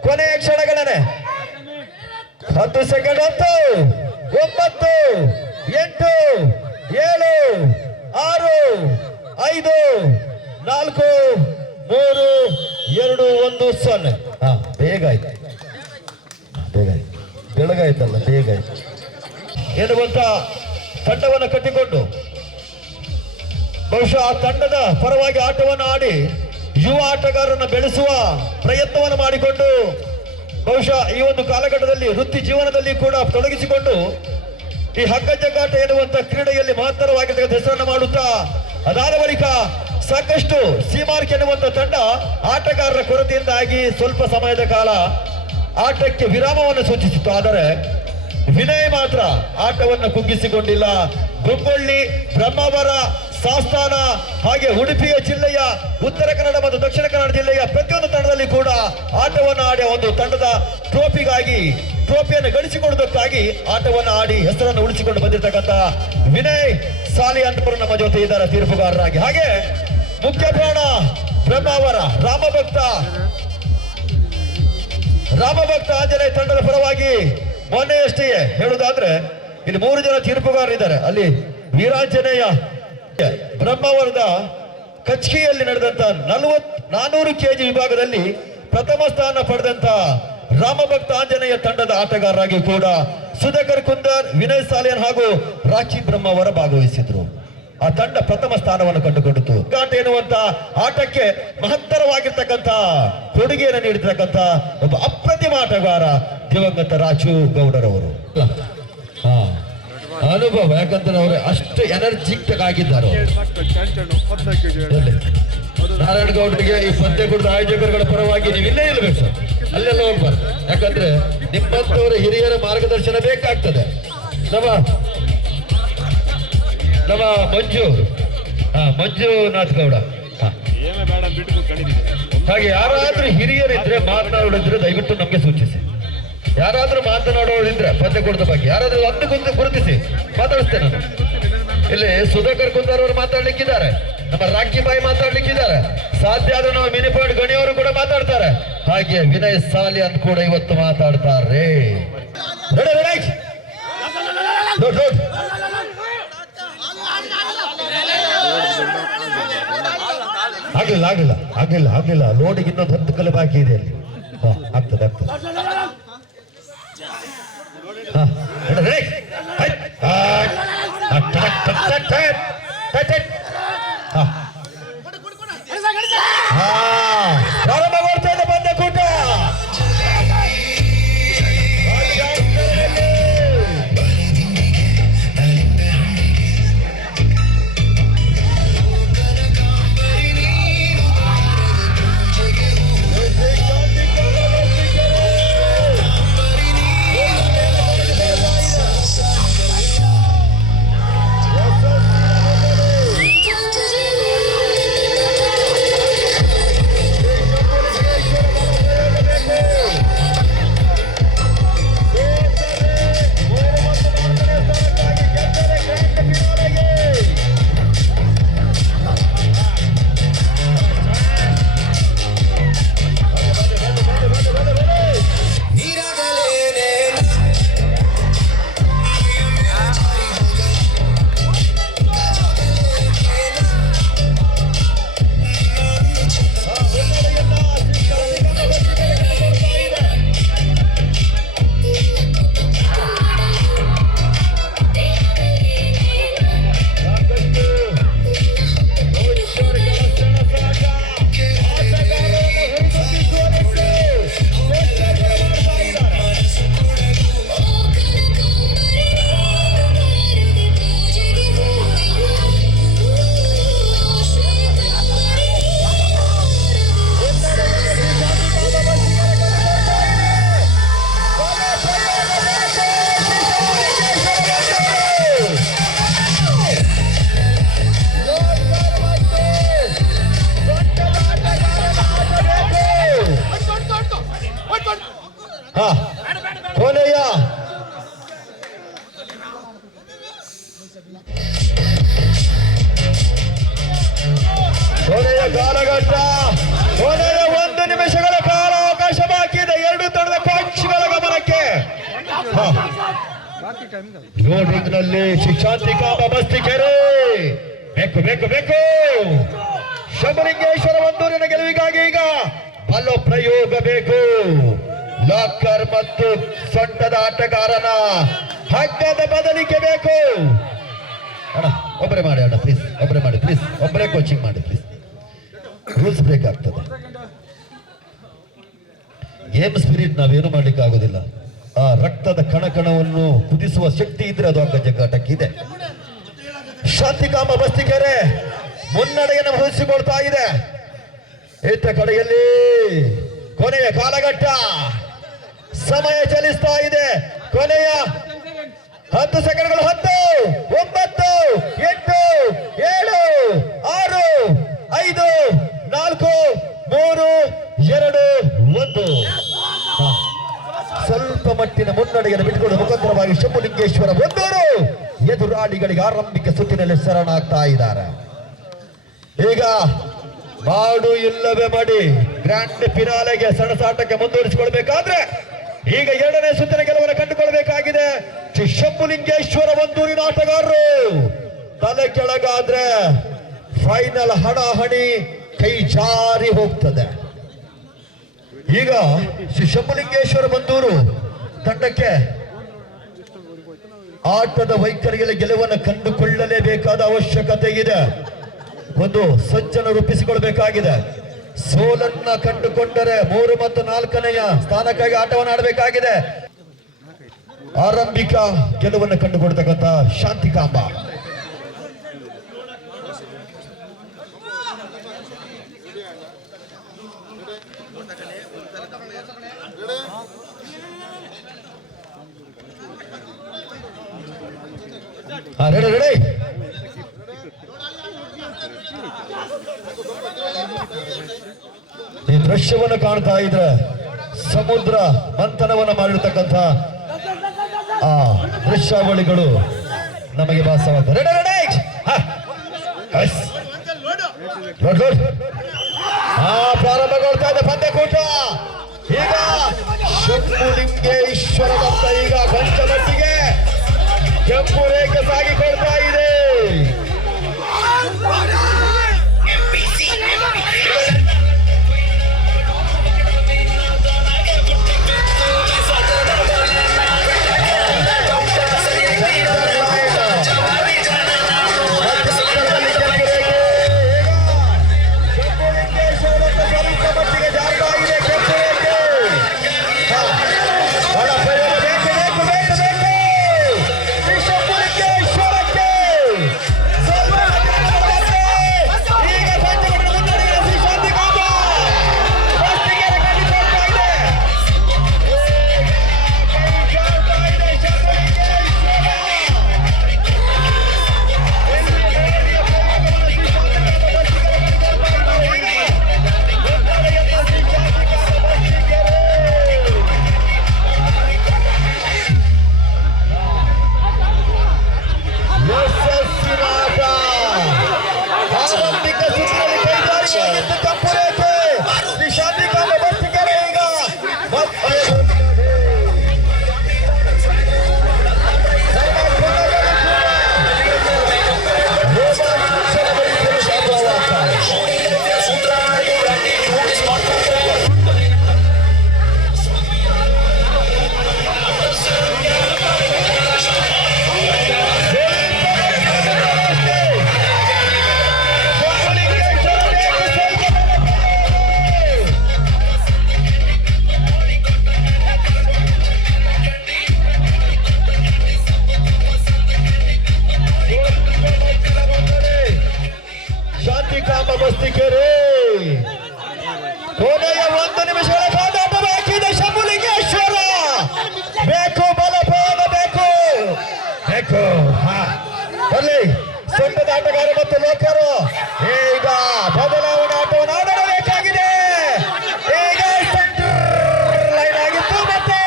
ಕೊನೆಯ ಕ್ಷಣಗಳನ್ನೇ 10 ಸೆಕೆಂಡ್. 10, 9, 8, 7, 6, 5 4 3 2 1 0. ಬೇಗ ಆಯ್ತು, ಬೇಗ ಆಯ್ತು, ಬೆಳಗಾಯ್ತಲ್ಲ, ಬೇಗ ಆಯ್ತು ಎನ್ನುವಂತ ತಂಡವನ್ನು ಕಟ್ಟಿಕೊಂಡು ಬಹುಶಃ ಆ ತಂಡದ ಪರವಾಗಿ ಆಟವನ್ನು ಆಡಿ ಯುವ ಆಟಗಾರರನ್ನು ಬೆಳೆಸುವ ಪ್ರಯತ್ನವನ್ನು ಮಾಡಿಕೊಂಡು ಬಹುಶಃ ಈ ಒಂದು ಕಾಲಘಟ್ಟದಲ್ಲಿ ವೃತ್ತಿ ಜೀವನದಲ್ಲಿ ಕೂಡ ತೊಡಗಿಸಿಕೊಂಡು ಈ ಹಗ್ಗ ಜಗ್ಗಾಟ ಎನ್ನುವಂತ ಕ್ರೀಡೆಯಲ್ಲಿ ಮಹತ್ತರವಾಗಿರ್ತಕ್ಕಂಥ ಹೆಸರನ್ನು ಮಾಡುತ್ತಾ ಅದಾದ ಬಳಿಕ ಸಾಕಷ್ಟು ಸೀಮಾರ್ಕ್ ಎನ್ನುವಂತ ತಂಡ ಆಟಗಾರರ ಕೊರತೆಯಿಂದಾಗಿ ಸ್ವಲ್ಪ ಸಮಯದ ಕಾಲ ಆಟಕ್ಕೆ ವಿರಾಮವನ್ನು ಸೂಚಿಸಿತ್ತು. ಆದರೆ ವಿನಯ್ ಮಾತ್ರ ಆಟವನ್ನು ಕುಗ್ಗಿಸಿಕೊಂಡಿಲ್ಲ. ಗುಬ್ಬಳ್ಳಿ, ಬ್ರಹ್ಮಾವರ, ಸಾಸ್ತಾನ ಹಾಗೆ ಉಡುಪಿಯ ಜಿಲ್ಲೆಯ ಉತ್ತರ ಕನ್ನಡ ಮತ್ತು ದಕ್ಷಿಣ ಕನ್ನಡ ಜಿಲ್ಲೆಯ ಪ್ರತಿಯೊಂದು ತಂಡದಲ್ಲಿ ಕೂಡ ಆಟವನ್ನು ಆಡಿ ಒಂದು ತಂಡದ ಟ್ರೋಫಿಯನ್ನು ಗಳಿಸಿಕೊಳ್ಳುವುದಕ್ಕಾಗಿ ಆಟವನ್ನು ಆಡಿ ಹೆಸರನ್ನು ಉಳಿಸಿಕೊಂಡು ಬಂದಿರತಕ್ಕಂಥ ವಿನಯ್ ಸಾಲಿ ಅಂತವರು ನಮ್ಮ ಜೊತೆ ಇದ್ದಾರೆ ತೀರ್ಪುಗಾರರಾಗಿ. ಹಾಗೆ ಮುಖ್ಯ ಪ್ರಾಣ ಬ್ರಹ್ಮಾವರ ರಾಮಭಕ್ತ ಆಂಜನೇಯ ತಂಡದ ಪರವಾಗಿ ಮೊನ್ನೆಯಷ್ಟೇ ಹೇಳುವುದಾದ್ರೆ ಇಲ್ಲಿ 3 ಜನ ತೀರ್ಪುಗಾರರಿದ್ದಾರೆ. ಅಲ್ಲಿ ವೀರಾಂಜನೇಯ ಬ್ರಹ್ಮಾವರದ ಕಚ್ಕಿಯಲ್ಲಿ ನಡೆದಂತ 400 kg ವಿಭಾಗದಲ್ಲಿ ಪ್ರಥಮ ಸ್ಥಾನ ಪಡೆದಂತ ರಾಮಭಕ್ತ ಆಂಜನೇಯ ತಂಡದ ಆಟಗಾರರಾಗಿ ಕೂಡ ಸುಧಾಕರ್ ಕುಂದರ್, ವಿನಯ್ ಸಾಲಿಯನ್ ಹಾಗೂ ರಾಖಿ ಬ್ರಹ್ಮಾವರ ಭಾಗವಹಿಸಿದ್ರು. ಆ ತಂಡ ಪ್ರಥಮ ಸ್ಥಾನವನ್ನು ಕಂಡುಕೊಂಡಿತು. ಆಟ ಎನ್ನುವಂತ ಆಟಕ್ಕೆ ಮಹತ್ತರವಾಗಿರ್ತಕ್ಕಂಥ ಕೊಡುಗೆಯನ್ನು ನೀಡಿರ್ತಕ್ಕಂಥ ಒಬ್ಬ ಅಪ್ರತಿಮ ಆಟಗಾರ ದಿವಂಗತ ರಾಜು ಗೌಡರವರು. ಅನುಭವ, ಯಾಕಂದ್ರೆ ಅವರು ಅಷ್ಟು ಎನರ್ಜಿಟಿಕ್ ಆಗಿದ್ದಾರೆ. ನಾರಾಯಣ ಗೌಡರಿಗೆ ಈ ಪಂದ್ಯಕೂಟದ ಆಯೋಜಕರುಗಳ ಪರವಾಗಿ ನೀವು ಇಲ್ಲೇ ಇಲ್ಬೇಕು ಸರ್, ಅಲ್ಲೆಲ್ಲ ಹೋಗ್ಬಾರ್ದು. ಯಾಕಂದ್ರೆ ನಿಮ್ಮಂತವರ ಹಿರಿಯರ ಮಾರ್ಗದರ್ಶನ ಬೇಕಾಗ್ತದೆ. ನಮ್ಮ ಮಂಜುನಾಥ್ ಗೌಡ ಹಾಗೆ ಯಾರಾದ್ರೂ ಹಿರಿಯರಿದ್ರೆ ಮಾತನಾಡೋದಿದ್ರೆ ದಯವಿಟ್ಟು ನಮ್ಗೆ ಸೂಚಿಸಿ. ಯಾರಾದ್ರೂ ಮಾತನಾಡೋದಿದ್ರೆ ಪಂದ್ಯಕೂಟದ ಬಗ್ಗೆ ಯಾರಾದ್ರೂ ಒಂದು ಗುರುತಿಸಿ ಮಾತಾಡಿಸ್ತೇನೆ ನಾನು. ಇಲ್ಲಿ ಸುಧಾಕರ್ ಕುಂದರ್ ಅವರು ಮಾತಾಡ್ಲಿಕ್ಕಿದ್ದಾರೆ, ನಮ್ಮ ರಾಖಿ ಬಾಯಿ ಮಾತಾಡ್ಲಿಕ್ಕಿದ್ದಾರೆ, ಸಾಧ್ಯ ಆದ್ರೆ ನಮ್ಮ ಮಿನಿ ಪಾಯಿಂಟ್ ಗಣಿಯವರು ಕೂಡ ಮಾತಾಡ್ತಾರೆ. ಹಾಗೆ ವಿನಯ್ ಸಾಲಿ ಅಂತ ಕೂಡ ಇವತ್ತು ಮಾತಾಡ್ತಾರೆ. ಆಗ್ಲಿಲ್ಲ ಲೋಡಿಗೆ ಇನ್ನೊಂದು 10 ಕಲೆ ಬಾಕಿ ಇದೆ ಅಲ್ಲಿ. ಆಗ್ತದೆ ಪ್ರಾರಂಭ ಮಾಡ್ತಾ ಇದೆ ಪಂದ್ಯಕೂಟ. ಕೊನೆಯ ಕಾಲಘಟ್ಟ, ಕೊನೆಯ 1 ನಿಮಿಷಗಳ ಕಾಲ ಅವಕಾಶ ಬಾಕಿ ಇದೆ. 2 ತಂಡದ ಕೋಚ್ಗಳ ಗಮನಕ್ಕೆ ಲೋಡಿಂಗ್ನಲ್ಲಿ ಶಿಕ್ಷಾಂತಿಕ ಮಸ್ತಿಕೆರೆ ಬೇಕು ಬೇಕು ಬೇಕು ಶಂಭುಲಿಂಗೇಶ್ವರ ಒಂದೂರಿನ ಗೆಲುವಿಗಾಗಿ ಈಗ ಬಲ ಪ್ರಯೋಗ ಬೇಕು. ಲಾಕರ್ ಮತ್ತು ಸೊಂಟದ ಆಟಗಾರನ ಹಗ್ಗದ ಬದಲಿಕೆ ಬೇಕು. ಅಣ್ಣ ಒಬ್ಬರೇ ಮಾಡಿ ಅಣ್ಣ ಪ್ಲೀಸ್, ಒಬ್ಬರೇ ಮಾಡಿ ಪ್ಲೀಸ್, ಒಬ್ಬರೇ ಕೋಚಿಂಗ್ ಮಾಡಿ ಪ್ಲೀಸ್. ರೂಲ್ಸ್ ಬ್ರೇಕ್ ಆಗ್ತದೆ. ಗೇಮ್ ಸ್ಪಿರಿಟ್ ನಾವೇನು ಮಾಡ್ಲಿಕ್ಕೆ ಆಗೋದಿಲ್ಲ. ಆ ರಕ್ತದ ಕಣಕಣವನ್ನು ಕುದಿಸುವ ಶಕ್ತಿ ಇದ್ರೆ ಅದು ಅಂಗ ಜಗ್ಗಾಟಕ್ಕಿದೆ. ಶಾಂತಿಕಾಮ ಬಸ್ತಿಕೆರೆ ಮುನ್ನಡೆಯನ್ನು ವಹಿಸಿಕೊಳ್ತಾ ಇದೆ. ಇತ್ತ ಕಡೆಯಲ್ಲಿ ಕೊನೆಯ ಕಾಲಘಟ್ಟ, ಸಮಯ ಚಲಿಸ್ತಾ ಇದೆ. ಕೊನೆಯ 10 ಸೆಕೆಂಡ್ಗಳು. 10, 9, 8, 7, 6, 5, 4, 3, 2, 1. ಸ್ವಲ್ಪ ಮಟ್ಟಿನ ಮುನ್ನಡೆಯನ್ನು ಬಿಟ್ಟುಕೊಂಡು ಮುಖಾಂತರವಾಗಿ ಶಂಭುಲಿಂಗೇಶ್ವರ ಒಂದೂರು ಎದುರಾಳಿಗಳಿಗೆ ಆರಂಭಿಕ ಸುತ್ತಿನಲ್ಲಿ ಶರಣಾಗ್ತಾ ಇದ್ದಾರೆ. ಈಗ ಮಾಡು ಇಲ್ಲವೇ ಮಾಡಿ ಗ್ರ್ಯಾಂಡ್ ಫಿನಾಲೆಗೆ ಸಣಸಾಟಕ್ಕೆ ಮುಂದುವರಿಸಿಕೊಳ್ಬೇಕಾದ್ರೆ ಈಗ 2ನೇ ಸುತ್ತಿನ ಗೆಲುವನ್ನು ಕಂಡುಕೊಳ್ಬೇಕಾಗಿದೆ. ಶಂಭುಲಿಂಗೇಶ್ವರ ಒಂದೂರಿನ ಆಟಗಾರರು ತಲೆ ಕೆಳಗಾದ್ರೆ ಫೈನಲ್ ಹಣಾಹಣಿ ಕೈ ಜಾರಿ ಹೋಗ್ತದೆ. ಈಗ ಶಂಭುಲಿಂಗೇಶ್ವರ ಒಂದೂರು ತಂಡಕ್ಕೆ ಆಟದ ವೈಖರಿಯಲ್ಲಿ ಗೆಲುವನ್ನು ಕಂಡುಕೊಳ್ಳಲೇಬೇಕಾದ ಅವಶ್ಯಕತೆ ಇದೆ. ಒಂದು ಸಜ್ಜನ ರೂಪಿಸಿಕೊಳ್ಬೇಕಾಗಿದೆ. ಸೋಲನ್ನ ಕಂಡುಕೊಂಡರೆ 3 ಮತ್ತು 4ನೇ ಸ್ಥಾನಕ್ಕಾಗಿ ಆಟವನ್ನು ಆಡಬೇಕಾಗಿದೆ. ಆರಂಭಿಕ ಗೆಲುವನ್ನು ಕಂಡುಕೊಳ್ತಕ್ಕಂಥ ಶಾಂತಿಕಾಂಬ. Ready ready. ಈ ದೃಶ್ಯವನ್ನು ಕಾಣ್ತಾ ಇದ್ರೆ ಸಮುದ್ರ ಮಂಥನವನ್ನು ಮಾಡಿರ್ತಕ್ಕಂಥ ಆ ದೃಶ್ಯಾವಳಿಗಳು ನಮಗೆ ಭಾಸವಾಗ್ತದೆ. Ready ready. ಪ್ರಾರಂಭಗೊಳ್ತಾ ಇದೆ ಪಂದ್ಯಕೂಟ. ಈಗ ಶಂಭುಲಿಂಗೇಶ್ವರದತ್ತ ಈಗ ಕೊಂಚ ಮಟ್ಟಿಗೆ ಕೆಂಪು ರೇಖೆ ಸಾಗಿಕೊಳ್ತಾ ಇದೆ. ಬಸ್ತಿಕೆರೆ ಕೊನೆಯ 1 ನಿಮಿಷಗಳ ಕಾದಾಟ ಬಾಕಿದೆ. ಶಂಭುಲಿಂಗೇಶ್ವರ ಬೇಕು, ಬಲ ಬೇಕು ಬೇಕು. ಅಲ್ಲಿ ಸೊಂಟದ ಆಟಗಾರ ಮತ್ತು ಲೋಕರು ಈಗ ಬದಲಾವಣೆ ಆಟವನ್ನು ಆಡಬೇಕಾಗಿದೆ. ಈಗ ಸೆಂಟರ್ ಲೈನ್ ಆಗಿತ್ತು ಮತ್ತೆ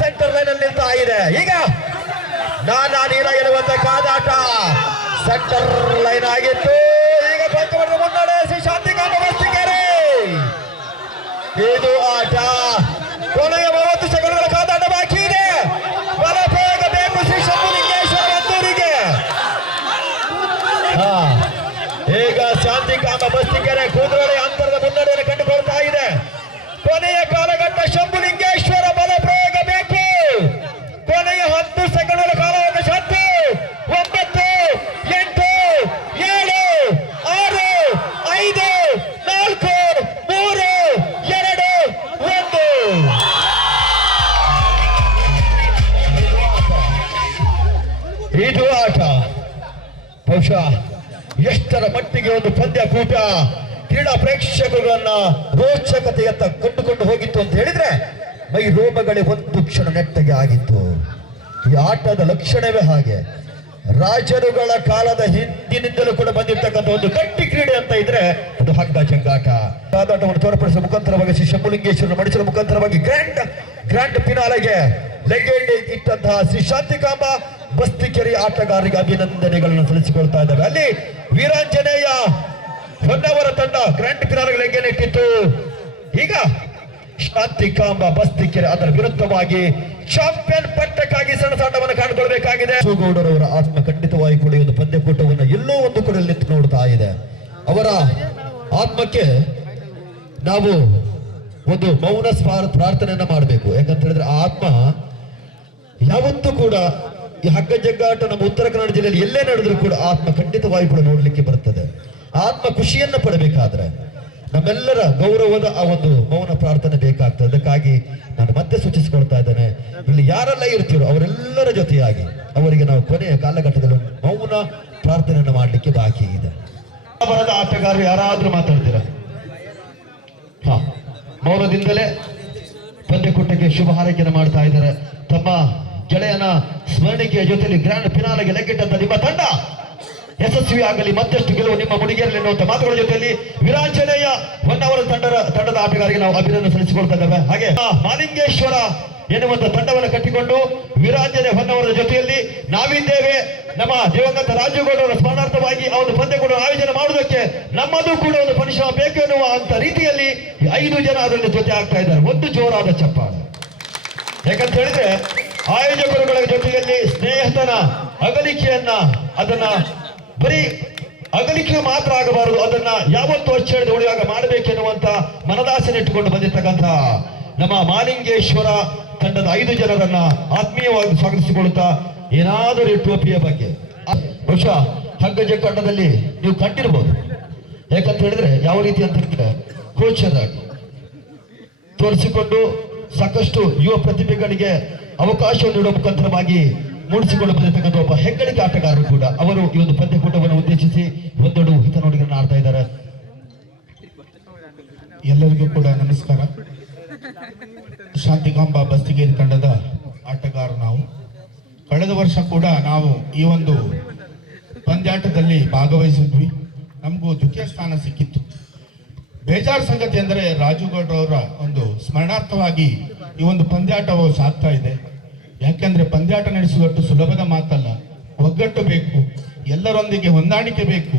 ಸೆಂಟರ್ ಲೈನ್ ಅಲ್ಲಿ ನಿಲ್ತಾ ಇದೆ. ಈಗ ನಾನಾ ನೀರ ಗೆಲ್ಲುವಂತ ಕಾದಾಟ ಸೆಂಟರ್ ಲೈನ್ ಆಗಿತ್ತು. ಈಗ ಪಂಚಮಠದ ಮುನ್ನಡೆ ಶ್ರೀ ಶಾಂತಿಕಾಂಬ ಬಸ್ತಿಕೆರೆ. ಇದು ಆಟ ಕೊನೆಯ 30 ಸೆಕೆಂಡ್ಗಳ ಕಾದಾಟ ಬಾಕಿ ಇದೆ. ಬಲ ಬೇಕು ಶ್ರೀ ಶಂಭುಲಿಂಗೇಶ್ವರ ಒಂದೂರಿಗೆ. ಆದರೆ ಕೂದಲೇ ಅಂತರದ ಮುನ್ನಡೆಯನ್ನು ಕಂಡುಕೊಳ್ತಾ ಇದೆ. ಕೊನೆಯ ಕಾಲಘಟ್ಟ ಶಂಭುಲಿಂಗೇಶ್ವರ ಬಲ ಪ್ರಯೋಗ ಬೇಕು. ಕೊನೆಯ 10 ಸೆಕೆಂಡ್ಗಳ ಕಾಲಾವಕಾಶ. 10, 9, 8, 7, 6, 5, 4, 3, 2, 1. ಇದು ಆಟ ಬಹುಶಃ ಎಷ್ಟರ ಮಟ್ಟಿಗೆ ಒಂದು ಪಂದ್ಯಕೂಟ ಕ್ರೀಡಾ ಪ್ರೇಕ್ಷಕರನ್ನ ರೋಚಕತೆಯತ್ತ ಕೊಂಡುಕೊಂಡು ಹೋಗಿತ್ತು ಅಂತ ಹೇಳಿದ್ರೆ ಮೈ ರೋಮಗಳೇ ಒಂದು ಕ್ಷಣ ನೆಟ್ಟಗೆ ಆಗಿತ್ತು. ಈ ಆಟದ ಲಕ್ಷಣವೇ ಹಾಗೆ. ರಾಜರುಗಳ ಕಾಲದ ಹಿಂದಿನಿಂದಲೂ ಕೂಡ ಬಂದಿರತಕ್ಕಂಥ ಒಂದು ಗಟ್ಟಿ ಕ್ರೀಡೆ ಅಂತ ಇದ್ರೆ ಅದು ಹಗ್ಗ ಜಗ್ಗಾಟ. ಆಟವನ್ನು ತೋರ್ಪಡಿಸುವ ಮುಖಾಂತರವಾಗಿ ಶ್ರೀ ಶಂಭುಲಿಂಗೇಶ್ವರ ಮಡಿಸುವ ಮುಖಾಂತರವಾಗಿ ಗ್ರ್ಯಾಂಡ್ ಫಿನಾಲೆಗೆ ಲೆಗೆಂಡ್ ಇಟ್ಟಂತಹ ಶ್ರೀ ಶಾಂತಿಕಾಂಬ ಬಸ್ತಿಕೆರೆ ಆಟಗಾರರಿಗೆ ಅಭಿನಂದನೆಗಳನ್ನು ಸಲ್ಲಿಸಿಕೊಳ್ತಾ ಇದ್ದಾರೆ. ಅಲ್ಲಿ ವೀರಾಂಜನೇಯ ಹೊನ್ನವರ ತಂಡ ಗ್ರ್ಯಾಂಡ್ ಫಿನಾಲೆಗೆ ಲೆಗೆಂಡ್ ಇಟ್ಟಿತ್ತು. ಈಗ ಶಾಂತಿಕಾಂಬ ಬಸ್ತಿಕೆರೆ ಅದರ ವಿರುದ್ಧವಾಗಿ ಚಾಂಪಿಯನ್ ಪಟ್ಟಕ್ಕಾಗಿ ಸಣ್ಣಸಾಟವನ್ನು ಕಾಣಿಕೊಳ್ಬೇಕಾಗಿದೆ. ಗೌಡರವರ ಆತ್ಮ ಖಂಡಿತವಾಗಿ ಕೂಡ ಒಂದು ಪಂದ್ಯಕೂಟವನ್ನು ಎಲ್ಲೋ ಒಂದು ಕಡೆ ನಿಂತು ನೋಡ್ತಾ ಇದೆ. ಅವರ ಆತ್ಮಕ್ಕೆ ನಾವು ಒಂದು ಮೌನ ಪ್ರಾರ್ಥನೆಯನ್ನ ಮಾಡಬೇಕು. ಯಾಕಂತ ಹೇಳಿದ್ರೆ ಆ ಆತ್ಮ ಯಾವತ್ತೂ ಕೂಡ ಈ ಹಗ್ಗ ಜಗ್ಗಾಟ ನಮ್ಮ ಉತ್ತರ ಕನ್ನಡ ಜಿಲ್ಲೆಯಲ್ಲಿ ಎಲ್ಲೇ ನಡೆದ್ರು ಕೂಡ ಆತ್ಮ ಖಂಡಿತವಾಗಿ ಕೂಡ ನೋಡ್ಲಿಕ್ಕೆ ಬರುತ್ತದೆ. ಆತ್ಮ ಖುಷಿಯನ್ನ ಪಡಬೇಕಾದ್ರೆ ನಮ್ಮೆಲ್ಲರ ಗೌರವದ ಆ ಒಂದು ಮೌನ ಪ್ರಾರ್ಥನೆ ಬೇಕಾಗ್ತದೆ. ಅದಕ್ಕಾಗಿ ನಾನು ಮತ್ತೆ ಸೂಚಿಸಿಕೊಳ್ತಾ ಇದ್ದೇನೆ, ಇಲ್ಲಿ ಯಾರೆಲ್ಲ ಇರ್ತೀರೋ ಅವರೆಲ್ಲರ ಜೊತೆಯಾಗಿ ಅವರಿಗೆ ನಾವು ಕೊನೆಯ ಕಾಲಘಟ್ಟದಲ್ಲಿ ಮೌನ ಪ್ರಾರ್ಥನೆಯನ್ನು ಮಾಡಲಿಕ್ಕೆ ಬಾಕಿ ಇದೆ. ಬರದ ಆಟಗಾರರು ಯಾರಾದ್ರೂ ಮಾತಾಡ್ತೀರಾ? ಮೌನದಿಂದಲೇ ಪಂದ್ಯಕೂಟಕ್ಕೆ ಶುಭ ಹಾರೈಕೆಯನ್ನು ಮಾಡ್ತಾ ಇದ್ದಾರೆ. ತಮ್ಮ ಗೆಳೆಯನ ಸ್ಮರಣಿಕೆಯ ಜೊತೆಯಲ್ಲಿ ಗ್ರ್ಯಾಂಡ್ ಫಿನಾಲೆಗೆ ಲೆಗ್ಗಿಟ್ಟಂತ ನಿಮ್ಮ ತಂಡ ಯಶಸ್ವಿ ಆಗಲಿ, ಮತ್ತಷ್ಟು ಗೆಲುವು ನಿಮ್ಮ ಮುಡಿಗೇರಲಿ ಎನ್ನುವಂತ ಮಾತುಗಳ ಜೊತೆಯಲ್ಲಿ ವೀರಾಂಜನೇಯ ಹೊನ್ನವರ ತಂಡದ ಆಟಗಾರರಿಗೆ ನಾವು ಅಭಿನಂದನೆ ಸಲ್ಲಿಸಿಕೊಳ್ತಾ ಇದ್ದೇವೆ. ಹಾಗೆ ಮಾಲಿಂಗೇಶ್ವರ ಎನ್ನುವಂತ ತಂಡವನ್ನು ಕಟ್ಟಿಕೊಂಡು ವೀರಾಂಜನೇಯ ಹೊನ್ನವರ ಜೊತೆಯಲ್ಲಿ ನಾವಿದ್ದೇವೆ. ನಮ್ಮ ದಿವಂಗತ ರಾಜುಗೌಡರ ಸ್ಮರಣಾರ್ಥವಾಗಿ ಆ ಒಂದು ಪಂದ್ಯಕೂಟ ಆಯೋಜನೆ ಮಾಡುವುದಕ್ಕೆ ನಮ್ಮದು ಕೂಡ ಒಂದು ಪರಿಶ್ರಮ ಬೇಕು ಎನ್ನುವ ಅಂತ ರೀತಿಯಲ್ಲಿ 5 ಜನ ಅದರಲ್ಲಿ ಜೊತೆ ಆಗ್ತಾ ಇದ್ದಾರೆ. ಒಂದು ಜೋರಾದ ಚಪ್ಪಾಳೆ. ಯಾಕಂತ ಹೇಳಿದ್ರೆ ಆಯೋಜಕರುಗಳ ಜೊತೆಯಲ್ಲಿ ಸ್ನೇಹತನ ಅಗಲಿಕೆಯನ್ನ ಅದನ್ನ ಬರೀ ಅಗಲಿಕೆ ಮಾತ್ರ ಆಗಬಾರದು, ಅದನ್ನ ಯಾವತ್ತೂ ಅಚ್ಚಳಿದ ಉಳಿಯಾಗ ಮಾಡಬೇಕೆನ್ನುವಂತ ಮನದಾಸೆಯನ್ನು ಇಟ್ಟುಕೊಂಡು ಬಂದಿರತಕ್ಕಂಥ ನಮ್ಮ ಮಾಲಿಂಗೇಶ್ವರ ತಂಡದ 5 ಜನರನ್ನ ಆತ್ಮೀಯವಾಗಿ ಸ್ವಾಗತಿಸಿಕೊಳ್ಳುತ್ತಾ ಏನಾದರೂ ಟೋಪಿಯ ಬಗ್ಗೆ ಬಹುಶಃ ಹಗ್ಗ ಜಗ್ಗಾಟದಲ್ಲಿ ನೀವು ಕಂಡಿರ್ಬೋದು. ಯಾಕಂತ ಹೇಳಿದ್ರೆ ಯಾವ ರೀತಿ ಅಂತ ಹೇಳಿದ್ರೆ ಕೋಚರಾಗಿ ತೋರಿಸಿಕೊಂಡು ಸಾಕಷ್ಟು ಯುವ ಪ್ರತಿಭೆಗಳಿಗೆ ಅವಕಾಶವನ್ನು ನೀಡುವ ಮುಖಾಂತರವಾಗಿ ಮೂಡಿಸಿಕೊಂಡು ಬಂದಿರತಕ್ಕಂಥ ಒಬ್ಬ ಹೆಗ್ಗಳಿಕೆ ಆಟಗಾರರು ಕೂಡ ಅವರು ಈ ಒಂದು ಪಂದ್ಯಕೂಟವನ್ನು ಉದ್ದೇಶಿಸಿ ಒಂದೊಂದು ಹಿತನುಡಿಗಳನ್ನು ಆಡ್ತಾ ಇದ್ದಾರೆ. ಎಲ್ಲರಿಗೂ ಕೂಡ ನಮಸ್ಕಾರ. ಶಾಂತಿಕಾಂಬ ಬಸ್ತಿಗೇರಿ ತಂಡದ ಆಟಗಾರ ನಾವು. ಕಳೆದ ವರ್ಷ ಕೂಡ ನಾವು ಈ ಒಂದು ಪಂದ್ಯಾಟದಲ್ಲಿ ಭಾಗವಹಿಸಿದ್ವಿ. ನಮಗೂ ದ್ವಿತೀಯ ಸ್ಥಾನ ಸಿಕ್ಕಿತ್ತು. ಬೇಜಾರು ಸಂಗತಿ ಅಂದರೆ ರಾಜುಗೌಡರವರ ಒಂದು ಸ್ಮರಣಾರ್ಥವಾಗಿ ಈ ಒಂದು ಪಂದ್ಯಾಟವು ಸಾಗ್ತಾ ಇದೆ. ಯಾಕೆಂದ್ರೆ ಪಂದ್ಯಾಟ ನಡೆಸುವಷ್ಟು ಸುಲಭದ ಮಾತಲ್ಲ. ಒಗ್ಗಟ್ಟು ಬೇಕು, ಎಲ್ಲರೊಂದಿಗೆ ಹೊಂದಾಣಿಕೆ ಬೇಕು.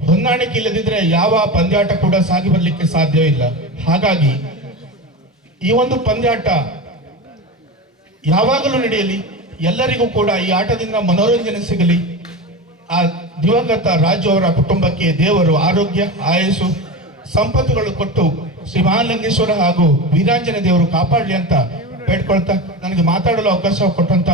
ಹೊಂದಾಣಿಕೆ ಇಲ್ಲದಿದ್ರೆ ಯಾವ ಪಂದ್ಯಾಟ ಕೂಡ ಸಾಗಿ ಬರಲಿಕ್ಕೆ ಸಾಧ್ಯವಿಲ್ಲ. ಹಾಗಾಗಿ ಈ ಒಂದು ಪಂದ್ಯಾಟ ಯಾವಾಗಲೂ ನಡೆಯಲಿ, ಎಲ್ಲರಿಗೂ ಕೂಡ ಈ ಆಟದಿಂದ ಮನೋರಂಜನೆ ಸಿಗಲಿ. ಆ ದಿವಂಗತ ರಾಜು ಅವರ ಕುಟುಂಬಕ್ಕೆ ದೇವರು ಆರೋಗ್ಯ, ಆಯಸ್ಸು, ಸಂಪತ್ತುಗಳು ಕೊಟ್ಟು ಶ್ರೀ ಮಹಾಲಿಂಗೇಶ್ವರ ಹಾಗೂ ವೀರಾಂಜನೇಯ ದೇವರು ಕಾಪಾಡಲಿ ಅಂತ ಬೇಡ್ಕೊಳ್ತಾ ನನಗೆ ಮಾತಾಡಲು ಅವಕಾಶ ಕೊಟ್ಟಂತ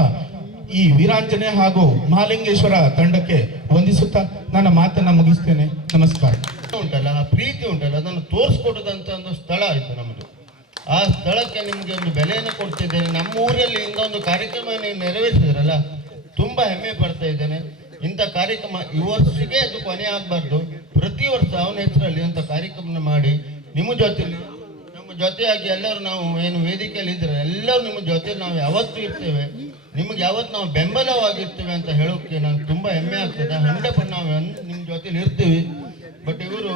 ಈ ವೀರಾಂಜನೇಯ ಹಾಗೂ ಮಹಾಲಿಂಗೇಶ್ವರ ತಂಡಕ್ಕೆ ವಂದಿಸುತ್ತಾ ನನ್ನ ಮಾತನ್ನ ಮುಗಿಸ್ತೇನೆ. ನಮಸ್ಕಾರ. ಉಂಟಲ್ಲ, ಆ ಪ್ರೀತಿ ಉಂಟಲ್ಲ, ಅದನ್ನು ತೋರಿಸ್ಕೊಡೋದಂತ ಒಂದು ಸ್ಥಳ ಆಯ್ತು ನಮ್ಮದು. ಆ ಸ್ಥಳಕ್ಕೆ ನಿಮಗೆ ಒಂದು ಬೆಲೆಯನ್ನು ಕೊಡ್ತಿದ್ದೇನೆ. ನಮ್ಮ ಊರಲ್ಲಿ ಇಂಥ ಒಂದು ಕಾರ್ಯಕ್ರಮ ನೀವು ನೆರವೇರಿಸಿದ್ರಲ್ಲ, ತುಂಬಾ ಹೆಮ್ಮೆ ಪಡ್ತಾ ಇದ್ದೇನೆ. ಇಂಥ ಕಾರ್ಯಕ್ರಮ ಈ ವರ್ಷಕ್ಕೆ ಅದು ಕೊನೆ ಆಗಬಾರ್ದು. ಪ್ರತಿ ವರ್ಷ ಅವನ ಹೆಸರಲ್ಲಿ ಅಂತ ಕಾರ್ಯಕ್ರಮ ಮಾಡಿ ನಿಮ್ಮ ಜೊತೆಲಿ ನಮ್ಮ ಜೊತೆಯಾಗಿ ಎಲ್ಲರೂ ನಾವು ಏನು ವೇದಿಕೆಯಲ್ಲಿ ಇದ್ರೆ ಎಲ್ಲರೂ ನಿಮ್ಮ ಜೊತೆಲಿ ನಾವು ಯಾವತ್ತೂ ಇರ್ತೇವೆ, ನಿಮಗೆ ಯಾವತ್ತು ನಾವು ಬೆಂಬಲವಾಗಿರ್ತೇವೆ ಅಂತ ಹೇಳೋಕ್ಕೆ ನಂಗೆ ತುಂಬ ಹೆಮ್ಮೆ ಆಗ್ತದೆ. 100% ನಾವು ನಿಮ್ಮ ಜೊತೆಲಿ ಇರ್ತೀವಿ. ಬಟ್ ಇವರು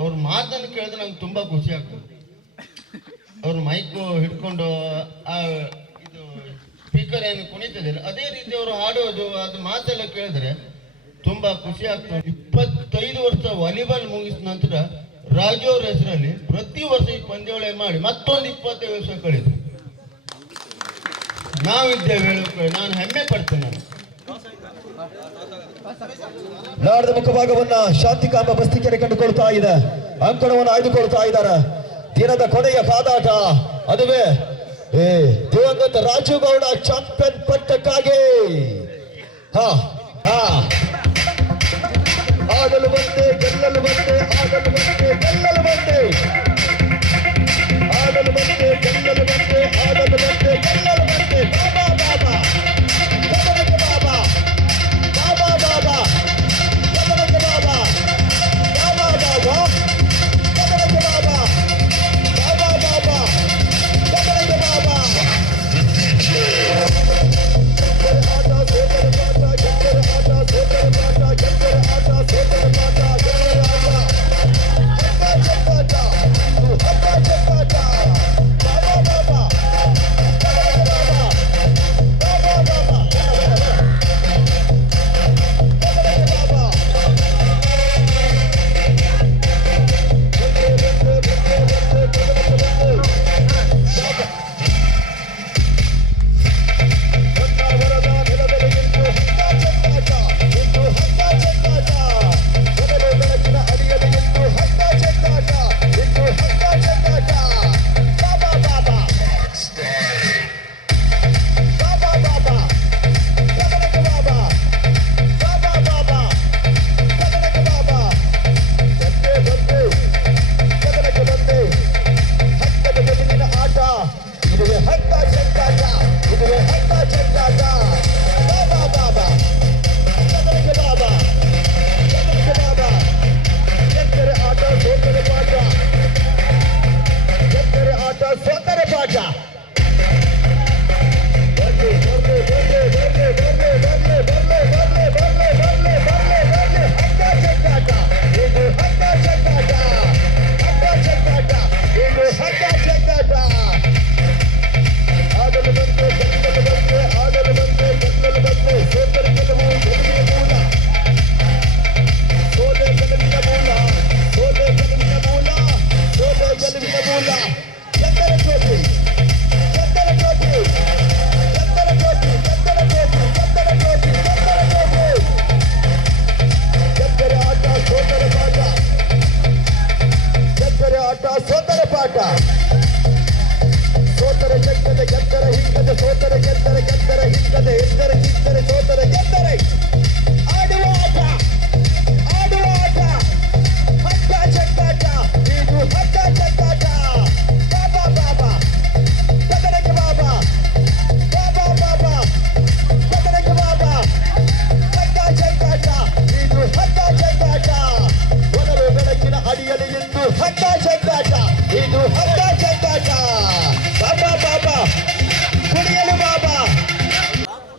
ಅವ್ರ ಮಾತನ್ನು ಕೇಳಿದ್ರೆ ನಂಗೆ ತುಂಬ ಖುಷಿ ಆಗ್ತದೆ. ಅವರು ಮೈಕು ಹಿಡ್ಕೊಂಡು ಆ ಇದು ಸ್ಪೀಕರ್ ಏನು ಕುಣಿತಿದ್ದಿಲ್ಲ ಅದೇ ರೀತಿ ಅವರು ಹಾಡೋದು ಅದು ಮಾತೆಲ್ಲ ಕೇಳಿದ್ರೆ ತುಂಬ ಖುಷಿ ಆಗ್ತದೆ. 25 ವರ್ಷ ವಾಲಿಬಾಲ್ ಮುಗಿಸಿದ ನಂತರ ರಾಜು ಅವ್ರ ಹೆಸರಲ್ಲಿ ಪ್ರತಿ ವರ್ಷ ಈ ಪಂದ್ಯಾವಳಿ ಮಾಡಿ ಮತ್ತೊಂದು 25 ವರ್ಷ ಕಳೆದು ನಾವಿದ್ದೇವೆ ಹೇಳೋಕೆ ನಾನು ಹೆಮ್ಮೆ ಪಡ್ತೇನೆ. ನಾಡದ ಮುಖಭಾಗವನ್ನ ಶಾಂತಿಕಾಂಬ ಬಸ್ತಿಕೆರೆ ಕಂಡುಕೊಳ್ತಾ ಇದೆ. ಅಂಕಣವನ್ನು ಆಯ್ದುಕೊಳ್ತಾ ಇದ್ದಾರೆ. ದಿನದ ಕೊನೆಯ ಕಾದಾಟ ಅದುವೇ ದಿವಂಗತ ರಾಜು ಗೌಡ ಚಾಂಪಿಯನ್ ಪಟ್ಟಕ್ಕಾಗಿ. ಆಡಲು ಬಂದೆ ಗೆಲ್ಲಲು ಬಂದೆ, ಆಡಲು ಬಂದೆ ಗೆಲ್ಲಲು ಬಂದೆ, ಆಡಲು ಬಂದೆ ಗೆಲ್ಲಲು ಬಂದೆ, ಆಡಲು ಬಂದೆ ಗೆಲ್ಲಲು ಬಂದೆ. ಬಾಬಾ ಬಾಬಾ ಗಮನಕ್ಕೆ ಬಾಬಾ, ಬಾಬಾ ಬಾಬಾ ಗಮನಕ್ಕೆ ಬಾಬಾ, ಬಾಬಾ ಬಾಬಾ ಗಮನಕ್ಕೆ ಬಾಬಾ, ಬಾಬಾ ಬಾಬಾ ಗಮನಕ್ಕೆ ಬಾಬಾ. ಆಟ ಸೋದರ ಪಾಠ, ಗೆದ್ದರ ಆಟ ಸೋದರ ಪಾಠ, ಗೆದ್ದರ ಆಟ ಸೋದರ ಪಾಠ, ಗೆದ್ದರ ಆಟ ಹಗ್ಗ ಚಕ್ಕಾಟ, ಹಗ್ಗ ಚಕ್ಕಾಟ. ಬಾಬಾ ಬಾಬಾ ಗಮನಕ್ಕೆ ಬಾಬಾ, ಬಾಬಾ ಬಾಬಾ ಗಮನಕ್ಕೆ ಬಾಬಾ.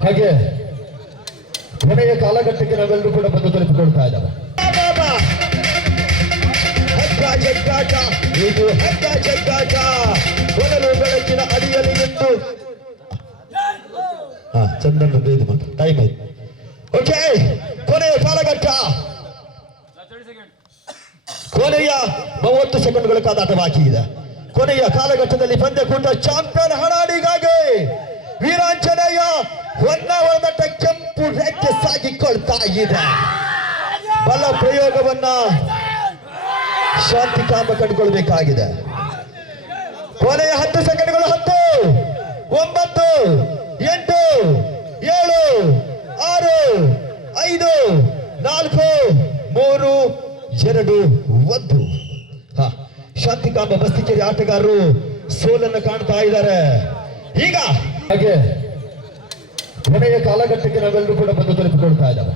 ಹಾಗೆ ಕೊನೆಯ ಕಾಲಘಟ್ಟಕ್ಕೆ ನಾವೆಲ್ಲರೂ ಕೂಡ ಬಂದು ತಲುಪಿಕೊಳ್ತಾ ಇದ್ದಾವೆ. ಹಗ್ಗ ಜಗ್ಗಾಟ, ಇದು ಹಗ್ಗ ಜಗ್ಗಾಟ. ಕೊಡಲು ಬೆಳಕಿನ ಅಡಿಯಲ್ಲಿ ನಿಂತು ಚಂದನ್ ಬೇದು ಮಾತು ಟೈಮ್ ಆಯ್ತು. ಓಕೆ, ಕೊನೆಯ ಕಾಲಘಟ್ಟ, ಕೊನೆಯ 30 ಸೆಕೆಂಡ್ಗಳ ಕಾದಾಟ ಬಾಕಿ ಇದೆ. ಕೊನೆಯ ಕಾಲಘಟ್ಟದಲ್ಲಿ ಪಂದ್ಯಕೂಟ ಚಾಂಪಿಯನ್ ಹಣಾಡಿಗಾಗಿ ವೀರಾಂಜನೇಯ ಹೊನ್ನಾವರದ ಕೆಂಪು ರೆಕ್ಕೆ ಸಾಗಿಕೊಳ್ತಾ ಇದೆ. ಬಲ ಪ್ರಯೋಗವನ್ನ ಶಾಂತಿಕಾಂಬ ಕಂಡುಕೊಳ್ಬೇಕಾಗಿದೆ. ಕೊನೆಯ 10 ಸೆಕೆಂಡ್ಗಳು. 10, 9, 8, 7, 6, 5, 4, 3, 2, 1. ಶಾಂತಿಕಾಂಬ ಬಸ್ತಿಕೆರೆ ಆಟಗಾರರು ಸೋಲನ್ನು ಕಾಣ್ತಾ ಇದ್ದಾರೆ. ಈಗ ಹಾಗೆ ಕೊನೆಯ ಕಾಲಘಟ್ಟಕ್ಕೆ ನಾವೆಲ್ಲರೂ ಕೂಡ ಬಂದು ತಲುಪಿಕೊಳ್ತಾ ಇದ್ದಾವೆ.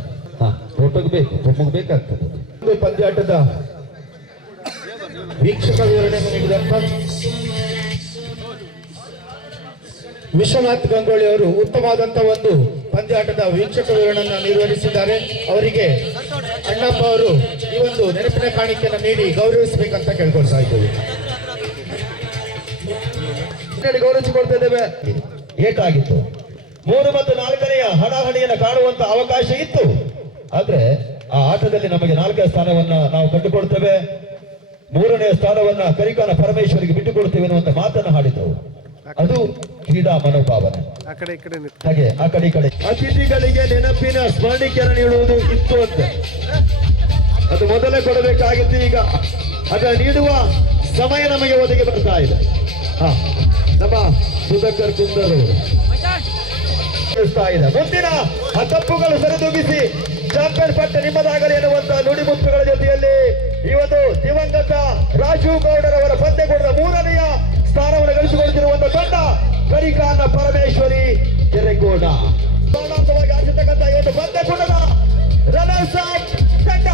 ಫೋಟೋಗೆ ಬೇಕು, ಒಮ್ಮಗೆ ಬೇಕಾಗ್ತದೆ. ಪಂದ್ಯಾಟದ ವೀಕ್ಷಕ ವಿವರಣೆಯನ್ನು ನೀಡಿದಂತ ವಿಶ್ವನಾಥ್ ಗಂಗೋಳಿ ಅವರು ಉತ್ತಮವಾದಂತಹ ಒಂದು ಪಂದ್ಯಾಟದ ವೀಕ್ಷಕ ವಿವರಣೆಯನ್ನು ನಿರ್ವಹಿಸಿದ್ದಾರೆ. ಅವರಿಗೆ ಅಣ್ಣಪ್ಪ ಅವರು ಈ ಒಂದು ನೆನಪಿನ ಕಾಣಿಕೆಯನ್ನು ನೀಡಿ ಗೌರವಿಸಬೇಕಂತ ಕೇಳ್ಕೊಳ್ತಾ ಇದ್ದೇವೆ. ಗೌರವಿಸಿಕೊಳ್ತಾ ಇದ್ದೇವೆ. ಏಟಾಗಿತ್ತು. 3 ಮತ್ತು 4ನೇ ಹಣಾಹಣಿಯನ್ನು ಕಾಣುವಂತ ಅವಕಾಶ ಇತ್ತು. ಆದ್ರೆ ಆ ಆಟದಲ್ಲಿ ನಮಗೆ 4ನೇ ಸ್ಥಾನವನ್ನ ನಾವು ಕಂಡುಕೊಳ್ತೇವೆ. 3ನೇ ಸ್ಥಾನವನ್ನ ಕರಿಕಾನ ಪರಮೇಶ್ವರಿಗೆ ಬಿಟ್ಟುಕೊಡ್ತೇವೆ ಅನ್ನುವಂತ ಮಾತನ್ನು ಹಾಡಿದ್ದವು. ಅದು ಕ್ರೀಡಾ ಮನೋಭಾವನೆ. ಆ ಕಡೆ ಈ ಕಡೆ ನಿಂತು ಹಾಗೆ ಆ ಕಡೆ ಈ ಕಡೆ ಅತಿಥಿಗಳಿಗೆ ನೆನಪಿನ ಸ್ಮರಣಿಕೆಯನ್ನು ನೀಡುವುದು ಇತ್ತು ಅಂತ ಅದು ಮೊದಲೇ ಕೊಡಬೇಕಾಗಿತ್ತು. ಈಗ ಅದನ್ನು ನೀಡುವ ಸಮಯ ನಮಗೆ ಒದಗಿ ಬರ್ತಾ ಇದೆ. ನಮ್ಮ ಸುಧಾಕರ್ ಕುಂದರ್ ಅವರು ಇದೆ. ಮುಂದಿನ ಆ ತಪ್ಪುಗಳು ಸರಿದೂಗಿಸಿ ಚಾಂಪಿಯನ್ ಪಟ್ಟ ನಿಮ್ಮದಾಗಲಿ ಎನ್ನುವಂತಹ ನುಡಿಮುತ್ತುಗಳ ಜೊತೆಯಲ್ಲಿ ಈ ಒಂದು ದಿವಂಗತ ರಾಜು ಗೌಡರವರ ಪಂದ್ಯಕೂಟದ 3ನೆಯ ಸ್ಥಾನವನ್ನು ಗಳಿಸಿಕೊಳ್ಳುತ್ತಿರುವಂತಹ ತಂಡ ಕರಿಕಾನ ಪರಮೇಶ್ವರಿ ಕೆರೆಗೋಡ ಸ್ಮರಣಾರ್ಥವಾಗಿ ಆಡಿಸತಕ್ಕಂಥ ಈ ಒಂದು ಪಂದ್ಯಕೂಟದ ರನ್ನರ್ಸ್ ಅಪ್ ತಂಡ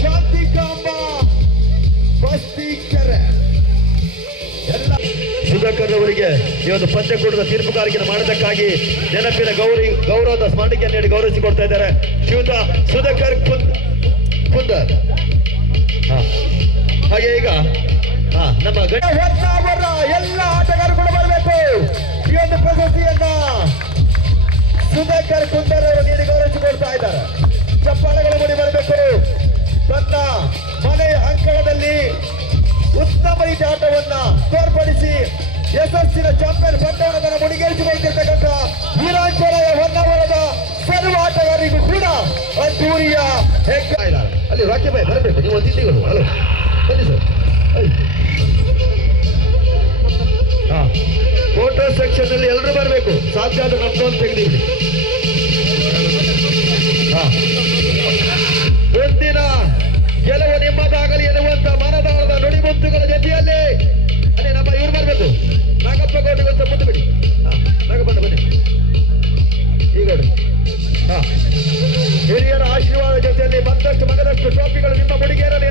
ಶಾಂತಿಕಾಂಬ ಬಸ್ತಿಕೆರೆ. ಎಲ್ಲ ಸುಧಾಕರ್ ಅವರಿಗೆ ಈ ಒಂದು ಪಂದ್ಯಕೂಟದ ತೀರ್ಪುಗಾರಿಕೆಯನ್ನು ಮಾಡೋದಕ್ಕಾಗಿ ನೆನಪಿನ ಗೌರವದ ಸ್ಮರಣಿಕೆಯನ್ನು ನೀಡಿ ಗೌರವಿಸಿಕೊಡ್ತಾ ಇದ್ದಾರೆ ಶ್ರೀಯುತ ಸುಧಾಕರ್ ಕುಂದರ್. ಹಾಗೆ ಈಗ ನಮ್ಮ ಹೊನ್ನಾವರ ಎಲ್ಲ ಆಟಗಾರರು ಬರಬೇಕು. ಈ ಒಂದು ಪ್ರಶಸ್ತಿಯನ್ನ ಸುಧಾಕರ್ ಕುಂದರ್ ಅವರು ನೀಡಿ ಗೌರವಿಸಿಕೊಡ್ತಾ ಇದ್ದಾರೆ. ಚಪ್ಪಾಳೆಗಳು ಮೂಡಿ ಬರಬೇಕು. ತನ್ನ ಮನೆಯ ಅಂಕಣದಲ್ಲಿ ಉತ್ತಮ ರೀತಿಯ ಆಟವನ್ನ ತೋರ್ಪಡಿಸಿ ಯಶಸ್ಸಿನ ಚಾಂಪಿಯನ್ ಪಟ್ಟವನ್ನು ಮುಡಿಗೇರಿಸಿಕೊಳ್ತಿರ್ತಕ್ಕಂಥ ವೀರಾಂಜನೇಯ ಹೊನ್ನಾವರದ ಸರ್ವ ಆಟಗಾರರಿಗೂ ಕೂಡ ಅದ್ದೂರಿಯ ಹೆಗ್ಗ. ಅಲ್ಲಿ ರಾಕಿ ಬಾಯ್ ಬರಬೇಕು. ನೀವು ಅತಿಥಿಗಳು ಹಲೋ ಬನ್ನಿ ಸರ್. ಫೋಟೋ ಸೆಕ್ಷನ್ ಅಲ್ಲಿ ಎಲ್ಲರೂ ಬರಬೇಕು. ಸಾಧ್ಯ ಆದ್ರೆ ನಮ್ದೊಂದು ತೆಗೆದಿಡಿ. ಮುಂದಿನ ಗೆಲುವು ನಿಮ್ಮದಾಗಲಿ ಎನ್ನುವಂತ ಮನದಾಳದ ನುಡಿಮುತ್ತುಗಳ ಜೊತೆಯಲ್ಲಿ ಅಲ್ಲಿ ನಮ್ಮ ಇವ್ರು ಬರಬೇಕು. ನಾಗಪ್ಪ ಗೌಡ್ರಿಗೆ ಒಂದು ಮುಂದೆ ಬಿಡಿ. ನಾಗಪ್ಪ ಬನ್ನಿ ಈಗ ಹಿರಿಯರ ಆಶೀರ್ವಾದ ಜೊತೆಯಲ್ಲಿ ಮತ್ತಷ್ಟು ಮಗದಷ್ಟು ಟ್ರೋಫಿಗಳು ನಿಮ್ಮ ಮುಡಿಗೇರಲಿ